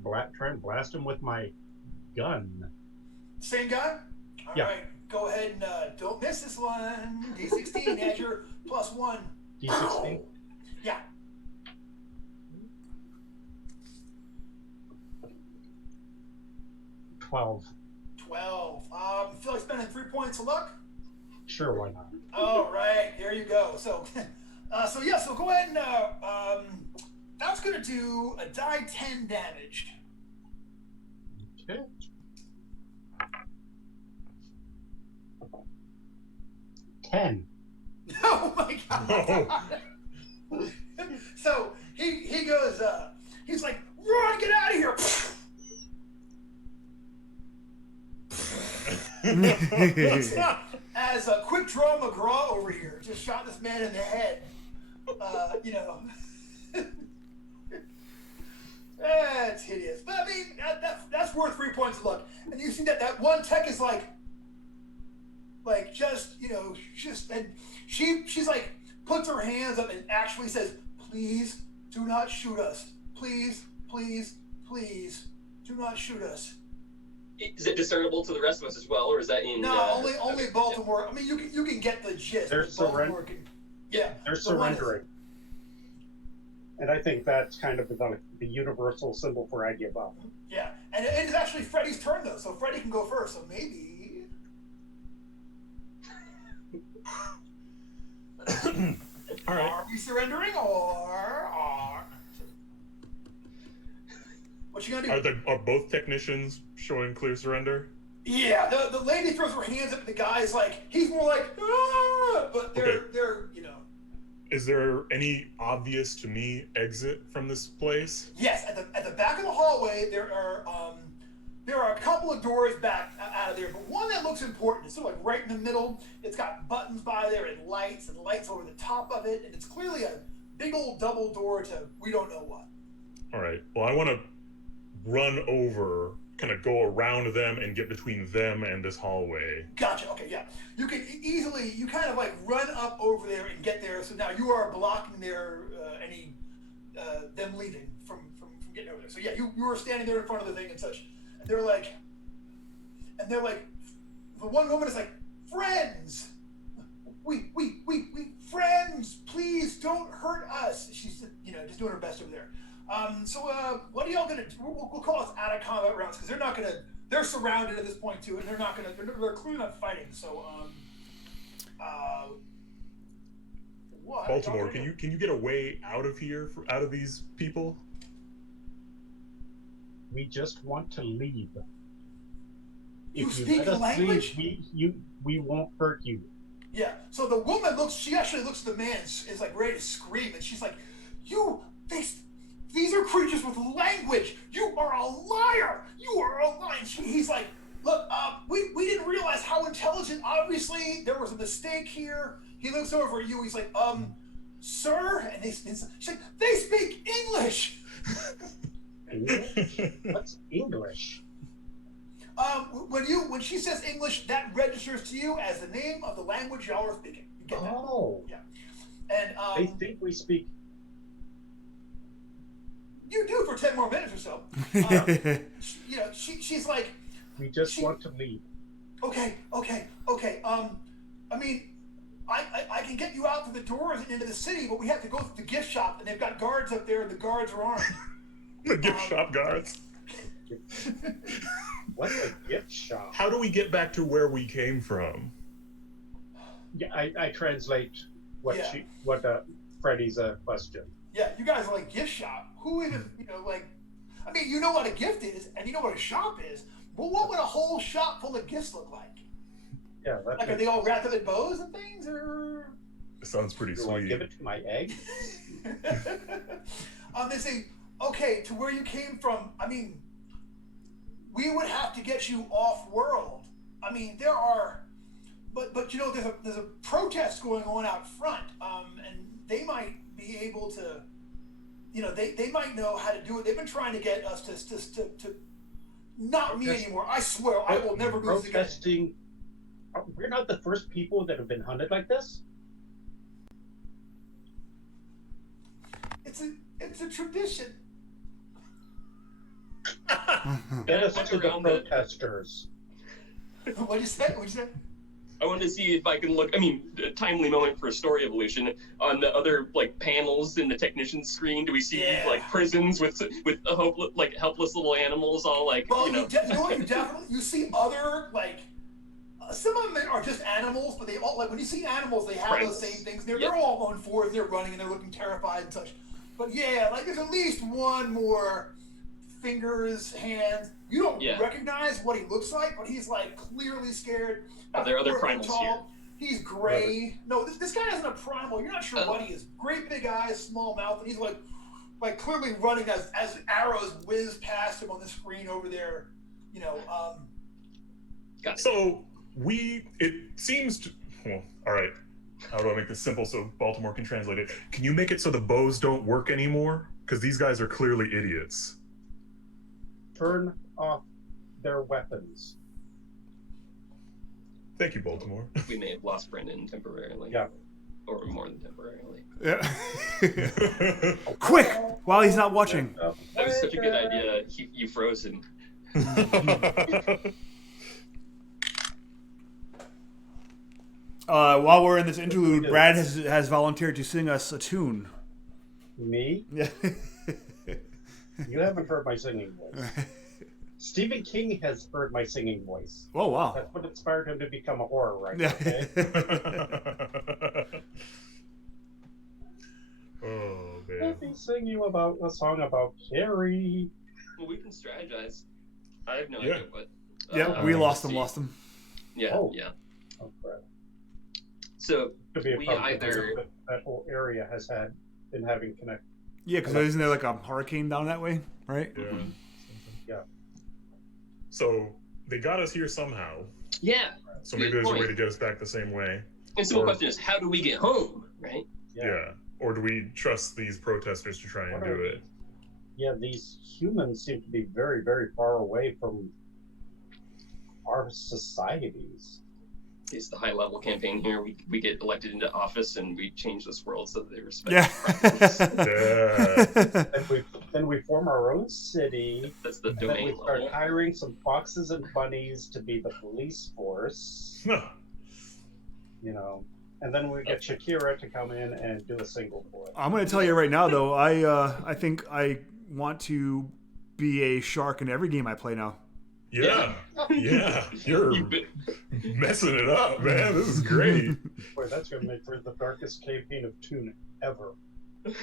try and blast him with my gun. Same guy? All right. Go ahead and don't miss this one. D16 has your +1. D16? Yeah. 12. 12. You feel like spending 3 points of luck? Sure, why not? All right, there you go. So, so go ahead and that's gonna do a die 10 damage. Okay. $10. Oh my god! So he goes. He's like, run, get out of here! As a quick draw McGraw over here just shot this man in the head. That's hideous. But I mean, that's worth 3 points of luck. And you see that one tech is like and she's like puts her hands up and actually says, "Please do not shoot us. Please, please, please, do not shoot us." Is it discernible to the rest of us as well, or is that in? No, only Baltimore. I mean, you can get the gist. They're They're surrendering. And I think that's kind of the universal symbol for I give up. Yeah, and it's actually Freddy's turn though, so Freddy can go first. So maybe. All right. Are we surrendering or what you gonna do? Are both technicians showing clear surrender? Yeah, the lady throws her hands up, and the guy's like, he's more like, ah! But they're Is there any obvious to me exit from this place? Yes, at the back of the hallway there are a couple of doors back out of there, but one that looks important. It's sort of like right in the middle. It's got buttons by there and lights over the top of it, and it's clearly a big old double door to we don't know what. All right. Well, I want to run over, kind of go around them and get between them and this hallway. Gotcha. Okay, yeah. You can easily, you kind of like run up over there and get there. So now you are blocking their them leaving from getting over there. So yeah, you are standing there in front of the thing and such. And they're like, the one woman is like, friends, we friends, please don't hurt us. She's just doing her best over there. So what are y'all gonna do? We'll call us out of combat rounds because they're surrounded at this point too, and they're clearly not fighting. So what? Baltimore, can you get a way out of here, out of these people? We just want to leave. You If speak let the us language? leave, we won't hurt you. Yeah. So the woman actually looks at the man, is like ready to scream, and she's like, these are creatures with language. You are a liar. You are a liar. He's like, look, we didn't realize how intelligent. Obviously, there was a mistake here. He looks over at you. He's like, sir, and she's like, they speak English. English? What's English? When she says English, that registers to you as the name of the language y'all are speaking. You get that? Oh. Yeah. And They think we speak. You do for 10 more minutes or so. She's like, We just want to leave. Okay. I mean, I can get you out through the doors and into the city, but we have to go through the gift shop, and they've got guards up there, and the guards are armed. The gift shop guards. What's a gift shop? How do we get back to where we came from? Yeah, I translate what Yeah. Freddy's question. Yeah, you guys are like, gift shop? Who even, I mean, you know what a gift is, and you know what a shop is, but what would a whole shop full of gifts look like? Yeah, Like, are they all wrapped up in bows and things, or? It sounds pretty Do I sweet. give it to my egg? They say, okay, to where you came from, I mean, we would have to get you off-world. I mean, there are, but there's a protest going on out front, and they might be able to, they might know how to do it. They've been trying to get us to not me anymore. I swear, I will never do this again. Protesting. We're not the first people that have been hunted like this. It's a tradition. Get us Walk to the around it. protesters. What'd you say? I wanted to see if I can look. I mean, a timely moment for a story evolution. On the other like panels in the technician's screen, do we see like prisons with helpless little animals, all like Well, you know what? You see other like. Some of them are just animals, but they all like when you see animals, they have those same things. They're all going forward, they're running, and they're looking terrified and such. But yeah, like there's at least one more fingers, hands. You don't recognize what he looks like, but he's like clearly scared. There are other primals here. He's gray. No, this guy isn't a primal. You're not sure what he is. Great big eyes, small mouth, and he's like clearly running as arrows whiz past him on the screen over there. You know. Got it. So it seems to. Well, all right. How do I make this simple so Baltimore can translate it? Can you make it so the bows don't work anymore? Because these guys are clearly idiots. Turn off their weapons. Thank you, Baltimore. We may have lost Brendan temporarily. Yeah. Or more than temporarily. Yeah. Quick! While he's not watching. That was such a good idea. You froze him. While we're in this interlude, Brad has volunteered to sing us a tune. Me? Yeah. You haven't heard my singing voice. Stephen King has heard my singing voice. Oh, wow. That's what inspired him to become a horror writer, Yeah. okay? Oh, man. Let me sing you about a song about Carrie. Well, we can strategize. I have no idea what. Yeah, we lost him. Yeah, Oh. yeah. Oh, crap. So Could be a we problem either. that whole area has been having connect. Yeah, because isn't there like a hurricane down that way, right? Yeah. Yeah. So they got us here somehow. Yeah. So maybe there's a way to get us back the same way. And so the question is, how do we get home, right? Yeah. Or do we trust these protesters to try and do it? Yeah, these humans seem to be very, very far away from our societies. It's the high-level campaign here. We get elected into office and we change this world so that they respect. Yeah. Then we form our own city. That's the And domain then we start level. hiring some foxes and bunnies to be the police force. You know, and then we get Shakira to come in and do a single for it. I'm going to tell you right now, though, I think I want to be a shark in every game I play now. Yeah. You're messing it up, man. This is great. Boy, that's going to make for the darkest campaign of Toon ever. Oops,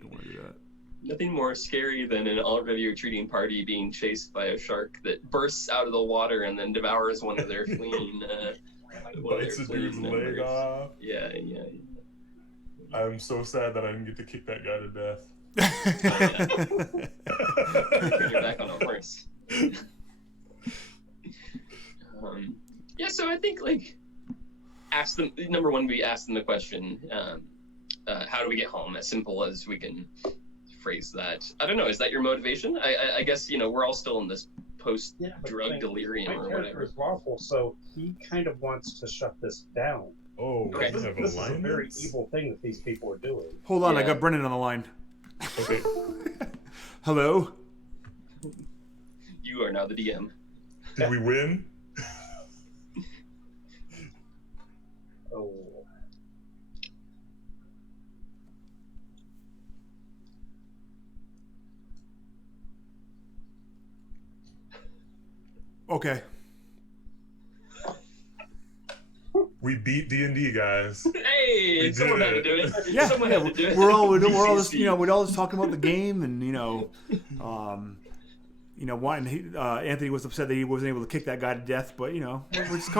don't want to do that. Nothing more scary than an already retreating party being chased by a shark that bursts out of the water and then devours one of their fleeing. Bites the dude's leg off. Yeah. I'm so sad that I didn't get to kick that guy to death. You're back on a horse. So I think ask them. Number one, we ask them the question, how do we get home? As simple as we can phrase that. I don't know. Is that your motivation? I guess we're all still in this post-drug delirium or whatever. My character is lawful, so he kind of wants to shut this down. Oh, okay. This This is a very evil thing that these people are doing. Hold on, I Yeah. got Brendan on the line. Okay. Hello? You are now the DM. Did we win? Oh. Okay. We beat D&D, guys. Hey, We someone did had to do it. Yeah, Someone had to do it. we're all just we're all just talking about the game, and Anthony was upset that he wasn't able to kick that guy to death, but we're just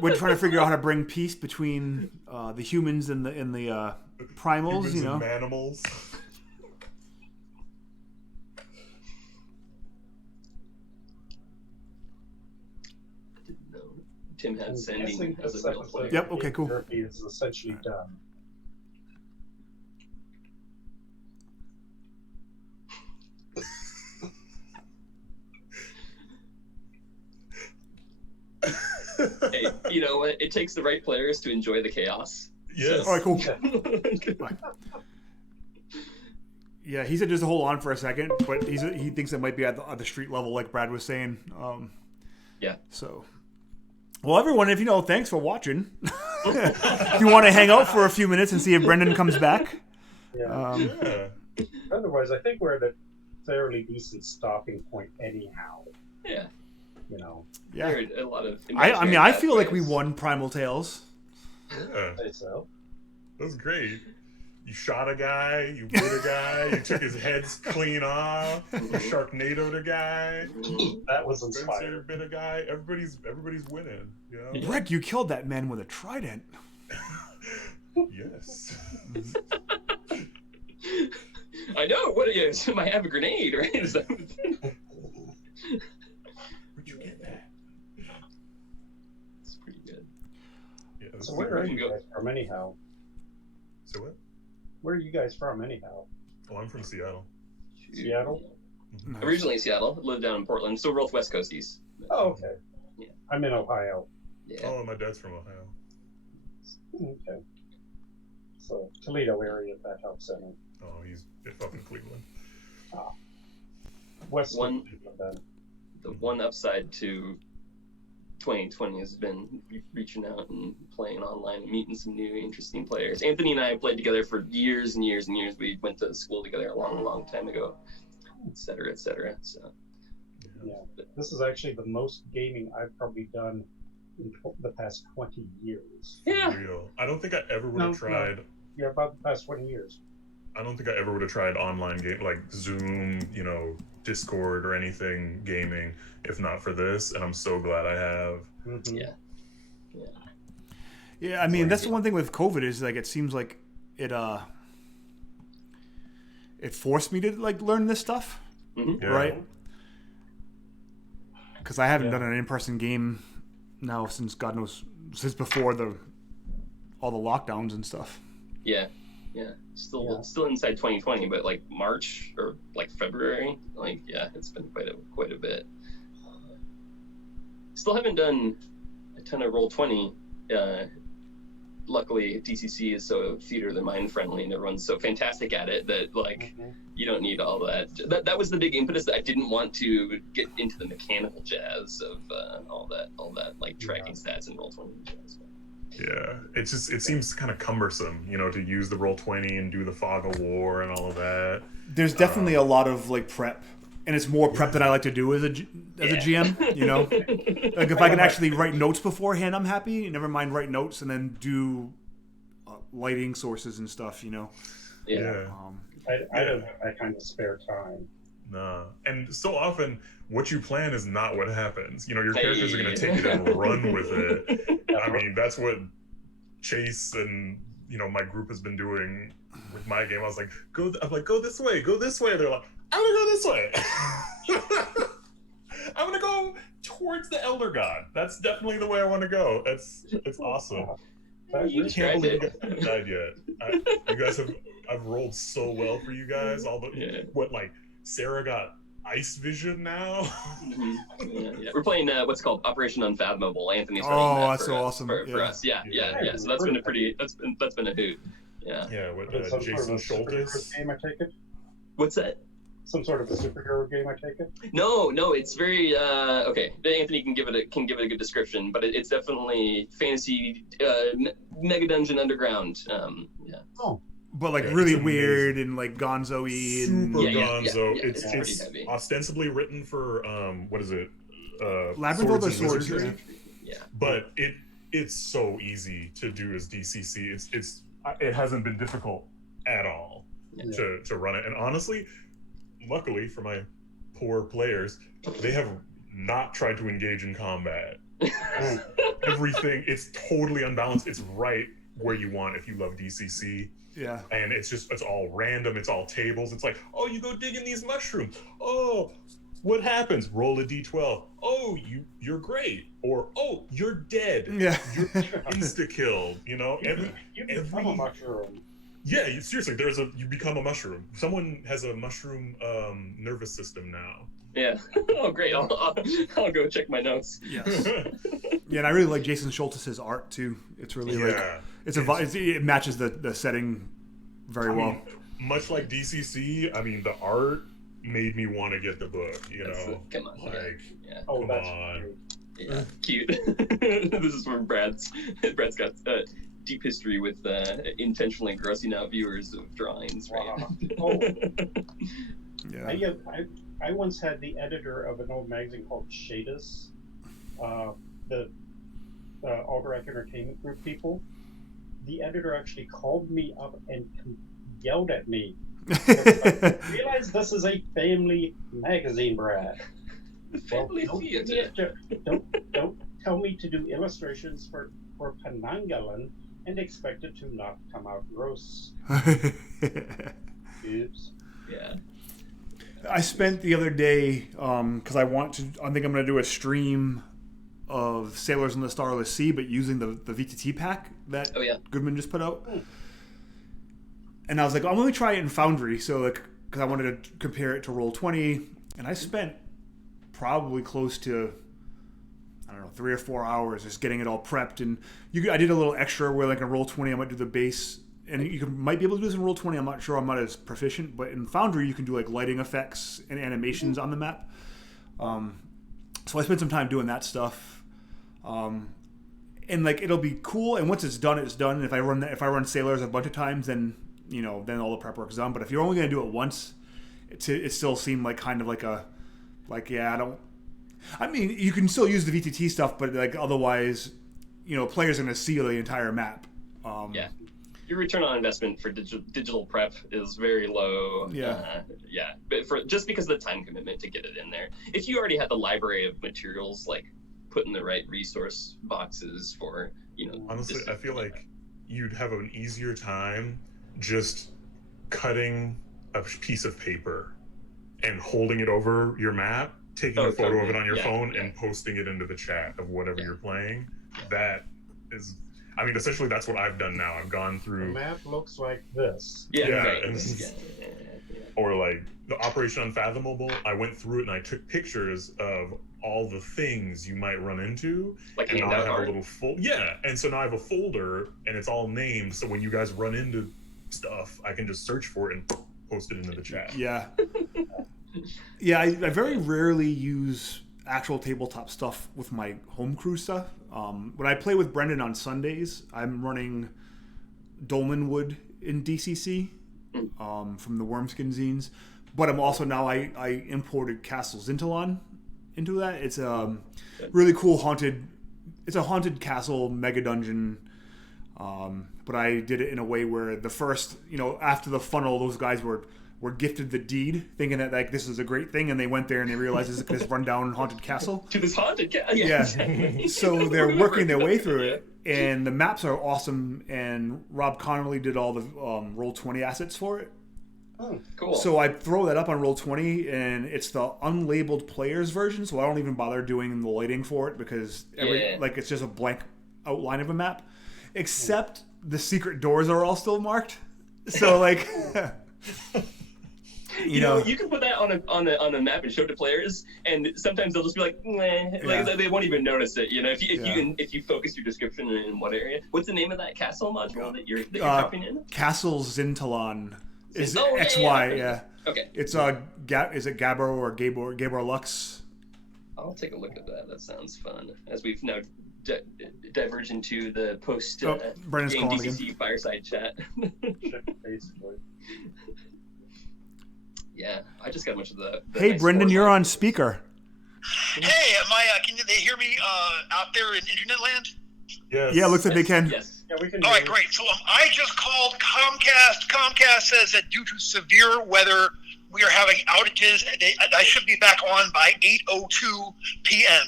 we're trying to figure out how to bring peace between the humans and the primals, Humans and animals. Tim had I'm sending guessing as this a real episode player. Yep, okay, cool. Therapy is essentially done. Hey, you know what? It takes the right players to enjoy the chaos. Yes. All right, cool. Yeah, he said just to hold on for a second, but he thinks it might be at the street level, like Brad was saying. Yeah. So, Well, everyone, if you know, thanks for watching. If you want to hang out for a few minutes and see if Brendan comes back. Yeah. Otherwise, I think we're at a fairly decent stopping point anyhow. Yeah. You know. Yeah. There are a lot of I mean, I feel like we pathways. won Primal Tales. Yeah. I'd say so. That was great. You shot a guy, you bit a guy, you took his heads clean off, you Sharknadoed a guy, That was Spencer inspiring. bit a guy. Everybody's winning, you know? Rick, you killed that man with a trident. Yes. I know. What? Yeah, I have a grenade, right? Is that... Where'd you get that? It's pretty good. Yeah, So where are you go. guys from anyhow? So what? Where are you guys from anyhow? Oh, I'm from Seattle. Seattle? Nice. Originally Seattle, lived down in Portland, so we're both West Coasties. Oh, okay. Yeah. I'm in Ohio. Yeah. Oh, my dad's from Ohio. Okay. So Toledo area, if that helps any. Oh, he's in fucking Cleveland. West One- of Cleveland, then. The one upside to 2020 has been reaching out and playing online, meeting some new interesting players. Anthony and I played together for years and years and years. We went to school together a long, long time ago, et cetera, et cetera. So, Yeah. This is actually the most gaming I've probably done in the past 20 years. yeah. Real. I don't think I ever would No, have tried. Yeah, about the past 20 years. I don't think I ever would have tried online game like Zoom, you know, Discord or anything gaming if not for this, and I'm so glad I have. Mhm. Yeah. Yeah, I mean, that's the one thing with COVID is like it seems like it forced me to like learn this stuff, Mhm. Yeah. right? Because I haven't Yeah. done an in-person game now since God knows since before all the lockdowns and stuff. Yeah. Still inside 2020, but like March or like February, like yeah, it's been quite a bit. Still haven't done a ton of Roll20. Luckily, DCC is so theater than mind friendly, and everyone's so fantastic at it that like Mhm. you don't need all that. That was the big impetus that I didn't want to get into the mechanical jazz of all that like tracking stats and Roll20 jazz. Yeah, it seems kind of cumbersome, you know, to use the Roll20 and do the Fog of War and all of that. There's definitely a lot of like prep, and it's more prep than I like to do as a GM. You know, like if I can actually write notes beforehand, I'm happy. Never mind write notes and then do lighting sources and stuff. You know. Yeah. I don't have that kind of spare time. Nah. And so often, what you plan is not what happens. You know, your characters are going to take it and run with it. I mean, that's what Chase and, you know, my group has been doing with my game. I was like, go this way, go this way. They're like, I'm going to go this way. I'm going to go towards the Elder God. That's definitely the way I want to go. It's awesome. You I can't believe you tried guys haven't died yet. You guys I've rolled so well for you guys. Sarah got ice vision now. Yeah. We're playing what's called Operation Unfathomable. Anthony's running Oh, that that's so awesome. for Yeah. us. Yeah. So that's been that's been a hoot. Yeah. Yeah, with Is it some Jason sort of a superhero Schultes. game, I take it? What's that? Some sort of a superhero game, I take it? No, it's very okay. Anthony can give it a good description, but it's definitely fantasy, mega dungeon underground. Yeah. Oh, But like Yeah, really it's weird and like gonzo-y and Super Yeah. gonzo. It's pretty It's heavy. ostensibly written for what is it? Labyrinth of the and Swords. Wizardry. Yeah. But it's so easy to do as DCC. It hasn't been difficult at all Yeah. to run it. And honestly, luckily for my poor players, they have not tried to engage in combat. Everything, it's totally unbalanced. It's right where you want if you love DCC. yeah. And it's all random. It's all tables. It's like, oh, you go dig in these mushrooms. Oh, what happens? Roll a d12. Oh, you're great. Or oh, you're dead. Yeah. You're insta killed. You know, you become a mushroom. yeah. Seriously, you become a mushroom. Someone has a mushroom nervous system now. Yeah. Oh, great. I'll go check my notes. Yes. Yeah, and I really like Jason Schultes' art too. It's really like it matches the setting very well. Much like DCC, I mean, the art made me want to get the book. You know, Come on. like Yeah. Oh, come that's on. great. Yeah, cute. This is from Brad's. Brad's got deep history with intentionally grossing out viewers of drawings, right? Wow. Oh, Yeah. I once had the editor of an old magazine called Shadus, the alt-right entertainment group people. The editor actually called me up and yelled at me. Realize this is a family magazine, Brad. Family theater. Don't tell me to do illustrations for Penangalan and expect it to not come out gross. Oops. Yeah. I spent the other day because I think I'm going to do a stream of Sailors in the Starless Sea, but using the VTT pack that Goodman just put out. And I was like, I'm going to try it in Foundry, so because I wanted to compare it to Roll20, and I spent probably close to 3 or 4 hours just getting it all prepped. And I did a little extra where, like, in Roll20, I might do the base, and you might be able to do this in Roll20. I'm not sure. I'm not as proficient, but in Foundry, you can do like lighting effects and animations on the map. So I spent some time doing that stuff. And like it'll be cool. And once it's done, it's done. And if I run Sailors a bunch of times, then then all the prep work's done. But if you're only going to do it once, it still seemed like kind of like I mean, you can still use the VTT stuff, but like otherwise, players are going to see the entire map. Yeah. Your return on investment for digital prep is very low. Yeah. But just because of the time commitment to get it in there. If you already had the library of materials, like put in the right resource boxes for, Honestly, I feel like you'd have an easier time just cutting a piece of paper and holding it over your map, taking a photo of it on your phone and posting it into the chat of whatever you're playing. That is... I mean, essentially, that's what I've done now. I've gone through... The map looks like this. Or like the Operation Unfathomable, I went through it and I took pictures of all the things you might run into. Like and now I have art? a little and so now I have a folder and it's all named. So when you guys run into stuff, I can just search for it and post it into the chat. Yeah. Yeah, I very rarely use actual tabletop stuff with my home crew stuff. When I play with Brendan on Sundays, I'm running Dolmenwood in DCC from the Wormskin zines. But I'm also now I imported Castle Zintalon into that. It's a really cool haunted castle mega dungeon. But I did it in a way where the first, after the funnel, those guys were gifted the deed, thinking that like this is a great thing, and they went there and they realized it's this rundown haunted castle. To this haunted castle. Yeah. So they're working their way through it, and the maps are awesome. And Rob Connolly did all the Roll20 assets for it. Oh, cool. So I throw that up on Roll20, and it's the unlabeled players version. So I don't even bother doing the lighting for it because it's just a blank outline of a map, except the secret doors are all still marked. So like. You can put that on a map and show it to players, and sometimes they'll just be like, "Meh," they won't even notice it. If you focus your description in what area. What's the name of that castle module that you're dropping in? Castle Zintalon is Oh, yeah, XY. yeah. Okay. It's is it Gabor or Gabor Lux? I'll take a look at that. That sounds fun. As we've now diverged into the post game DCC fireside chat. Basically. Yeah, I just got much of the hey, nice Brendan, you're on speaker. Hey, can they hear me out there in internet land? Yes. Yeah, looks like they can. Yes. Yeah, we can. All right, great. So I just called Comcast. Comcast says that due to severe weather, we are having outages. I should be back on by 8:02 p.m.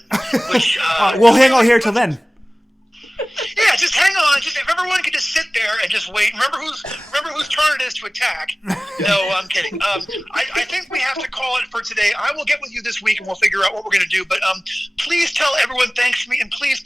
Which we'll hang out here till then. Yeah, just hang on. Just if everyone could just sit there and just wait. Remember whose turn it is to attack. No, I'm kidding. I think we have to call it for today. I will get with you this week and we'll figure out what we're going to do. But please tell everyone thanks to me, and please,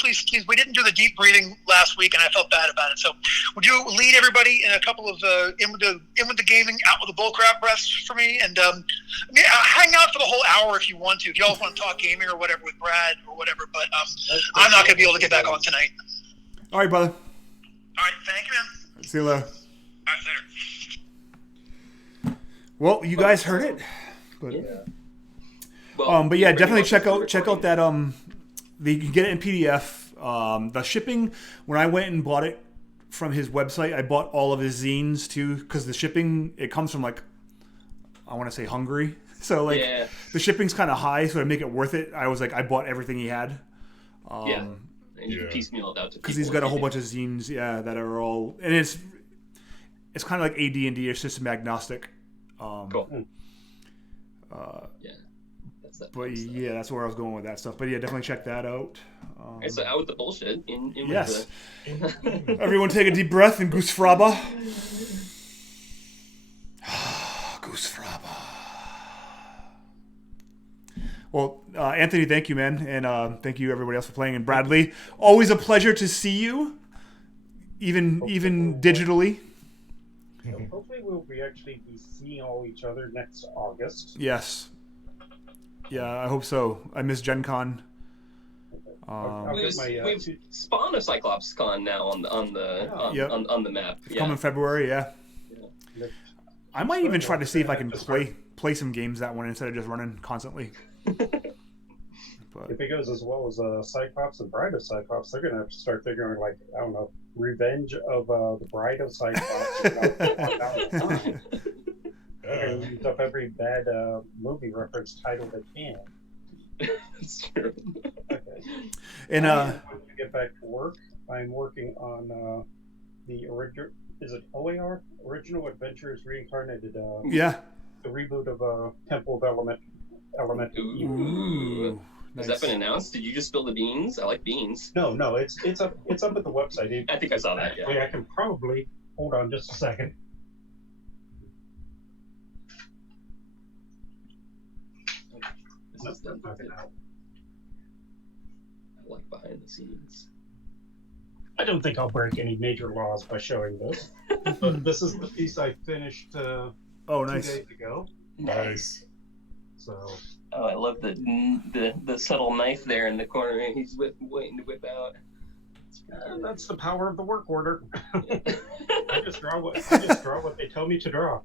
we didn't do the deep breathing last week, and I felt bad about it. So would you lead everybody in a couple of in with the gaming, out with the bullcrap breaths for me, and hang out for the whole hour if you want to. If y'all want to talk gaming or whatever with Brad or whatever, but I'm not going to be able to get back on tonight. All right, brother. All right, thank you, man. See you later. All right, later. Well, you guys heard it. But, Well, but yeah, definitely check out that you can get it in PDF. The shipping, when I went and bought it from his website, I bought all of his zines too, because the shipping, it comes from like, I want to say Hungary. So like the shipping's kind of high, so to make it worth it, I was like, I bought everything he had. And you can piecemeal it out to because he's got a whole bunch of zines, that are all, and it's kind of like AD&D or system agnostic. Cool. But that's where I was going with that stuff. But yeah, definitely check that out. So out with the bullshit. Yes. Everyone take a deep breath and Goose Fraba. Goose Fraba. Well, Anthony, thank you, man. And thank you, everybody else, for playing. And Bradley, always a pleasure to see you, even digitally. So hopefully we'll actually be seeing all each other next August. Yes. Yeah, I hope so. I miss Gen Con. We've spawned a Cyclops Con now on the map. Come in February, I might even try to see if I can play some games that one instead of just running constantly. But if it goes as well as Cyclops and Bride of Cyclops, they're going to have to start figuring, like, I don't know, Revenge of the Bride of Cyclops. And use up every bad movie reference title they can. That's true. Okay. And to get back to work, I'm working on the original. Is it OAR? Original Adventures Reincarnated. The reboot of Temple of Element. Ooh. Has that been announced? Did you just spill the beans? I like beans. No, it's up at the website. I think I saw that. I can probably hold on just a second. I like behind the scenes. I don't think I'll break any major laws by showing this. But this is the piece I finished 2 days ago. Nice. So. Oh, I love the subtle knife there in the corner. He's waiting to whip out. That's the power of the work order. I just draw what they tell me to draw.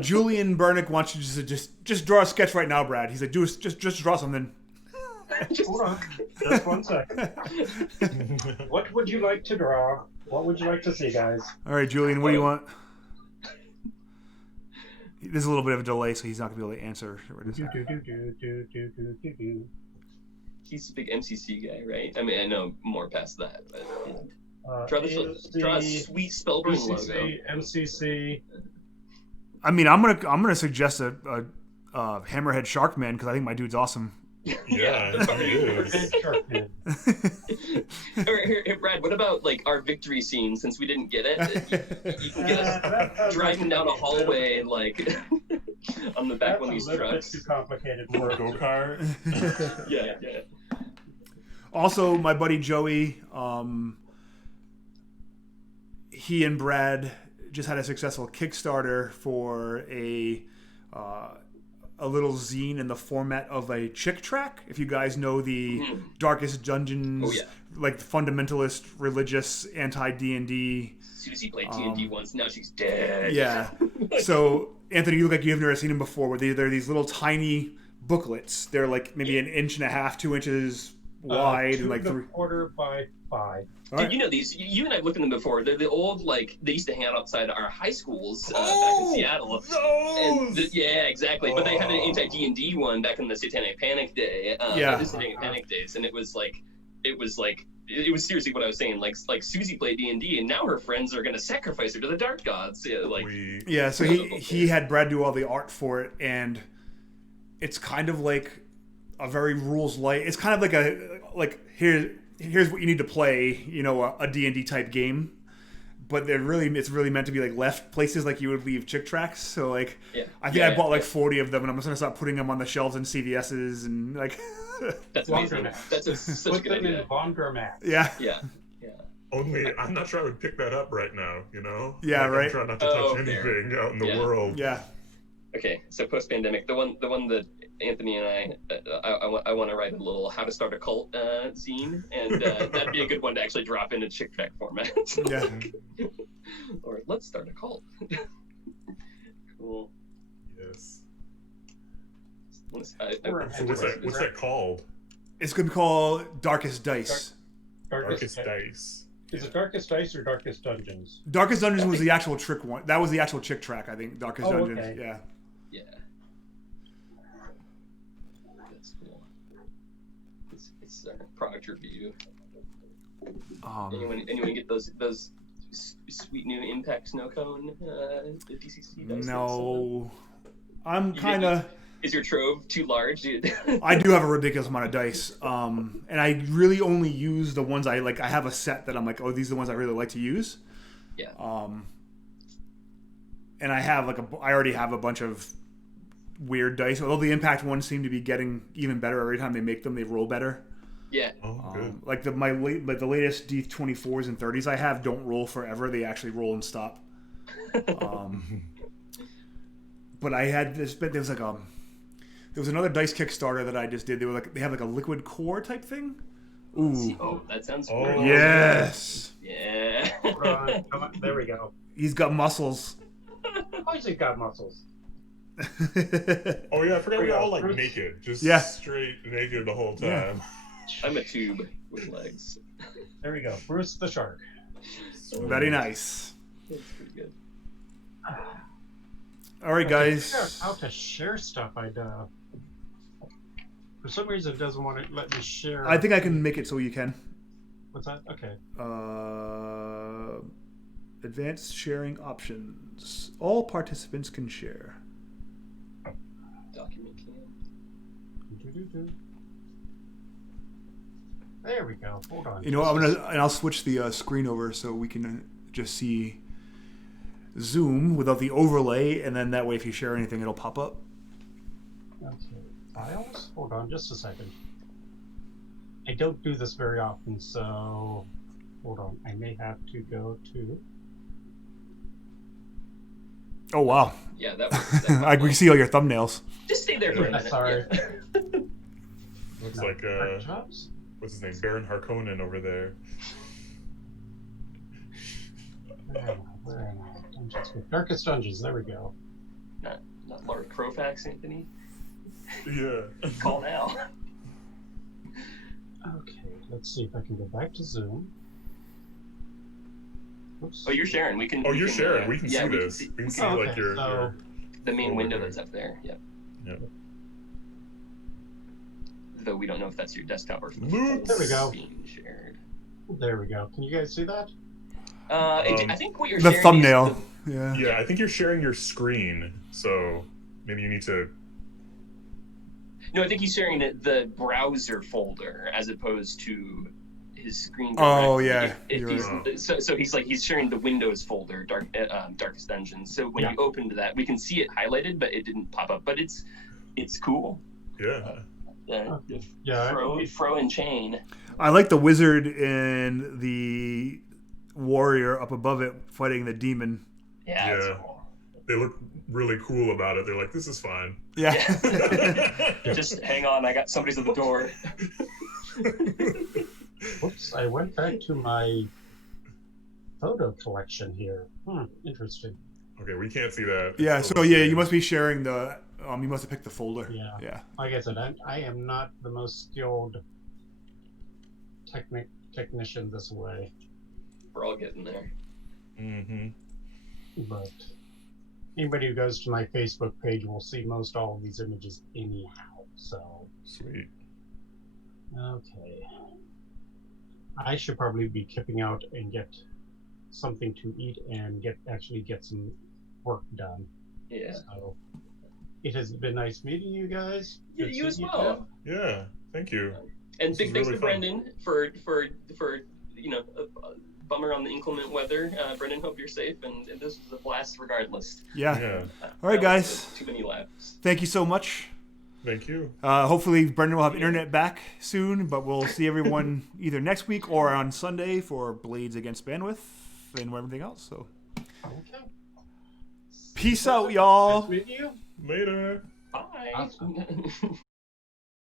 Julian Bernick wants you to just draw a sketch right now, Brad. He's like, just draw something. Hold on, just 1 second. What would you like to draw? What would you like to see, guys? All right, Julian, what do you want? There's a little bit of a delay, so he's not going to be able to answer. He's a big MCC guy, right? I mean, I know more past that, but draw a sweet Spellburn logo. MCC. I mean, I'm gonna suggest a Hammerhead Sharkman because I think my dude's awesome. Yeah, he is. Here, Brad, what about like our victory scene? Since we didn't get it, you can get us driving down a hallway like on the back of one of these trucks. Too complicated for a go-kart. Yeah. Also, my buddy Joey, he and Brad just had a successful Kickstarter for a little zine in the format of a chick track. If you guys know the Darkest Dungeons, like the fundamentalist, religious, anti-D&D. Susie played D&D once. Now she's dead. Yeah. So, Anthony, you look like you've never seen them before. Where they're these little tiny booklets. They're like maybe 1.5 inches, 2 inches wide, and like 3.25 by 5. Did you know these? You and I've looked at them before. They're the old, like, they used to hang out outside our high schools back in Seattle. Yeah, exactly. But they had an anti-D&D one back in the Satanic Panic day. The Satanic Panic days. And it was seriously what I was saying. Like Susie played D&D, and now her friends are going to sacrifice her to the dark gods. So he had Brad do all the art for it, and it's kind of like a very rules light. It's kind of like here's what you need to play, a D&D type game, but it's really meant to be like left places like you would leave chick tracks. So like, I think I bought like 40 of them, and I'm just gonna start putting them on the shelves in CVS's and like. That's amazing. That's such a good idea. In Laundromat. Yeah. Only I'm not sure I would pick that up right now. Yeah, right. I'm trying not to touch anything out in the world. Yeah. Okay, so post-pandemic, the one that Anthony and I want to write a little how to start a cult zine, and that'd be a good one to actually drop in a chick track format. Yeah. Or let's start a cult. Cool. Yes. What's that called? It's going to be called Darkest Dice. Darkest Dice. Is it Darkest Dice or Darkest Dungeons? Darkest Dungeons was the actual trick one. That was the actual chick track, I think. Darkest Dungeons. Okay. Yeah. Yeah. That's cool. It's a product review. Anyone get those sweet new Impact Snow Cone the DCC dice? No. I'm kind of... Is your trove too large, dude? I do have a ridiculous amount of dice. And I really only use the ones I like. I have a set that I'm like, oh, these are the ones I really like to use. Yeah. And I have I already have a bunch of weird dice. Although the Impact ones seem to be getting even better every time they make them. They roll better. Yeah. Oh, good. Like the latest D24s and 30s I have don't roll forever. They actually roll and stop. But I had this. There was another dice Kickstarter that I just did. They have like a liquid core type thing. Ooh. Oh, that sounds Oh. cool. Yes. Yeah. Come on. There we go. He's got muscles. Always got muscles. Oh yeah, I forgot we Yeah. all like naked, just Yeah. straight naked the whole time. Yeah. I'm a tube with legs. There we go. Bruce the Shark. Very nice. That's pretty good. All right, guys. I figured out how to share stuff. For some reason, it doesn't want to let me share. I think I can make it so you can. What's that? Okay. Advanced sharing options. All participants can share. Document can. There we go. Hold on. You know, I'll switch the screen over so we can just see Zoom without the overlay, and then that way, if you share anything, it'll pop up. Okay. Files? Hold on just a second. I don't do this very often, so hold on. I may have to go to. Oh wow! Yeah, that I can see all your thumbnails. Just stay there for a minute. Sorry. Yeah. Looks No, like jobs? what's his name, Baron Harkonnen over there. Where am I? Dungeons. Darkest Dungeons. There we go. Not Lord Crofax, Anthony. Yeah. Call now. Okay. Let's see if I can go back to Zoom. Oops. Oh, you're sharing. We can. Oh, you're sharing. We can yeah, see we this. Can We can see Oh, like okay, your the main over window there. that's up there. Yep. Yep. Though we don't know if that's your desktop or if the Loops. There we go. being shared. There we go. Can you guys see that? I think what you're The sharing thumbnail. Is Yeah. Yeah, I think you're sharing your screen, so maybe you need to. no, I think he's sharing the browser folder as opposed to his screen. Oh, directly. yeah, If you're he's, so he's sharing the Windows folder, Darkest Dungeons. So when Yeah. you opened that, we can see it highlighted, but it didn't pop up. But it's cool. Yeah. Yeah. Fro and chain. I like the wizard and the warrior up above it fighting the demon. Yeah. Yeah. That's cool. They look really cool about it. They're like, this is fine. Yeah. Just hang on, I got somebody's at the door. Whoops, I went back to my photo collection here. Interesting. Okay, we can't see that. Yeah. So yeah, you must be sharing the. You must have picked the folder. Yeah. Yeah. Like I said, I am not the most skilled technician this way, We're all getting there. Mm-hmm. but anybody who goes to my Facebook page will see most all of these images anyhow. So, Sweet. okay. I should probably be kipping out and get something to eat and actually get some work done. Yeah. So, it has been nice meeting you guys. Yeah, Good you as seeing well. Tim. Yeah, thank you. And This big is thanks really to fun. Brendan for bummer on the inclement weather. Brendan, hope you're safe, and this was a blast regardless. Yeah. Yeah, All right, That guys. was too many laughs. Thank you so much. thank you. Hopefully, Brendan will have internet back soon, but we'll see everyone either next week or on Sunday for Blades Against Bandwidth and everything else. So, Okay. peace out, y'all. Nice meeting you. Later. Bye. Awesome.